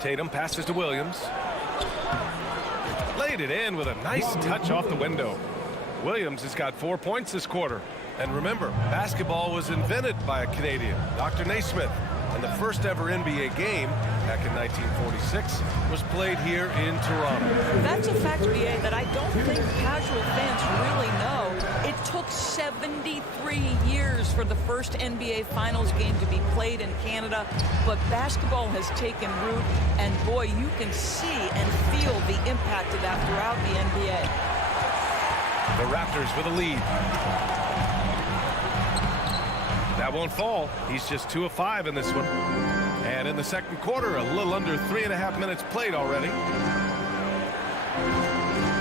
Tatum passes to Williams. Laid it in with a nice touch off the window. Williams has got 4 points this quarter. And remember, basketball was invented by a Canadian, Dr. Naismith. And the first ever NBA game back in 1946 was played here in Toronto. That's a fact, BA, that I don't think casual fans really know. It took 73 years for the first NBA Finals game to be played in Canada, but basketball has taken root, and boy, you can see and feel the impact of that throughout the NBA. The Raptors with a lead. That won't fall. He's just 2 of 5 in this one. And in the second quarter, a little under 3.5 minutes played already.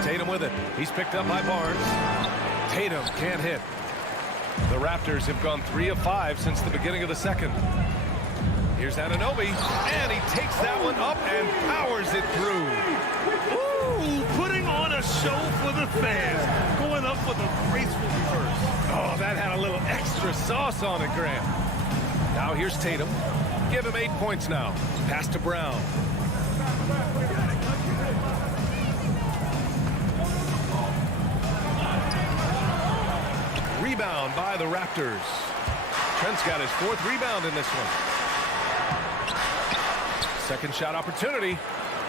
Tatum with it. He's picked up by Barnes. Tatum can't hit. The Raptors have gone 3 of 5 since the beginning of the second. Here's Anunoby, and he takes that one up and powers it through. Ooh, putting on a show for the fans. Going up with a graceful reverse. Oh, that had a little extra sauce on it, Graham. Now here's Tatum. Give him 8 points now. Pass to Brown. Rebound by the Raptors. Trent's got his 4th rebound in this one. Second shot opportunity.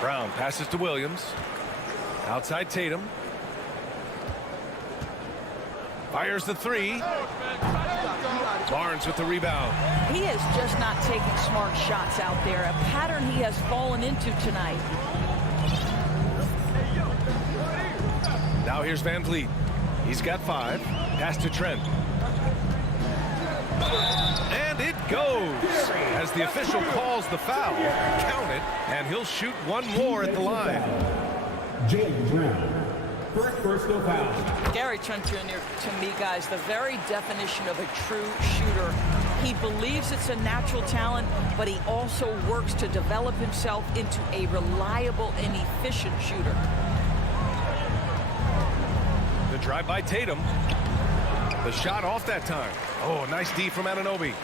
Brown passes to Williams. Outside Tatum. Fires the 3. Barnes with the rebound. He is just not taking smart shots out there. A pattern he has fallen into tonight. Now here's Van Vliet. He's got 5. Pass to Trent. And it goes as the official calls the foul. Count it, and he'll shoot one more at the line. Jaylen Brown, first personal foul. Gary Trent Jr., to me, guys, the very definition of a true shooter. He believes it's a natural talent, but he also works to develop himself into a reliable and efficient shooter. The drive by Tatum. The shot off that time. Oh, nice D from Anunoby.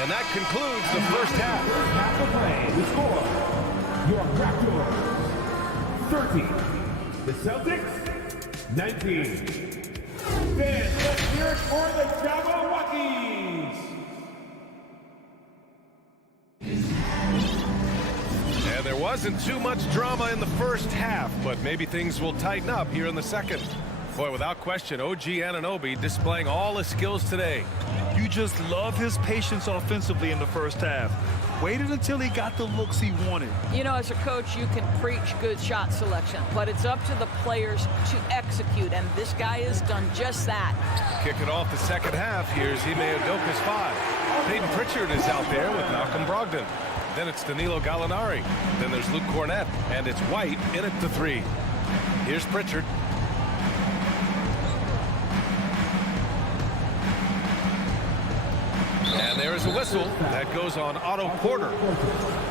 And that concludes the first half. First half of play. The score. Your Raptors 30. The Celtics 19. Then let's hear it for the Jabberwockies. And there wasn't too much drama in the first half, but maybe things will tighten up here in the second. Boy, without question, OG Anunoby displaying all his skills today. You just love his patience offensively in the first half. Waited until he got the looks he wanted. You know, as a coach, you can preach good shot selection, but it's up to the players to execute, and this guy has done just that. Kicking off the second half, here's Ime Udoka's 5. Peyton Pritchard is out there with Malcolm Brogdon. Then it's Danilo Gallinari. Then there's Luke Cornett, and it's White in at the 3. Here's Pritchard. And there is a whistle that goes on Otto Porter.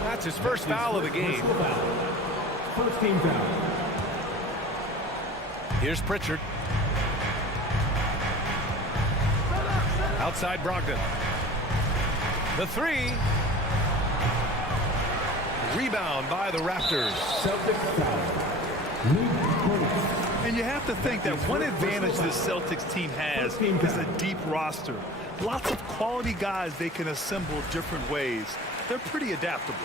That's his first foul of the game. First team foul. Here's Pritchard. Outside Brogdon. The 3. Rebound by the Raptors. And you have to think that one advantage this Celtics team has is a deep roster. Lots of quality guys they can assemble different ways. They're pretty adaptable.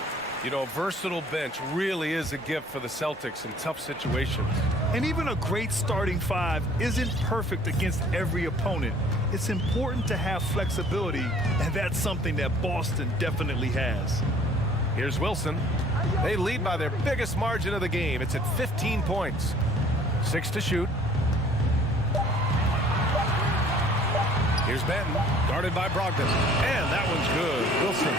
You know, a versatile bench really is a gift for the Celtics in tough situations. And even a great starting 5 isn't perfect against every opponent. It's important to have flexibility, and that's something that Boston definitely has. Here's Wilson. They lead by their biggest margin of the game. It's at 15 points. 6 to shoot. Here's Benton, guarded by Brogdon. And that one's good. Wilson.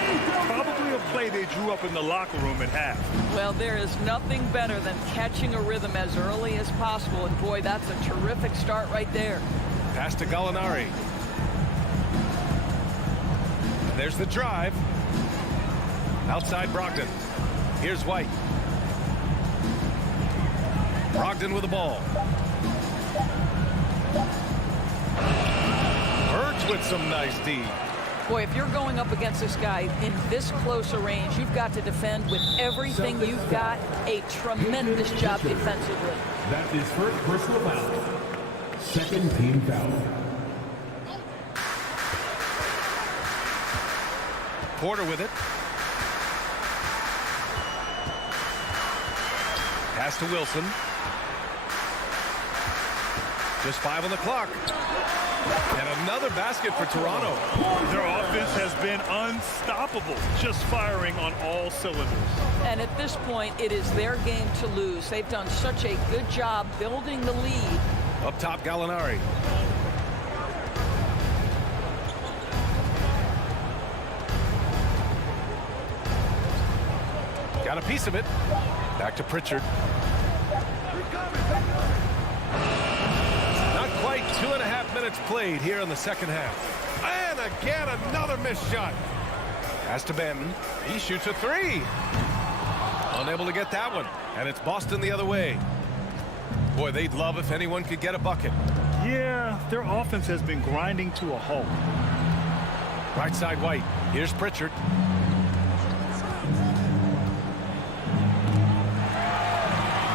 Probably a play they drew up in the locker room at half. Well, there is nothing better than catching a rhythm as early as possible. And boy, that's a terrific start right there. Pass to Gallinari. And there's the drive. Outside Brogdon. Here's White. Brogdon with the ball. Birds with some nice D. Boy, if you're going up against this guy in this close a range, you've got to defend with everything you've got. A tremendous job defensively. That is first personal foul. Second team foul. Porter with it. Pass to Wilson. Just 5 on the clock. And another basket for Toronto. Their offense has been unstoppable, just firing on all cylinders. And at this point, it is their game to lose. They've done such a good job building the lead. Up top, Gallinari. Got a piece of it. Back to Pritchard. Not quite 2.5 minutes played here in the second half. And again, another missed shot. Pass to Banton. He shoots a three. Unable to get that one. And it's Boston the other way. Boy, they'd love if anyone could get a bucket. Yeah, their offense has been grinding to a halt. Right side White. Here's Pritchard.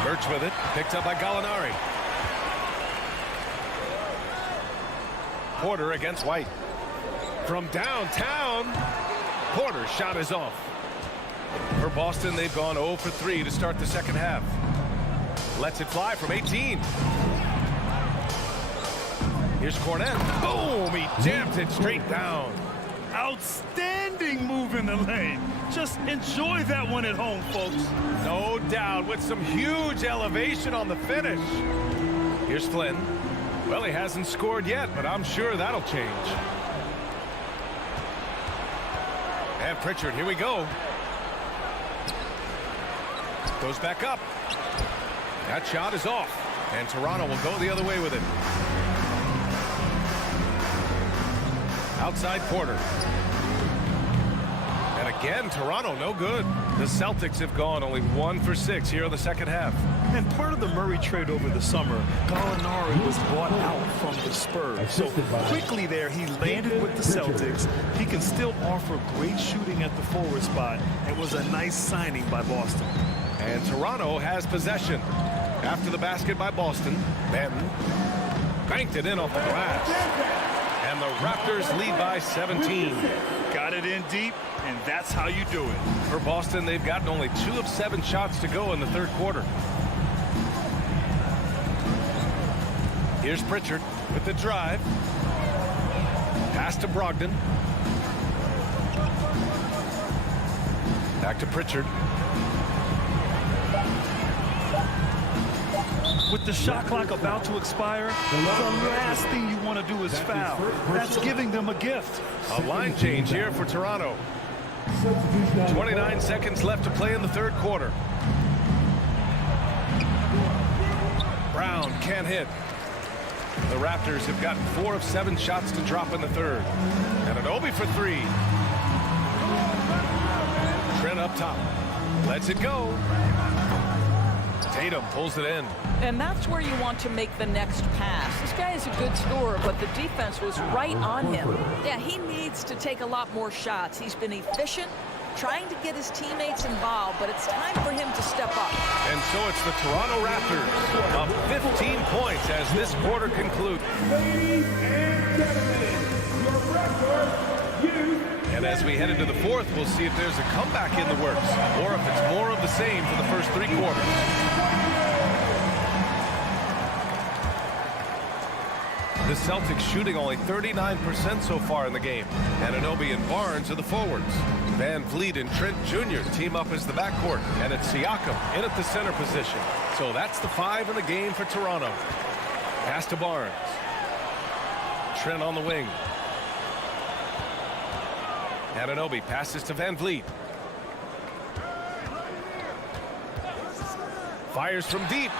Birch with it. Picked up by Gallinari. Porter against White. From downtown, Porter's shot is off. For Boston, they've gone 0 for 3 to start the second half. Lets it fly from 18. Here's Cornette. Boom! He jammed it straight down. Outstanding move in the lane. Just enjoy that one at home, folks. No doubt, with some huge elevation on the finish. Here's Flynn. Well, he hasn't scored yet, but I'm sure that'll change. And Pritchard, here we go. Goes back up. That shot is off. And Toronto will go the other way with it. Outside Porter. And again, Toronto no good. The Celtics have gone only 1 for 6 here in the second half. And part of the Murray trade over the summer, Gallinari was bought out from the Spurs. So quickly there, he landed with the Celtics. He can still offer great shooting at the forward spot. It was a nice signing by Boston. And Toronto has possession. After the basket by Boston, Banton banked it in off the glass. And the Raptors lead by 17. Got it in deep, and that's how you do it. For Boston, they've gotten only 2 of 7 shots to go in the third quarter. Here's Pritchard with the drive. Pass to Brogdon. Back to Pritchard. With the shot clock about to expire, the last thing you want to do is foul. That's giving them a gift. A line change here for Toronto. 29 seconds left to play in the third quarter. Brown can't hit. The Raptors have gotten 4 of 7 shots to drop in the third. And Anunoby for 3. Trent up top. Lets it go. Tatum pulls it in. And that's where you want to make the next pass. This guy is a good scorer, but the defense was right on him. Yeah, he needs to take a lot more shots. He's been efficient, trying to get his teammates involved, but it's time for him to step up. And so it's the Toronto Raptors up 15 points as this quarter concludes. Ladies and gentlemen, your Raptors youth. And as we head into the fourth, we'll see if there's a comeback in the works or if it's more of the same for the first 3 quarters. The Celtics shooting only 39% so far in the game. Anunoby and Barnes are the forwards. Van Vliet and Trent Jr. team up as the backcourt. And it's Siakam in at the center position. So that's the 5 in the game for Toronto. Pass to Barnes. Trent on the wing. Anunoby passes to Van Vliet. Fires from deep.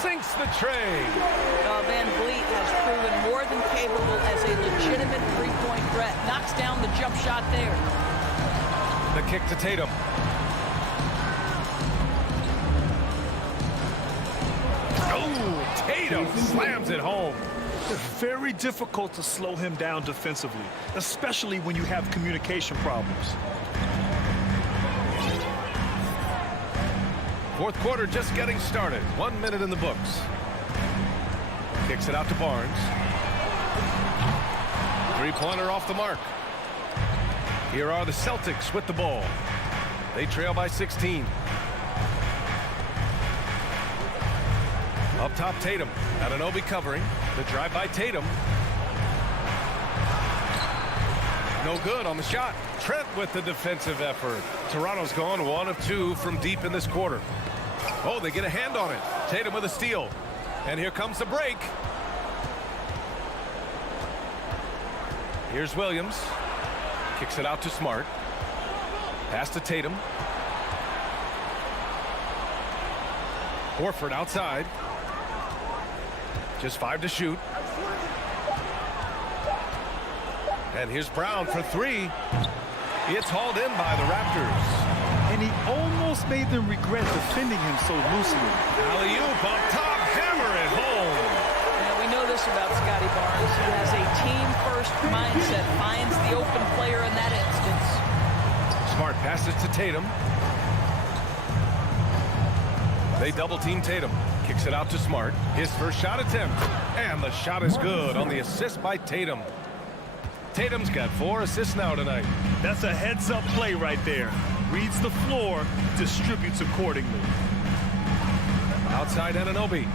Sinks the tray. Van Vliet has proven more than capable as a legitimate three-point threat. Knocks down the jump shot there. The kick to Tatum. Oh, Tatum slams it home. It's very difficult to slow him down defensively, especially when you have communication problems. Fourth quarter just getting started. 1 minute in the books. Kicks it out to Barnes. Three-pointer off the mark. Here are the Celtics with the ball. They trail by 16. Up top, Tatum. Anunoby covering. The drive by Tatum. No good on the shot. Trent with the defensive effort. Toronto's gone 1 of 2 from deep in this quarter. Oh, they get a hand on it. Tatum with a steal. And here comes the break. Here's Williams. Kicks it out to Smart. Pass to Tatum. Horford outside. Just 5 to shoot. And here's Brown for 3. It's hauled in by the Raptors. And he almost made them regret defending him so loosely. Alley-oop up top, hammer it home. Yeah, we know this about Scotty Barnes. He has a team-first mindset, finds the open player in that instance. Smart passes to Tatum. They double-team Tatum. Kicks it out to Smart. His first shot attempt. And the shot is good on the assist by Tatum. Tatum's got 4 assists now tonight. That's a heads-up play right there. Reads the floor, distributes accordingly. Outside Anunoby.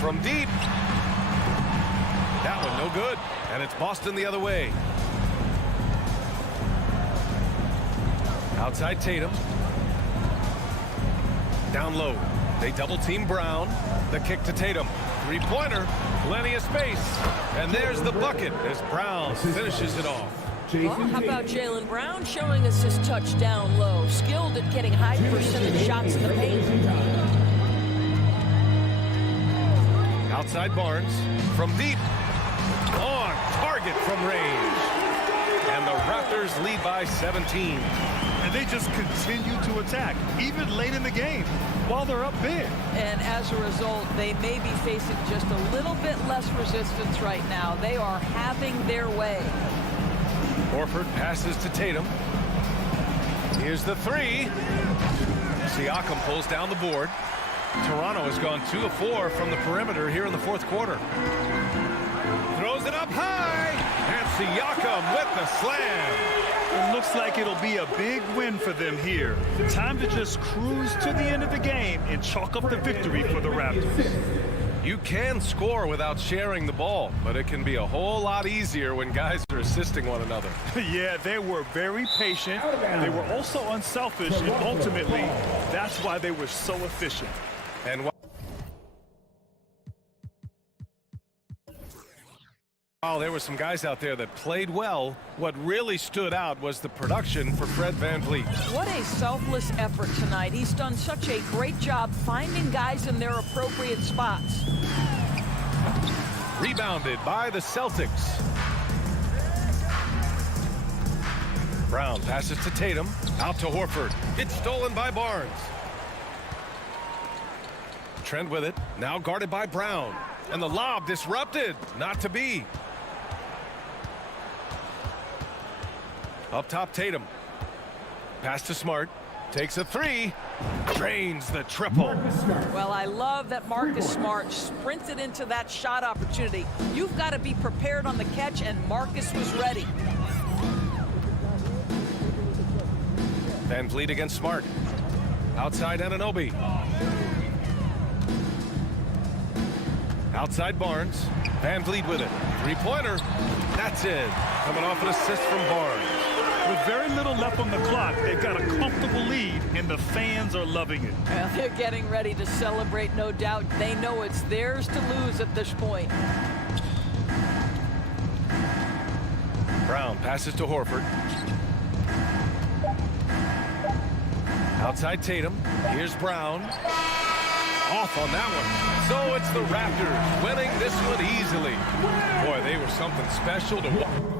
From deep. That one no good. And it's Boston the other way. Outside Tatum. Down low. They double-team Brown. The kick to Tatum. Three-pointer. Plenty of space. And there's the bucket as Brown finishes it off. Well, how about Jaylen Brown showing us his touch down low? Skilled at getting high percentage shots in the paint. Outside Barnes. From deep. On target from range. And the Raptors lead by 17. And they just continue to attack, even late in the game, while they're up big. And as a result, they may be facing just a little bit less resistance right now. They are having their way. Horford passes to Tatum. Here's the 3. Siakam pulls down the board. Toronto has gone 2 of 4 from the perimeter here in the fourth quarter. Throws it up high. And Siakam with the slam. It looks like it'll be a big win for them here. Time to just cruise to the end of the game and chalk up the victory for the Raptors. You can score without sharing the ball, but it can be a whole lot easier when guys are assisting one another. Yeah, they were very patient. They were also unselfish, and ultimately, that's why they were so efficient. And while there were some guys out there that played well, what really stood out was the production for Fred VanVleet. What a selfless effort tonight. He's done such a great job finding guys in their appropriate spots. Rebounded by the Celtics. Brown passes to Tatum. Out to Horford. It's stolen by Barnes. Trent with it. Now guarded by Brown. And the lob disrupted. Not to be. Up top, Tatum. Pass to Smart. Takes a 3. Drains the triple. Well, I love that Marcus Smart sprinted into that shot opportunity. You've got to be prepared on the catch, and Marcus was ready. VanVleet against Smart. Outside Anunoby. Outside Barnes. VanVleet with it. Three-pointer. That's it. Coming off an assist from Barnes. With very little left on the clock, they've got a comfortable lead, and the fans are loving it. Well, they're getting ready to celebrate, no doubt. They know it's theirs to lose at this point. Brown passes to Horford. Outside Tatum. Here's Brown. Off on that one. So it's the Raptors winning this one easily. Boy, they were something special to watch.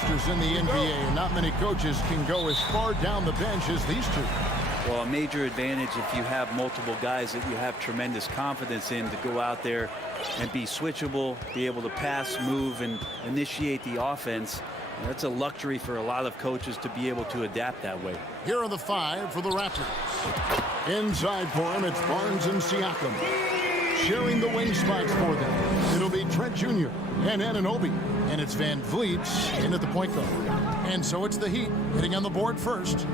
rosters in the NBA, and not many coaches can go as far down the bench as these two. Well, a major advantage if you have multiple guys that you have tremendous confidence in to go out there and be switchable, be able to pass, move, and initiate the offense. That's a luxury for a lot of coaches to be able to adapt that way. Here are the 5 for the Raptors. Inside for him, it's Barnes and Siakam. Sharing the wing spots for them, it'll be Trent Jr. and Anunoby. And it's Van Vliet in at the point guard. And so it's the Heat hitting on the board first.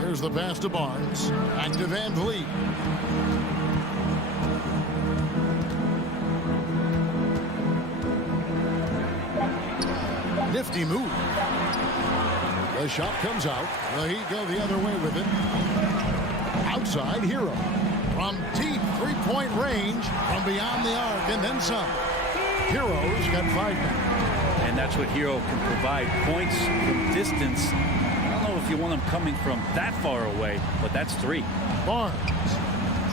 There's the pass to Barnes. Back to Van Vliet. Nifty move. The shot comes out. The Heat go the other way with it. Outside, Hero. From deep three-point range, from beyond the arc, and then some. Hero's got 5 now. And that's what Hero can provide. Points from distance. I don't know if you want him coming from that far away, but that's 3. Barnes.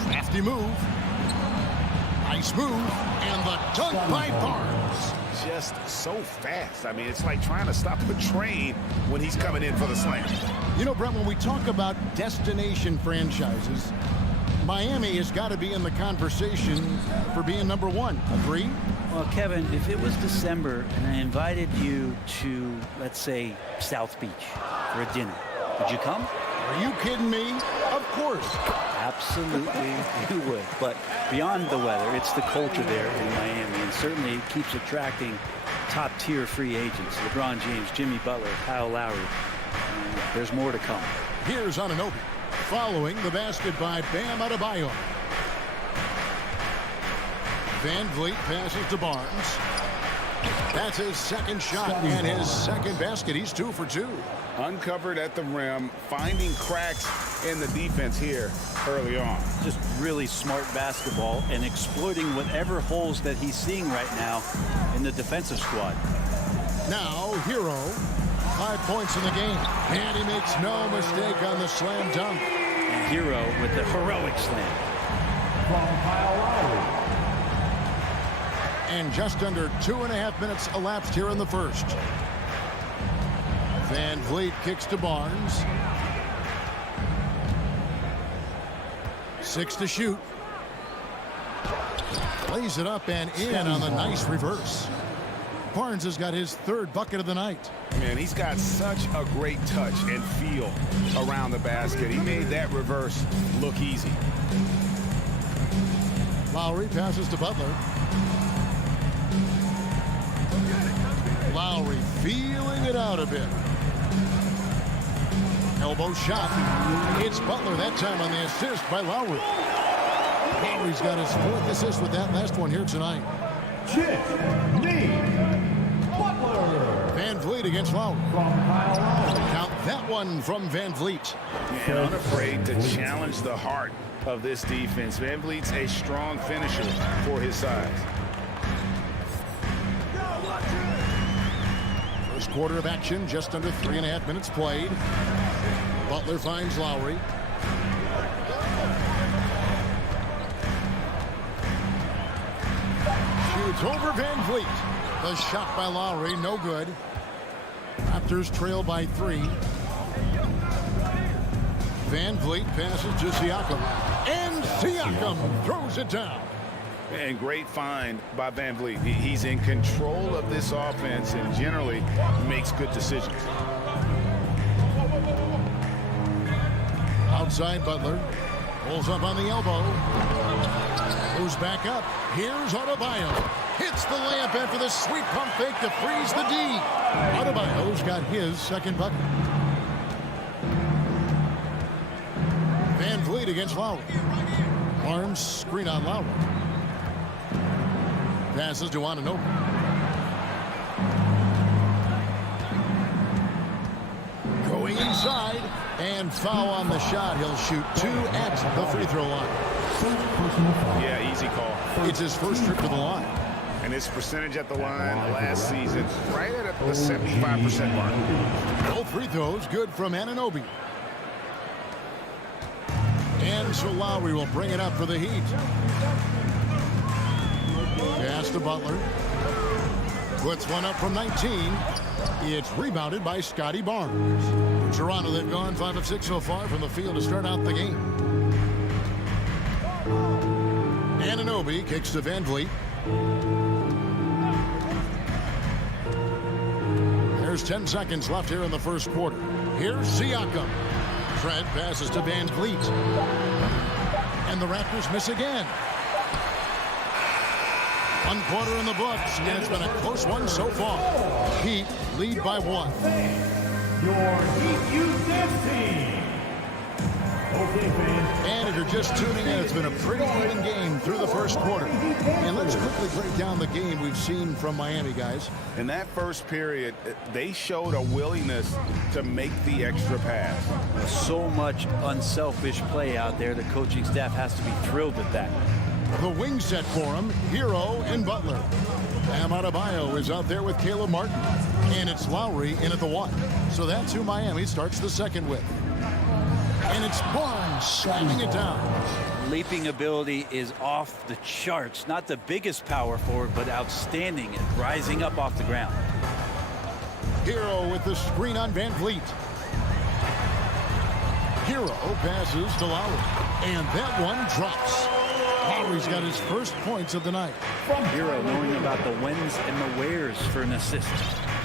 Crafty move. Nice move. And the dunk by Barnes. Just so fast. I mean, it's like trying to stop a train when he's coming in for the slam. You know, Brett, when we talk about destination franchises, Miami has got to be in the conversation for being number 1. Agree? Well, Kevin, if it was December and I invited you to, let's say, South Beach for a dinner, would you come? Are you kidding me? Of course. Absolutely, you would. But beyond the weather, it's the culture there in Miami, and certainly it keeps attracting top-tier free agents. LeBron James, Jimmy Butler, Kyle Lowry. There's more to come. Here's Anunoby. Following the basket by Bam Adebayo. Van Vliet passes to Barnes. That's his second shot and his second basket. He's 2 for 2. Uncovered at the rim, finding cracks in the defense here early on. Just really smart basketball and exploiting whatever holes that he's seeing right now in the defensive squad. Now, Hero. 5 points in the game. And he makes no mistake on the slam dunk. And Hero with the heroic slam. And just under 2.5 minutes elapsed here in the first. Van Vliet kicks to Barnes. 6 to shoot. Lays it up and in on the nice reverse. Barnes has got his 3rd bucket of the night. Man, he's got such a great touch and feel around the basket. He made that reverse look easy. Lowry passes to Butler. Lowry feeling it out a bit. Elbow shot. It's Butler that time on the assist by Lowry. Lowry's got his 4th assist with that last one here tonight. Van Vliet against Lowry. Count that one from Van Vliet. And unafraid to challenge the heart of this defense. Van Vliet's a strong finisher for his size. First quarter of action, just under 3.5 minutes played. Butler finds Lowry. Shoots over Van Vliet. The shot by Lowry, no good. Raptors trail by 3. Van Vliet passes to Siakam. And Siakam throws it down. And great find by Van Vliet. He's in control of this offense and generally makes good decisions. Outside Butler. Pulls up on the elbow. Moves back up. Here's Adebayo. Hits the layup after the sweet pump fake to freeze the D. Adebayo's got his 2nd bucket. Van Vliet against Lowry. Barnes screen on Lowry. Passes to Anunoby. Going inside. And foul on the shot. He'll shoot 2 at the free throw line. Yeah, easy call. It's his first trip to the line. And his percentage at the line last season, right at the 75% mark. Both free throws good from Anunoby. And so Lowry will bring it up for the Heat. Pass to Butler. Puts one up from 19. It's rebounded by Scotty Barnes. Toronto, they've gone 5 of 6 so far from the field to start out the game. Anunoby kicks to Van Vliet. There's 10 seconds left here in the first quarter. Here's Siakam. Trent passes to Van Vliet. And the Raptors miss again. 1 quarter in the books, and it's been a close one so far. Heat lead by 1. Your Heat use this team. Okay, fans. And if you're just tuning in, it's been a pretty even game through the first quarter. And let's quickly break down the game we've seen from Miami, guys. In that first period, they showed a willingness to make the extra pass. So much unselfish play out there. The coaching staff has to be thrilled at that. The wing set for him, Hero and Butler. Bam Adebayo is out there with Caleb Martin. And it's Lowry in at the 1. So that's who Miami starts the second with. And it's Barnes slamming it down. Leaping ability is off the charts. Not the biggest power forward, but outstanding at rising up off the ground. Hero with the screen on Van Vliet. Hero passes to Lowry. And that one drops. Lowry's got his first points of the night. Hero knowing about the whens and the wheres for an assist.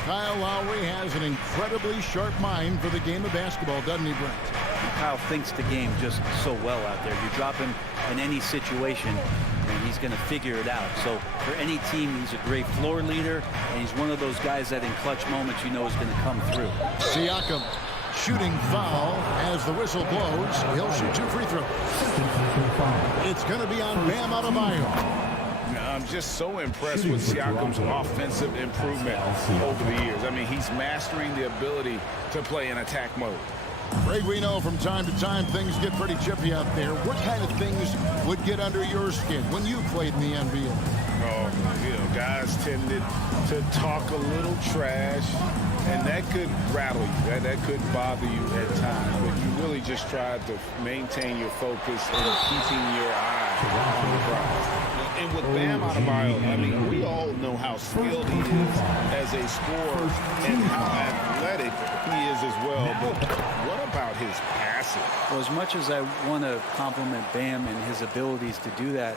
Kyle Lowry has an incredibly sharp mind for the game of basketball, doesn't he, Brent? Kyle thinks the game just so well out there. You drop him in any situation, and he's going to figure it out. So for any team, he's a great floor leader, and he's one of those guys that in clutch moments you know is going to come through. Siakam shooting foul as the whistle blows. He'll shoot 2 free throws. It's going to be on Bam Adebayo. I'm just so impressed with Siakam's offensive improvement over the years. I mean, he's mastering the ability to play in attack mode. Greg, we know from time to time things get pretty chippy out there. What kind of things would get under your skin when you played in the NBA? Oh, guys tended to talk a little trash, and that could rattle you. That could bother you at times, but you really just tried to maintain your focus and keeping your eye on the prize. And with Bam Adebayo, I mean, we all know how skilled he is as a scorer and how athletic he is as well. But what about his passing? Well, as much as I want to compliment Bam and his abilities to do that,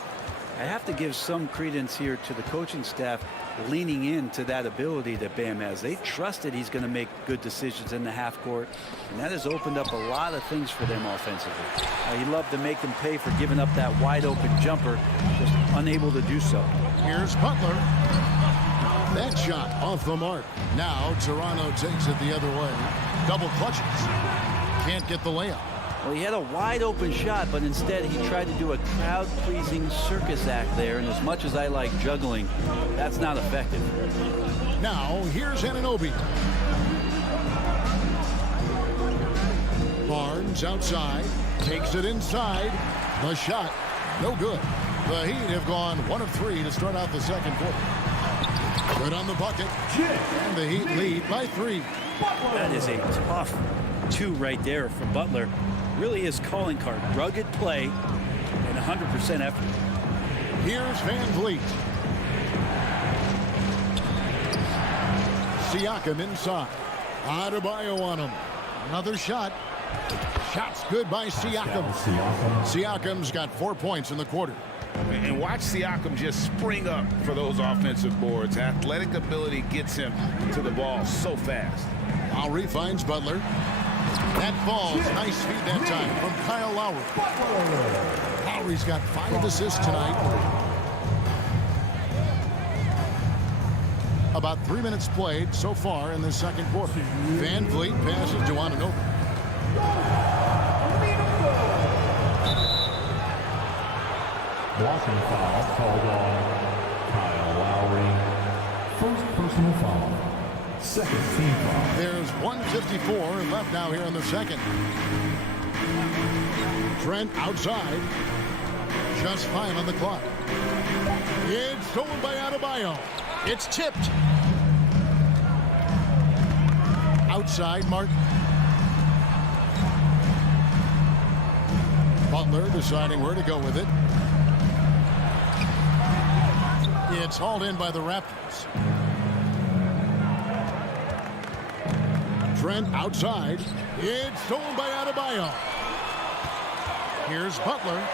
I have to give some credence here to the coaching staff leaning into that ability that Bam has. They trusted he's going to make good decisions in the half court, and that has opened up a lot of things for them offensively. He loved to make them pay for giving up that wide open jumper, just unable to do so. Here's Butler. That shot off the mark. Now Toronto takes it the other way. Double clutches. Can't get the layup. Well, he had a wide open shot, but instead he tried to do a crowd-pleasing circus act there, and as much as I like juggling, that's not effective. Now, here's Anunoby. Barnes outside, takes it inside. The shot, no good. The Heat have gone 1 of 3 to start out the second quarter. Good on the bucket, and the Heat lead by 3. That is a tough 2 right there for Butler. Really his calling card. Rugged play and 100% effort. Here's Van Vliet. Siakam inside. Adebayo on him. Another shot. Shot's good by Siakam. Siakam's got 4 points in the quarter. And watch Siakam just spring up for those offensive boards. Athletic ability gets him to the ball so fast. Lowry finds Butler. That falls. Nice feed that time from Kyle Lowry. Lowry's got 5 assists tonight. About 3 minutes played so far in the second quarter. Van Vliet passes to Anunoby. Blocking foul called on Kyle Lowry. First personal foul. Second team foul. There's 1:54 left now here in the second. Trent outside. Just 5 on the clock. It's stolen by Adebayo. It's tipped. Outside, Martin. Butler deciding where to go with it. It's hauled in by the Raptors. Trent outside. It's stolen by Adebayo. Here's Butler.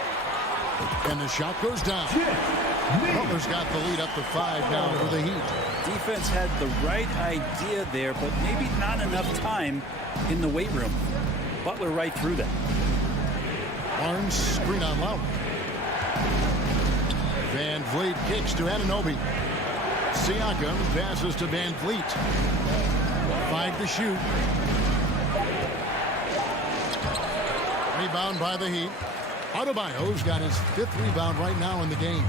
And the shot goes down. Butler's got the lead up to 5 now for the Heat. Defense had the right idea there, but maybe not enough time in the weight room. Butler right through that. Barnes screen on Lowry. Van Vliet kicks to Anunoby. Siakam passes to Van Vliet. 5 to shoot. Rebound by the Heat. Adebayo's got his 5th rebound right now in the game.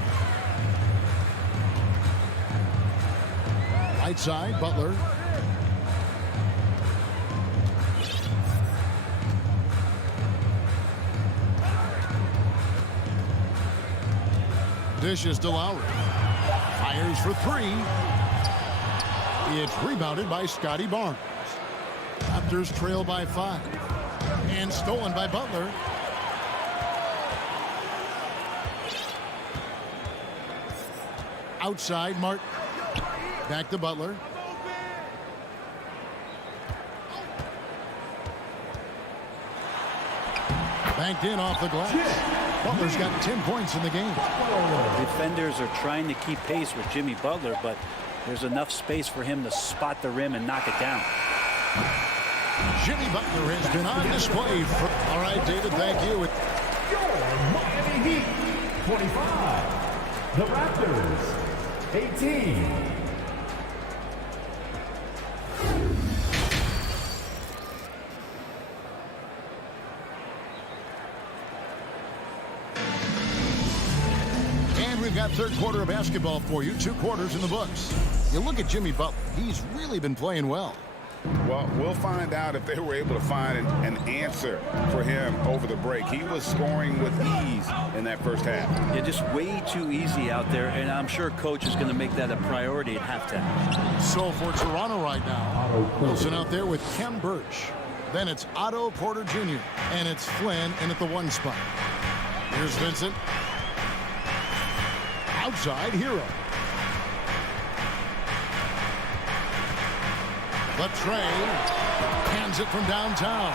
Right side, Butler. Dishes to Lowry. Fires for 3. It's rebounded by Scotty Barnes. Raptors trail by 5. And stolen by Butler. Outside, Martin. Back to Butler. Banked in off the glass. Butler's got 10 points in the game. Defenders are trying to keep pace with Jimmy Butler, but there's enough space for him to spot the rim and knock it down. Jimmy Butler has been on display. All right, David, thank you. Your Miami Heat, 25. The Raptors, 18. We've got third quarter of basketball for you. 2 quarters in the books. You look at Jimmy Butler. He's really been playing well. Well, we'll find out if they were able to find an answer for him over the break. He was scoring with ease in that first half. Yeah, just way too easy out there, and I'm sure coach is going to make that a priority at halftime. So for Toronto right now, Wilson out there with Kem Birch. Then it's Otto Porter Jr. And it's Flynn in at the 1 spot. Here's Vincent. Outside, Hero. Latrey hands it from downtown.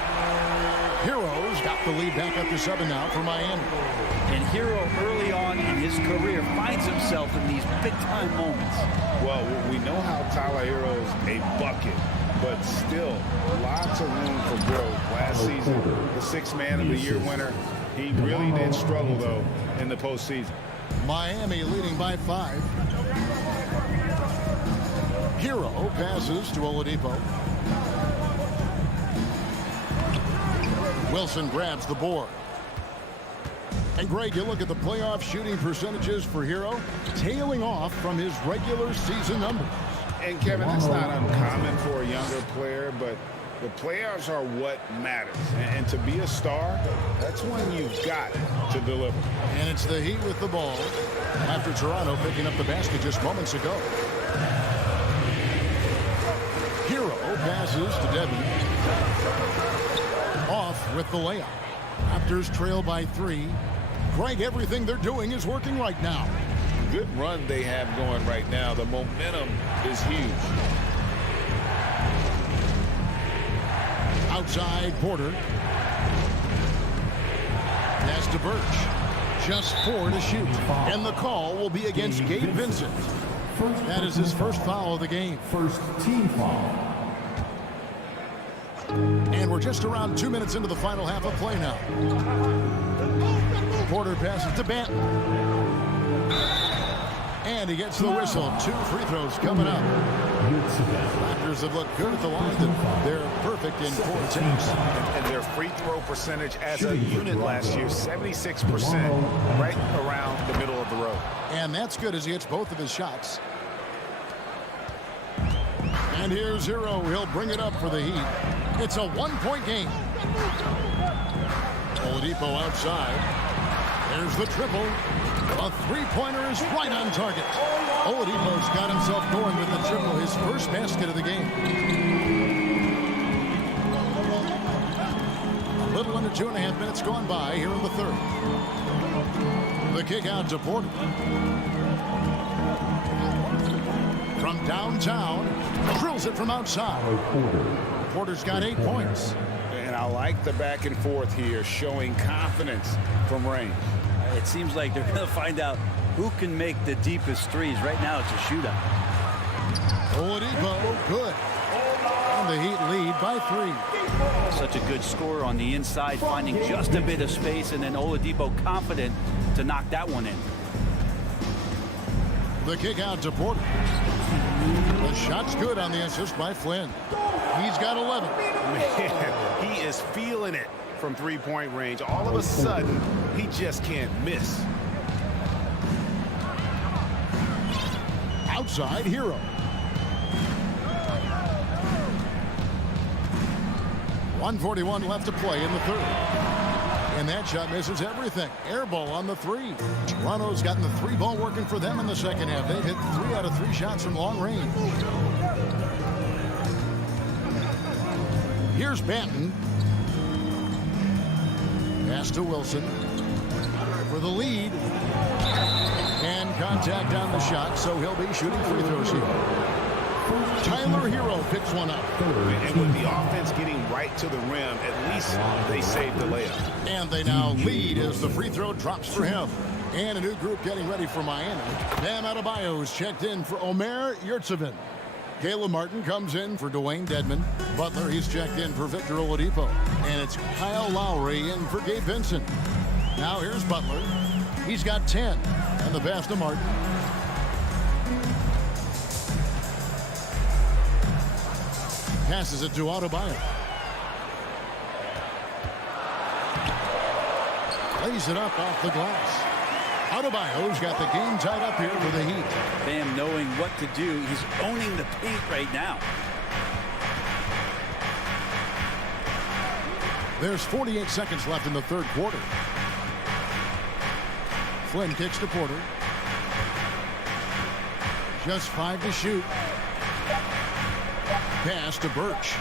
Hero's got the lead back up to 7 now for Miami. And Hero early on in his career finds himself in these big-time moments. Well, we know how Tyler Hero's a bucket, but still lots of room for growth. Last season, the 6th Man of the Year winner. He really did struggle, though, in the postseason. Miami leading by 5. Hero passes to Oladipo. Wilson grabs the board. And Greg, you look at the playoff shooting percentages for Hero, tailing off from his regular season numbers. And Kevin, that's not uncommon for a younger player, but the playoffs are what matters. And to be a star, that's when you've got to deliver. And it's the Heat with the ball after Toronto picking up the basket just moments ago. Hero passes to Devin. Off with the layup. Raptors trail by 3. Greg, everything they're doing is working right now. Good run they have going right now. The momentum is huge. Outside, Porter. Pass to Birch. Just 4 to shoot. And the call will be against Gabe Vincent. That is his first foul of the game. First team foul. And we're just around 2 minutes into the final half of play now. Porter passes to Banton. And he gets the whistle. 2 free throws coming up. Raptors have looked good at the line. They're perfect in 4 attempts. And their free throw percentage as a unit last year, 76%, right around the middle of the road. And that's good as he hits both of his shots. And here's Hero. He'll bring it up for the Heat. It's a 1-point game. Oladipo outside. There's the triple. A 3-pointer is right on target. Oladipo's got himself going with the triple, his first basket of the game. A little under 2.5 minutes gone by here in the third. The kick out to Porter. From downtown, drills it from outside. Porter's got 8 points. And I like the back and forth here, showing confidence from range. It seems like they're going to find out who can make the deepest threes. Right now, it's a shootout. Oladipo, good. And the Heat lead by 3. Such a good score on the inside, finding just a bit of space, and then Oladipo confident to knock that one in. The kick out to Porter. The shot's good on the assist by Flynn. He's got 11. Man, he is feeling it from three-point range. All of a sudden, he just can't miss. Outside Hero. .141 left to play in the third. And that shot misses everything. Air ball on the 3. Toronto's gotten the 3-ball working for them in the second half. They've hit 3 out of 3 shots from long range. Here's Banton. Pass to Wilson for the lead. And contact on the shot, so he'll be shooting free throws here. Tyler Hero picks one up. And with the offense getting right to the rim, at least they saved the layup. And they now lead as the free throw drops for him. And a new group getting ready for Miami. Bam Adebayo's checked in for Omer Yurtseven. Caleb Martin comes in for Dwayne Dedmon. Butler, he's checked in for Victor Oladipo. And it's Kyle Lowry in for Gabe Vincent. Now here's Butler. He's got 10. And the pass to Martin. Passes it to Adebayo. Lays it up off the glass. Adebayo's got the game tied up here for the Heat. Bam knowing what to do. He's owning the paint right now. There's 48 seconds left in the third quarter. Flynn kicks to Porter. Just 5 to shoot. Pass to Birch.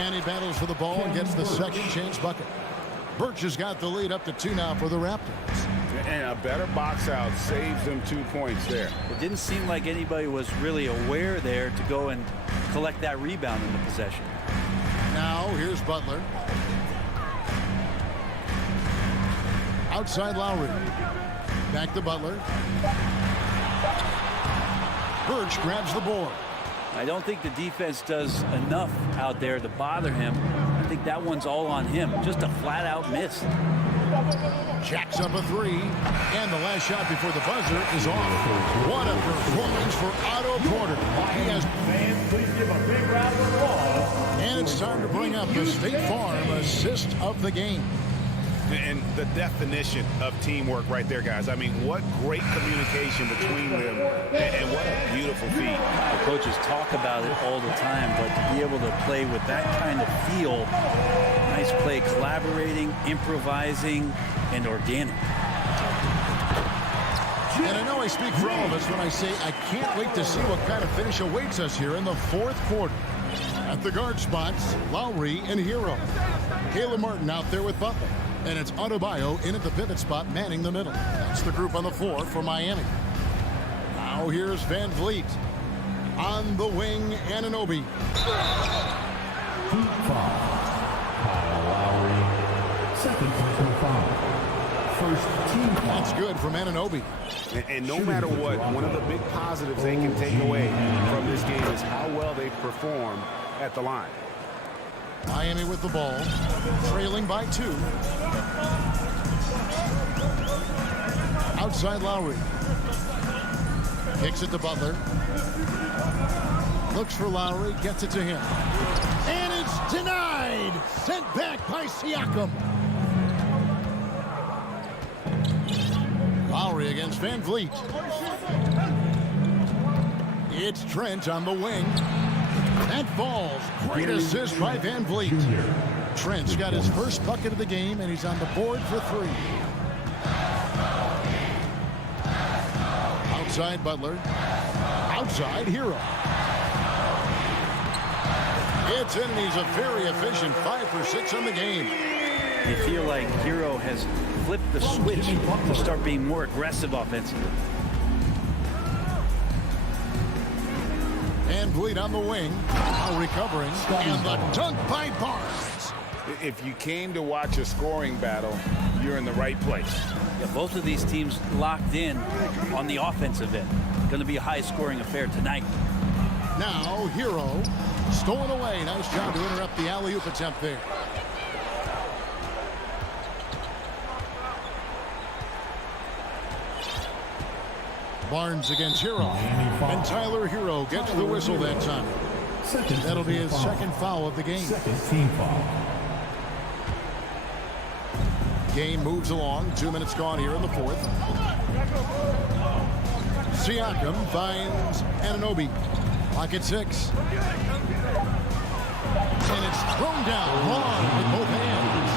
And he battles for the ball and gets the second chance bucket. Birch has got the lead up to 2 now for the Raptors. And a better box out saves them 2 points there. It didn't seem like anybody was really aware there to go and collect that rebound in the possession. Now here's Butler. Outside Lowry. Back to Butler. Birch grabs the board. I don't think the defense does enough out there to bother him. I think that one's all on him. Just a flat-out miss. Jacks up a 3. And the last shot before the buzzer is off. What a performance for Otto Porter. He has... Fans, please give a big round of applause. And it's time to bring up the State Farm assist of the game. And the definition of teamwork right there, guys. I mean, what great communication between them, and what a beautiful feat. The coaches talk about it all the time, but to be able to play with that kind of feel, nice play, collaborating, improvising, and organic. And I know I speak for all of us when I say I can't wait to see what kind of finish awaits us here in the fourth quarter. At the guard spots, Lowry and Hero. Caleb Martin out there with Butler. And it's Adebayo in at the pivot spot, manning the middle. That's the group on the floor for Miami. Now here's Van Vliet. On the wing, Anunoby. Heat foul. Kyle Lowry. Second personal foul. First team foul. That's good from Anunoby. And no matter what, one of the big positives they can take away from this game is how well they perform at the line. Miami with the ball, trailing by 2. Outside Lowry. Kicks it to Butler. Looks for Lowry, gets it to him. And it's denied! Sent back by Siakam. Lowry against Van Vliet. It's Trent on the wing. That falls. Great assist by Van Vliet. Trent's got his first bucket of the game, and he's on the board for 3. Outside Butler. Outside Hero. It's in, and he's a very efficient 5 for 6 on the game. You feel like Hero has flipped the switch to start being more aggressive offensively. Van Vliet on the wing. Now recovering. And the dunk by Barnes. If you came to watch a scoring battle, you're in the right place. Yeah, both of these teams locked in on the offensive end. Going to be a high-scoring affair tonight. Now, Hero. Stolen away. Nice job to interrupt the alley-oop attempt there. Barnes against Hero. And Tyler Hero gets the whistle that time. That'll be his second foul of the game. Team foul. Game moves along. 2 minutes gone here in the fourth. Siakam finds Anunoby. Clock at 6. And it's thrown down long with both hands.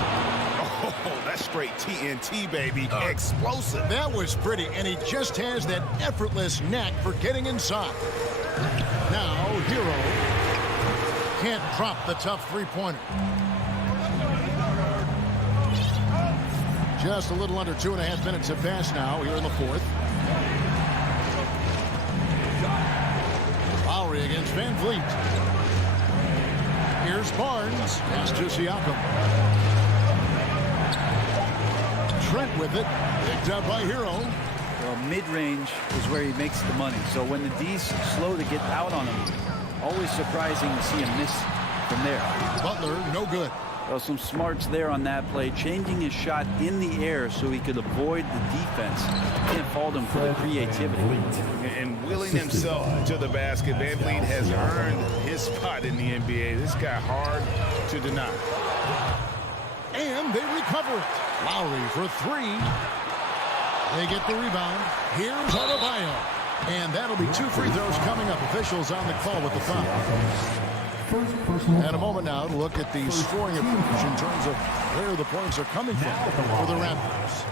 Oh, that's straight TNT, baby. Explosive. That was pretty, and he just has that effortless knack for getting inside. Now, Hero can't drop the tough three-pointer. Just a little under 2.5 minutes have passed now here in the fourth. Lowry against Van Vliet. Here's Barnes. Pass to Siakam. Trent with it. Picked up by Hero. Well, mid-range is where he makes the money. So when the D's slow to get out on him, always surprising to see him miss from there. Butler, no good. Well, some smarts there on that play, changing his shot in the air so he could avoid the defense. Can't fault him for the creativity. And willing himself to the basket, Van Vliet has earned his spot in the NBA. This guy hard to deny. And they recover it. Lowry for 3. They get the rebound. Here's Adebayo. And that'll be 2 free throws coming up. Officials on the call with the foul. And a moment now to look at the scoring approach in terms of where the points are coming from for the Raptors.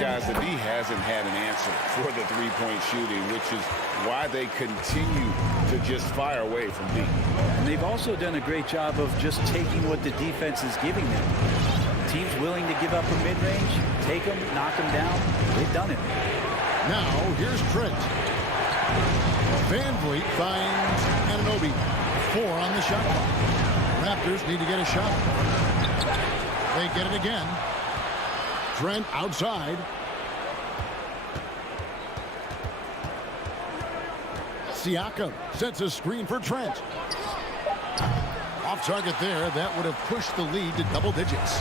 Guys, the D hasn't had an answer for the three-point shooting, which is why they continue to just fire away from deep. And they've also done a great job of just taking what the defense is giving them. Teams willing to give up a mid-range, take them, knock them down. They've done it. Now, here's Trent. Van Vliet finds Anunoby. 4 on the shot clock. Raptors need to get a shot. They get it again. Trent outside. Siakam sets a screen for Trent. Off target there. That would have pushed the lead to double digits.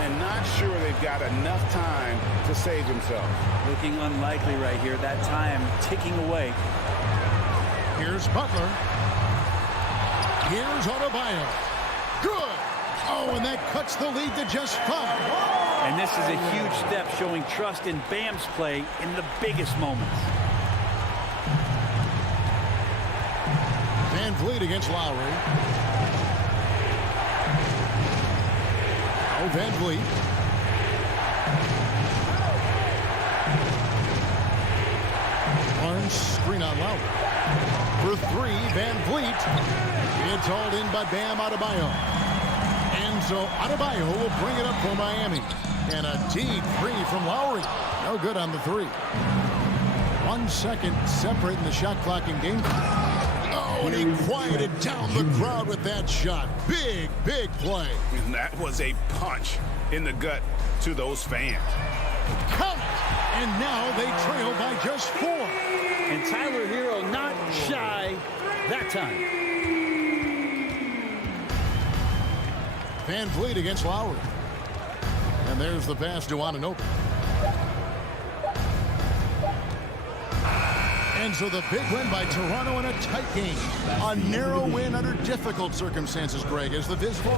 And not sure they've got enough time to save themselves. Looking unlikely right here. That time ticking away. Here's Butler. Here's Adebayo. Good. Oh, and that cuts the lead to just 5. And this is a huge step showing trust in Bam's play in the biggest moments. Van Vliet against Lowry. Oh, Van Vliet. Barnes screen on Lowry. For 3, Van Vliet. It's hauled in by Bam Adebayo. And so Adebayo will bring it up for Miami. And a deep 3 from Lowry. No good on the 3. 1 second separating the shot clock in game. Oh, and he quieted down the crowd with that shot. Big, big play. And that was a punch in the gut to those fans. Count! And now they trail by just 4. And Tyler Hero not shy that time. Van Vliet against Lowry. And there's the pass to Anunoby. And so the big win by Toronto in a tight game. A narrow win under difficult circumstances, Greg, as the visitor.